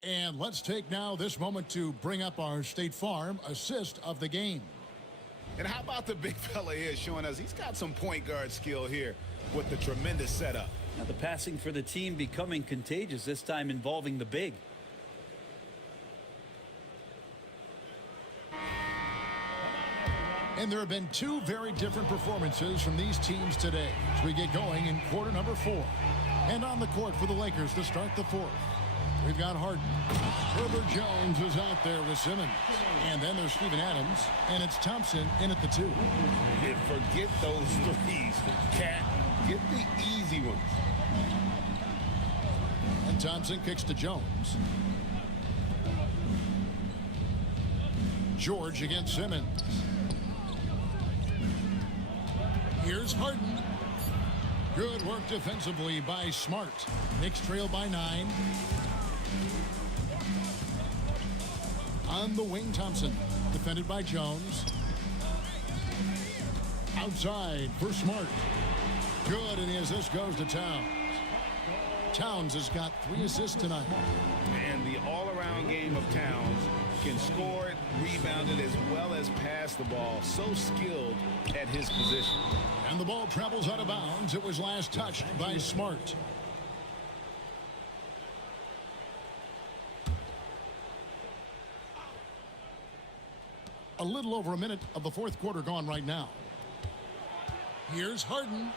And let's take now this moment to bring up our State Farm assist of the game. And how about the big fella here showing us he's got some point guard skill here with the tremendous setup. Now the passing for the team becoming contagious, this time involving the big. And there have been two very different performances from these teams today as we get going in quarter number 4. And on the court for the Lakers to start the fourth. We've got Harden. Herbert Jones is out there with Simmons. And then there's Steven Adams. And it's Thompson in at the 2. And forget those threes. Cat, get the easy ones. And Thompson kicks to Jones. George against Simmons. Here's Harden. Good work defensively by Smart. Knicks trail by 9. On the wing, Thompson. Defended by Jones. Outside for Smart. Good, and the assist goes to Towns. Towns has got 3 assists tonight. And the all-around game of Towns can score it, rebound it, as well as pass the ball. So skilled at his position. And the ball travels out of bounds. It was last touched by Smart. A little over a minute of the fourth quarter gone right now. Here's Harden.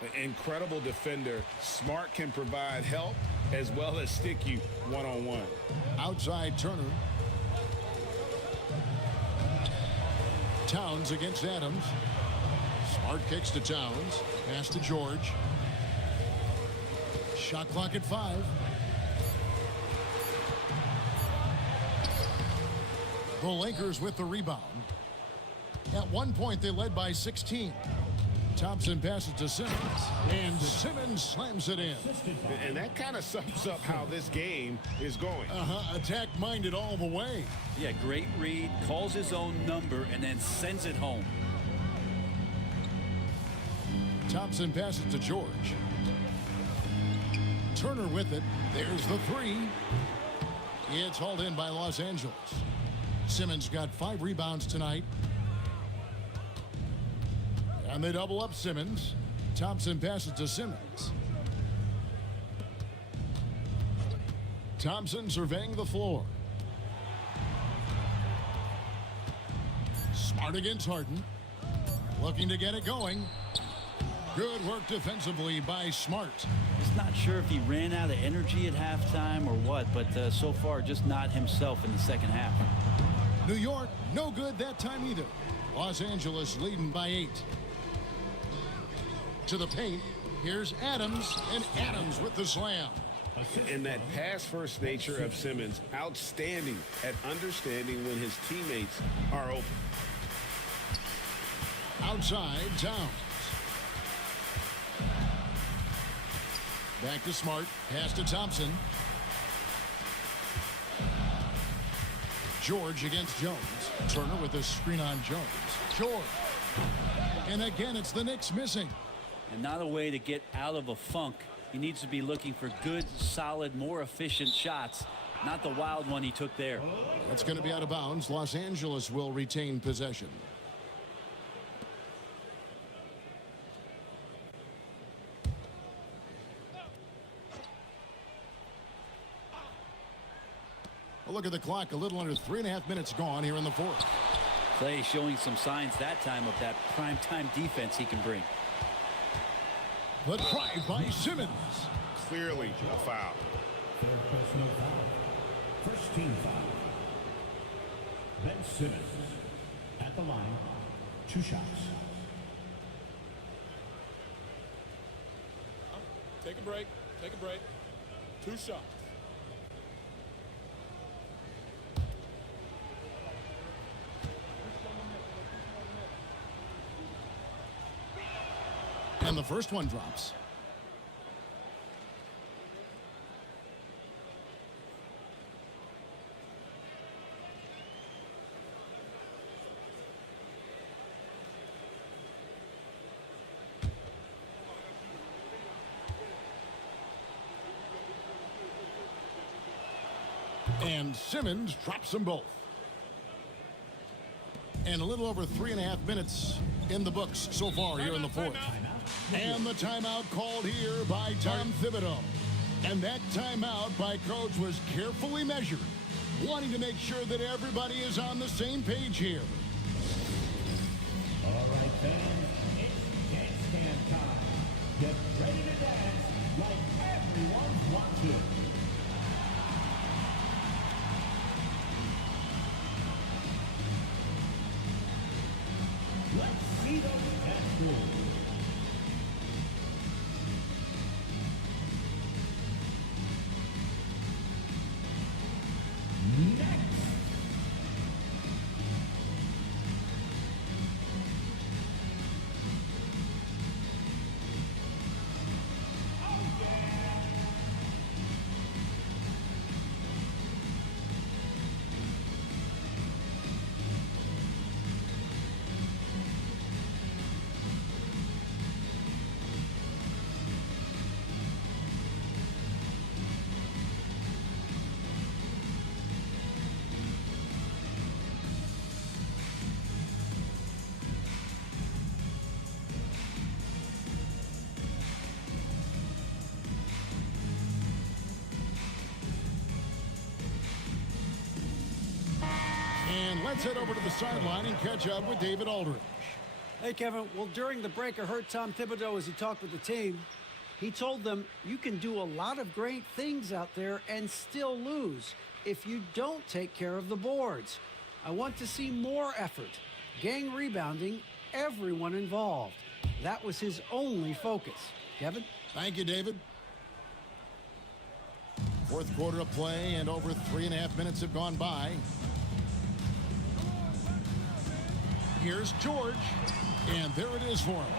An incredible defender. Smart can provide help as well as stick you one-on-one. Outside Turner. Towns against Adams. Smart kicks to Towns. Pass to George. Shot clock at 5. The Lakers with the rebound. At one point, they led by 16. Thompson passes to Simmons. And Simmons slams it in. And that kind of sums up how this game is going. Attack-minded all the way. Yeah, great read. Calls his own number and then sends it home. Thompson passes to George. Turner with it. There's the 3. It's hauled in by Los Angeles. Simmons got 5 rebounds tonight. And they double up Simmons. Thompson passes to Simmons. Thompson surveying the floor. Smart against Harden. Looking to get it going. Good work defensively by Smart. He's not sure if he ran out of energy at halftime or what, but so far just not himself in the second half. New York, no good that time either. Los Angeles leading by 8. To the paint, here's Adams, and Adams with the slam. And that pass-first nature of Simmons, outstanding at understanding when his teammates are open. Outside, Towns. Back to Smart, pass to Thompson. George against Jones. Turner with a screen on Jones. George. And again, it's the Knicks missing. And not a way to get out of a funk. He needs to be looking for good, solid, more efficient shots. Not the wild one he took there. That's going to be out of bounds. Los Angeles will retain possession. Look at the clock. A little under 3.5 minutes gone here in the fourth. Clay showing some signs that time of that prime-time defense he can bring. The drive by Simmons. Clearly a foul. Third personal foul. First team foul. Ben Simmons at the line. 2 shots. Take a break. Take a break. 2 shots. And the first one drops. And Simmons drops them both. And a little over 3.5 minutes in the books so far here in the fourth. And the timeout called here by Tom Thibodeau. And that timeout by Coach was carefully measured, wanting to make sure that everybody is on the same page here. All right, fans, it's dance can time. Get ready to dance like everyone's watching. Let's see those dance moves. And let's head over to the sideline and catch up with David Aldridge. Hey, Kevin. Well, during the break, I heard Tom Thibodeau as he talked with the team. He told them you can do a lot of great things out there and still lose if you don't take care of the boards. I want to see more effort, gang rebounding, everyone involved. That was his only focus. Kevin? Thank you, David. Fourth quarter of play and over 3.5 minutes have gone by. Here's George, and there it is for him.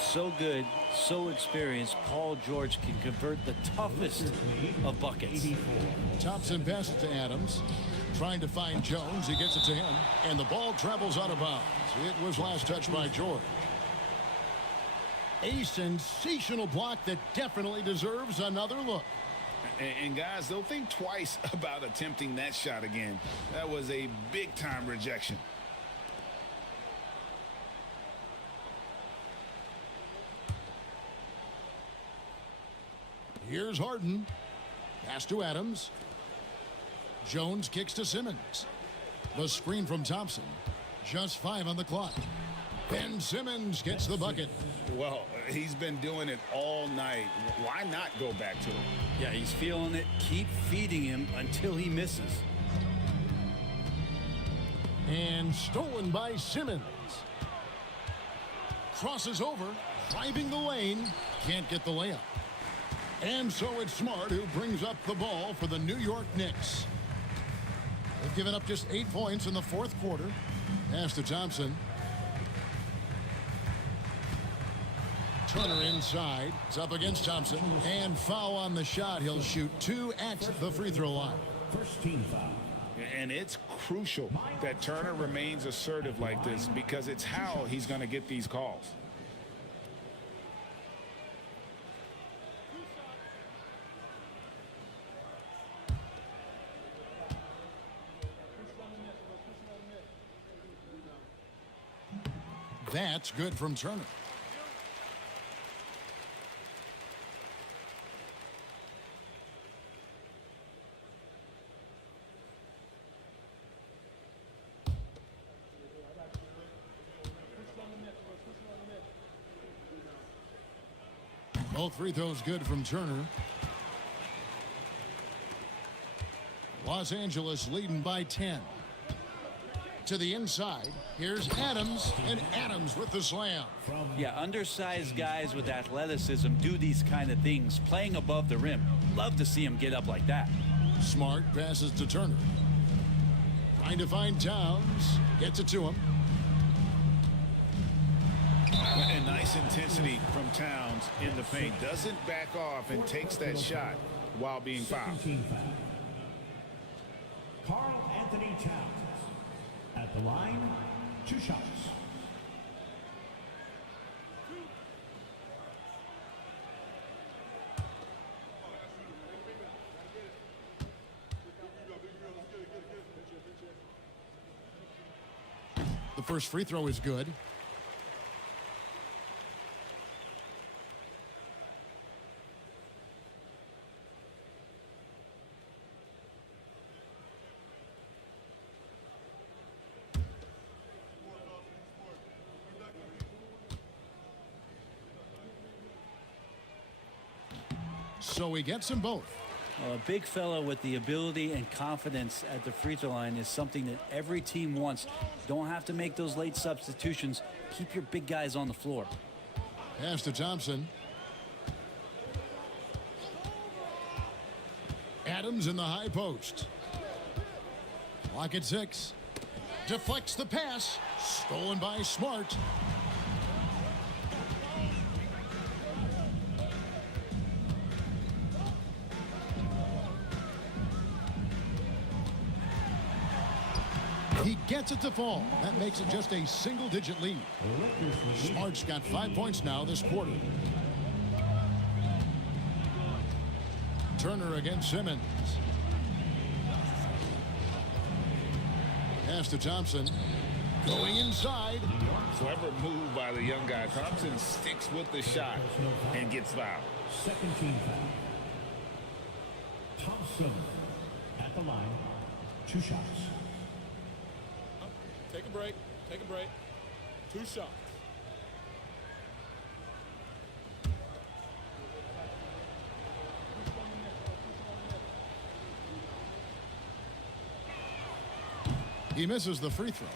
So good, so experienced, Paul George can convert the toughest of buckets. Thompson passes to Adams, trying to find Jones. He gets it to him, and the ball travels out of bounds. It was last touched by George. A sensational block that definitely deserves another look. And guys, they'll think twice about attempting that shot again. That was a big-time rejection. Here's Harden. Pass to Adams. Jones kicks to Simmons. The screen from Thompson. Just 5 on the clock. Ben Simmons gets the bucket. Well, he's been doing it all night. Why not go back to him? Yeah, he's feeling it. Keep feeding him until he misses. And stolen by Simmons. Crosses over, driving the lane. Can't get the layup. And so it's Smart who brings up the ball for the New York Knicks. They've given up just 8 points in the fourth quarter. Pass to Thompson. Turner inside. It's up against Thompson. And foul on the shot. He'll shoot 2 at the free throw line. First team foul. And it's crucial that Turner remains assertive like this because it's how he's going to get these calls. That's good from Turner. Both free throws good from Turner. Los Angeles leading by 10. To the inside, here's Adams, and Adams with the slam. Yeah, undersized guys with athleticism do these kind of things, playing above the rim. Love to see him get up like that. Smart passes to Turner. Trying to find Towns. Gets it to him. And nice intensity from Towns in the paint. Doesn't back off and takes that shot while being fouled. Carl Anthony Towns. At the line, 2 shots. The first free throw is good. So he gets them both. Well, a big fella with the ability and confidence at the free throw line is something that every team wants. Don't have to make those late substitutions. Keep your big guys on the floor. Pass to Thompson. Adams in the high post. Clock at 6. Deflects the pass. Stolen by Smart. He gets it to fall. That makes it just a single-digit lead. Smart's got 5 points now this quarter. Turner against Simmons. Pass to Thompson. Going inside. Clever move by the young guy. Thompson sticks with the shot and gets fouled. Second team foul. Thompson at the line, 2 shots. Take a break. Take a break. 2 shots. He misses the free throw.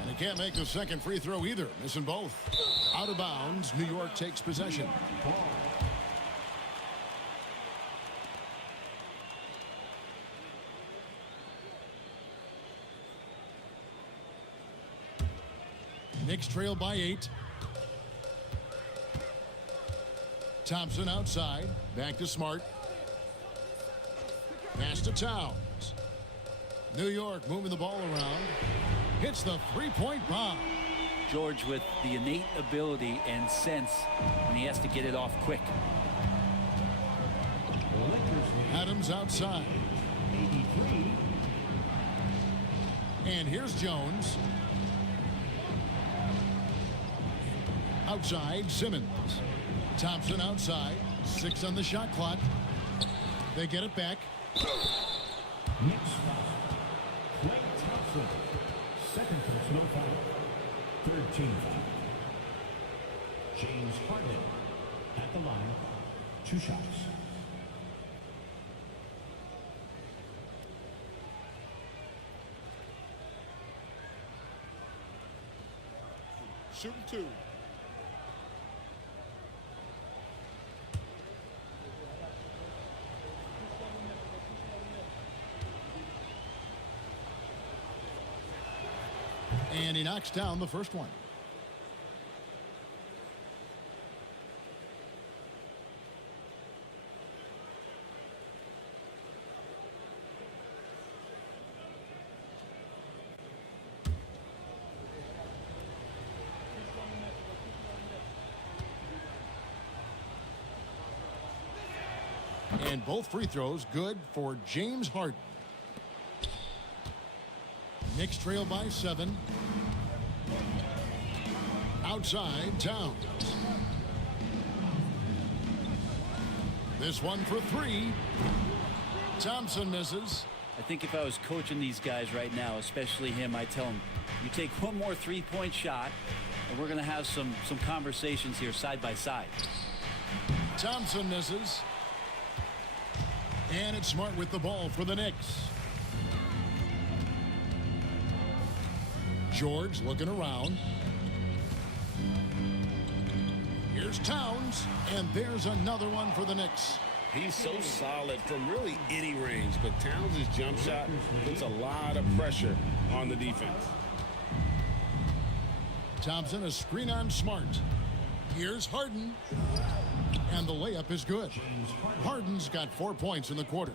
And he can't make the second free throw either, missing both. Out of bounds, New York takes possession. Knicks trail by 8. Thompson outside. Back to Smart. Pass to Towns. New York moving the ball around. Hits the three-point bomb. George with the innate ability and sense when he has to get it off quick. Adams outside. And here's Jones. Outside, Simmons. Thompson outside. 6 on the shot clock. They get it back. Next foul. Klay Thompson. Second personal foul. Third team foul. James Harden at the line. 2 shots. Shooting 2. And he knocks down the first one. And both free throws good for James Harden. Knicks trail by 7. Outside, Towns. This one for three. Thompson misses. I think if I was coaching these guys right now, especially him, I'd tell him, you take one more three-point shot, and we're going to have some conversations here side by side. Thompson misses. And it's Smart with the ball for the Knicks. George looking around. Here's Towns, and there's another one for the Knicks. He's so solid from really any range, but Towns' jump shot puts a lot of pressure on the defense. Thompson, a screen on Smart. Here's Harden. And the layup is good. Harden's got 4 points in the quarter.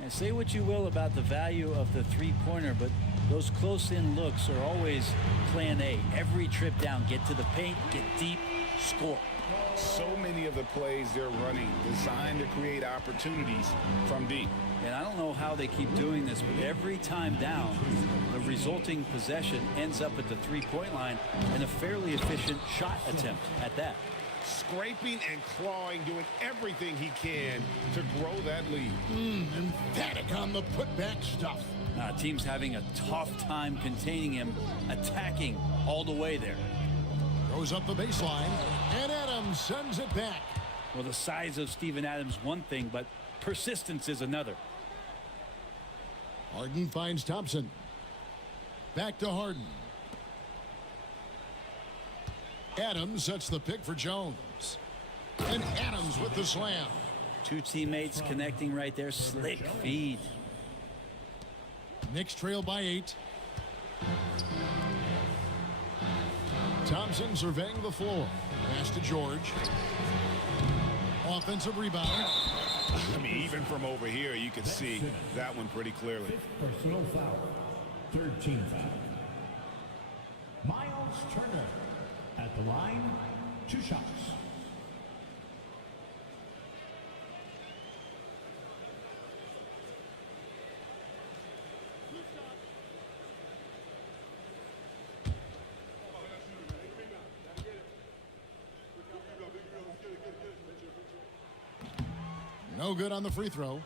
Yeah, say what you will about the value of the three-pointer, but those close-in looks are always plan A. Every trip down, get to the paint, get deep, score. So many of the plays they're running designed to create opportunities from deep. And I don't know how they keep doing this, but every time down, the resulting possession ends up at the three-point line and a fairly efficient shot attempt at that. Scraping and clawing, doing everything he can to grow that lead. Emphatic on the putback stuff. Team's having a tough time containing him, attacking all the way there. Goes up the baseline, and Adams sends it back. Well, the size of Steven Adams one thing, but persistence is another. Harden finds Thompson. Back to Harden. Adams sets the pick for Jones. And Adams with the slam. Two teammates connecting right there. Slick feed. Knicks trail by 8. Thompson surveying the floor. Pass to George. Offensive rebound. I mean, even from over here, you can see that one pretty clearly. Personal foul. Third team foul. Miles Turner at the line. 2 shots. No good on the free throw.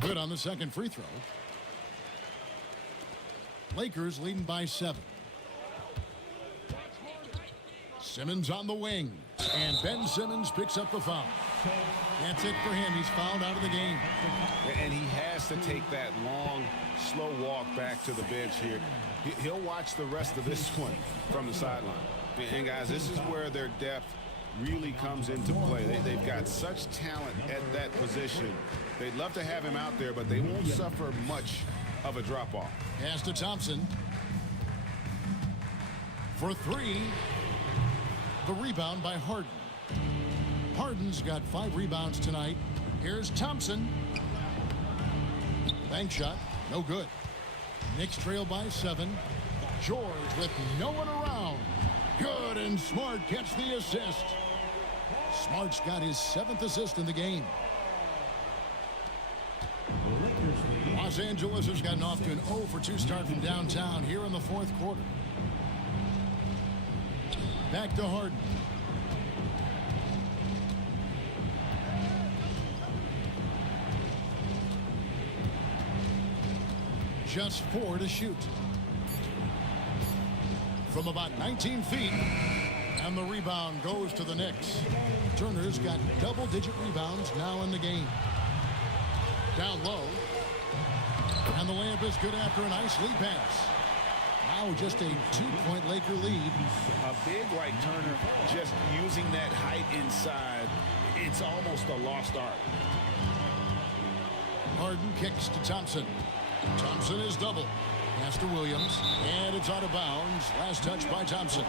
Good on the second free throw. Lakers leading by 7. Simmons on the wing. And Ben Simmons picks up the foul. That's it for him. He's fouled out of the game. And he has to take that long, slow walk back to the bench here. He'll watch the rest of this one from the sideline. And guys, this is where their depth really comes into play. They've got such talent at that position. They'd love to have him out there, but they won't suffer much of a drop-off. Pass to Thompson. For 3. The rebound by Harden. Harden's got 5 rebounds tonight. Here's Thompson. Bank shot. No good. Knicks trail by 7. George with no one around. Good, and Smart gets the assist. Smart's got his 7th assist in the game. Los Angeles has gotten off to an 0 for 2 start from downtown here in the 4th quarter. Back to Harden. Just 4 to shoot. From about 19 feet. And the rebound goes to the Knicks. Turner's got double-digit rebounds now in the game. Down low. And the layup is good after a nice lead pass. Now just a 2-point Laker lead. A big like Turner just using that height inside. It's almost a lost art. Harden kicks to Thompson. Thompson is double. Pass to Williams. And it's out of bounds. Last touch by Thompson.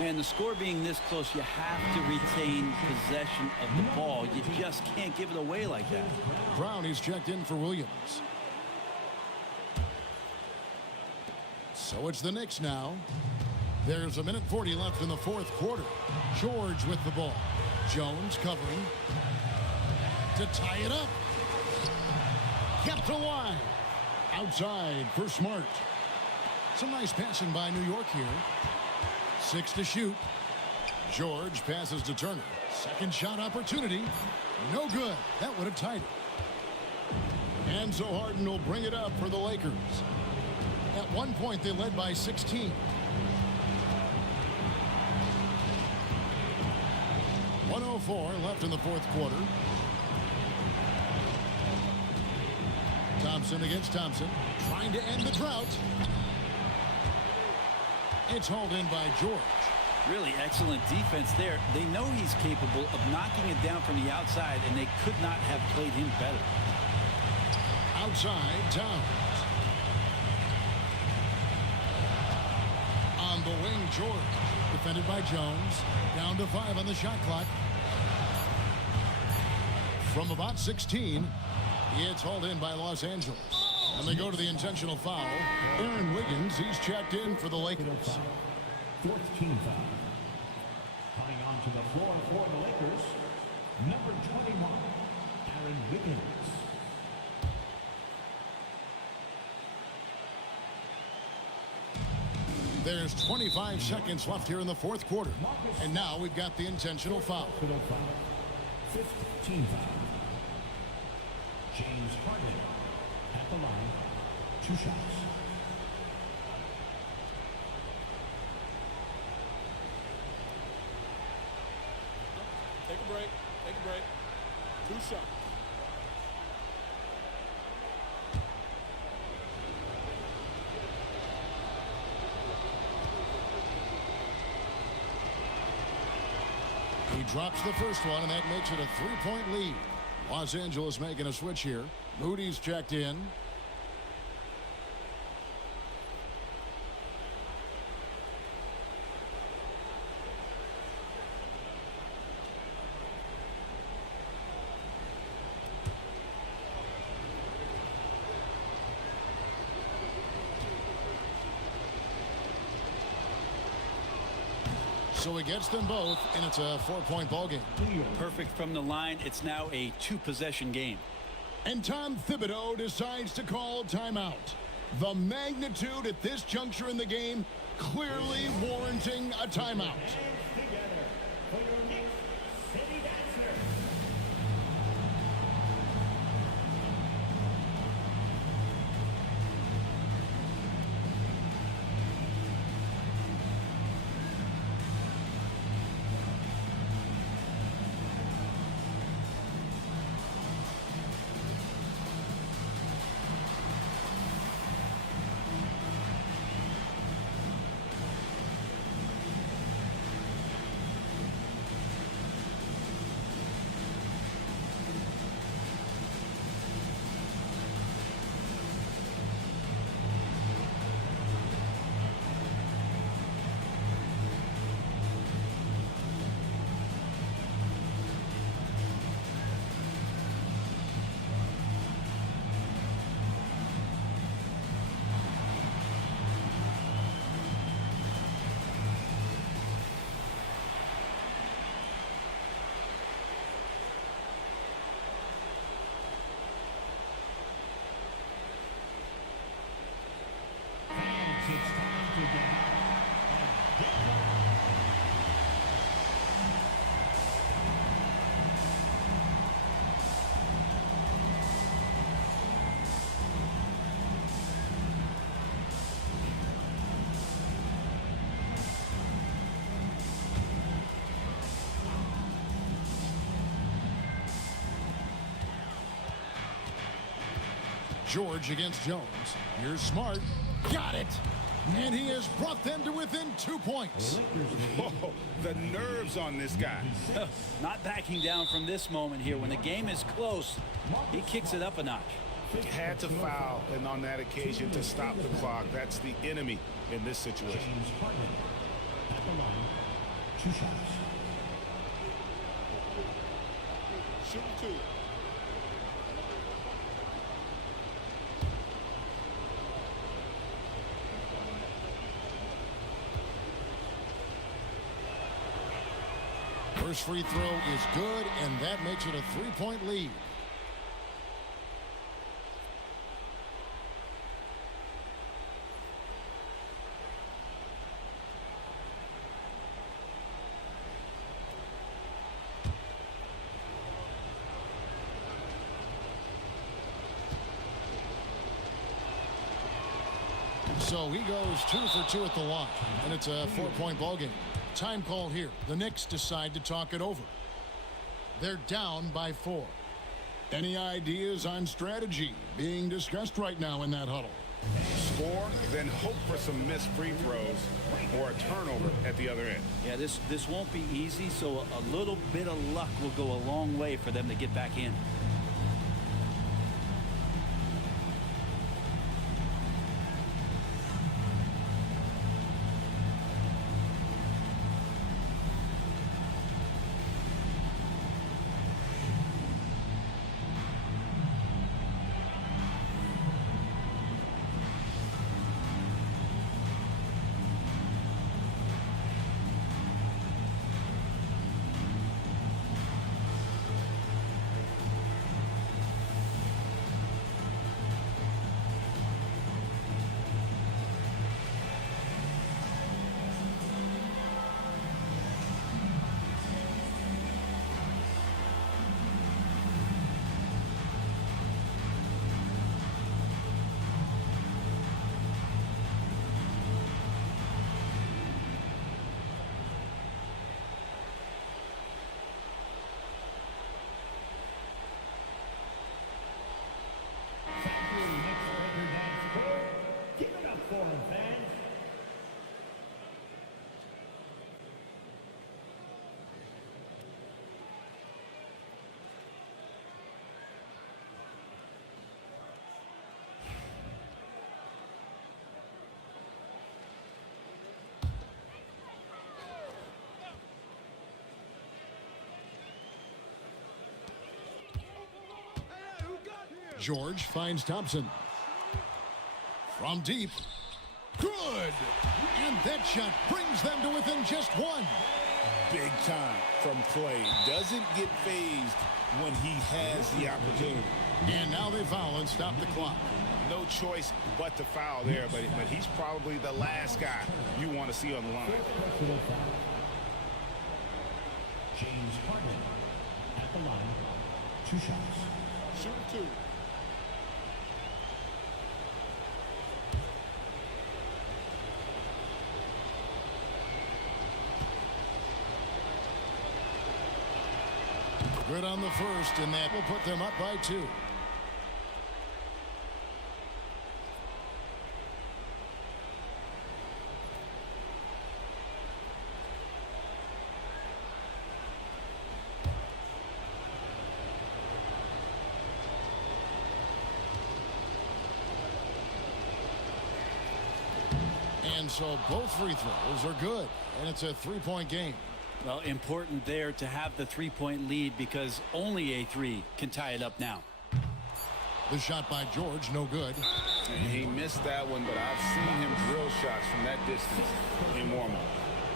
And the score being this close, you have to retain possession of the ball. You just can't give it away like that. Brown is checked in for Williams. So it's the Knicks now. There's a minute 40 left in the 4th quarter. George with the ball. Jones covering to tie it up. Kept alive. Outside for Smart. Some nice passing by New York here. 6 to shoot. George passes to Turner. Second shot opportunity. No good. That would have tied it. And so Harden will bring it up for the Lakers. At one point, they led by 16. 1:04 left in the fourth quarter. Thompson against Thompson, trying to end the drought. It's hauled in by George. Really excellent defense there. They know he's capable of knocking it down from the outside, and they could not have played him better. Outside, Towns. On the wing, George. Defended by Jones. Down to 5 on the shot clock. From about 16, it's hauled in by Los Angeles. And they go to the intentional foul. Aaron Wiggins, he's checked in for the Lakers. Fourth team foul. Coming onto the floor for the Lakers, number 21, Aaron Wiggins. There's 25 seconds left here in the fourth quarter. And now we've got the intentional foul. Fifth team foul. James Harden at the line. 2 shots. Take a break. Take a break. 2 shots. He drops the first one, and that makes it a 3-point lead. Los Angeles making a switch here. Moody's checked in. So he gets them both, and it's a 4-point ball game. Perfect from the line. It's now a 2-possession game. And Tom Thibodeau decides to call timeout. The magnitude at this juncture in the game clearly warranting a timeout. It's time to get out. George against Jones. Here's Smart. Got it. And he has brought them to within 2 points. Oh, the nerves on this guy. Not backing down from this moment here. When the game is close, he kicks it up a notch. Had to foul, and on that occasion to stop the clock. That's the enemy in this situation. James Harden at the line. 2 shots. Shoot 2. First free throw is good, and that makes it a 3-point lead. So he goes 2 for 2 at the line, and it's a 4-point ball game. Time call here. The Knicks decide to talk it over. They're down by 4. Any ideas on strategy being discussed right now in that huddle? Score, then hope for some missed free throws or a turnover at the other end. Yeah, this won't be easy, so a little bit of luck will go a long way for them to get back in. George finds Thompson. From deep. Good! And that shot brings them to within just 1. Big time from Clay. Doesn't get phased when he has the opportunity. And now they foul and stop the clock. No choice but to foul there, but he's probably the last guy you want to see on the line. James Harden at the line. 2 shots. Shoot 2. Good on the first, and that will put them up by 2. And so both free throws are good, and it's a 3-point game. Well, important there to have the 3-point lead because only a 3 can tie it up now. The shot by George, no good. He missed that one, but I've seen him drill shots from that distance in warm-up.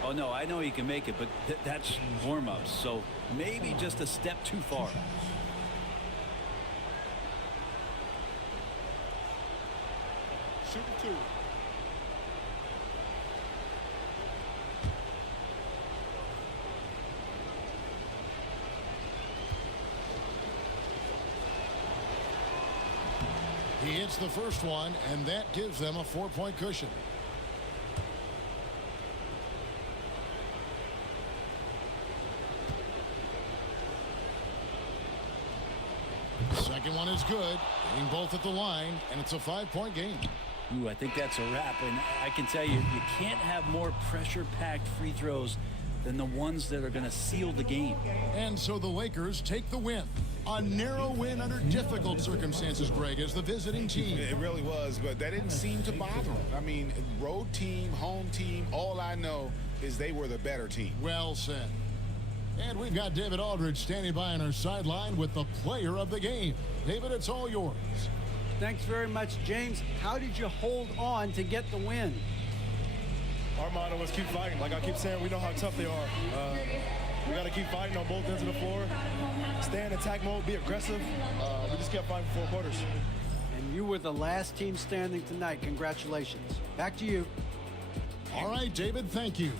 Oh, no, I know he can make it, but that's warm-ups, so maybe just a step too far. Shoot 2. He hits the first one, and that gives them a 4-point cushion. Second one is good, hitting both at the line, and it's a 5-point game. Ooh, I think that's a wrap, and I can tell you, you can't have more pressure-packed free throws than the ones that are going to seal the game. And so the Lakers take the win. A narrow win under difficult circumstances, Greg, as the visiting team. It really was, but that didn't seem to bother them. I mean, road team, home team, all I know is they were the better team. Well said. And we've got David Aldridge standing by on our sideline with the player of the game. David, it's all yours. Thanks very much, James. How did you hold on to get the win? Our motto was keep fighting. Like I keep saying, we know how tough they are. We got to keep fighting on both ends of the floor. Stay in attack mode, be aggressive. We just kept fighting for 4 quarters. And you were the last team standing tonight. Congratulations. Back to you. All right, David, thank you.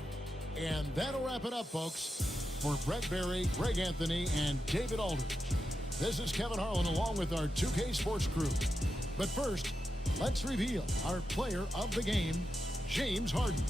And that'll wrap it up, folks. For Brett Berry, Greg Anthony, and David Aldridge, this is Kevin Harlan along with our 2K Sports crew. But first, let's reveal our player of the game, James Harden.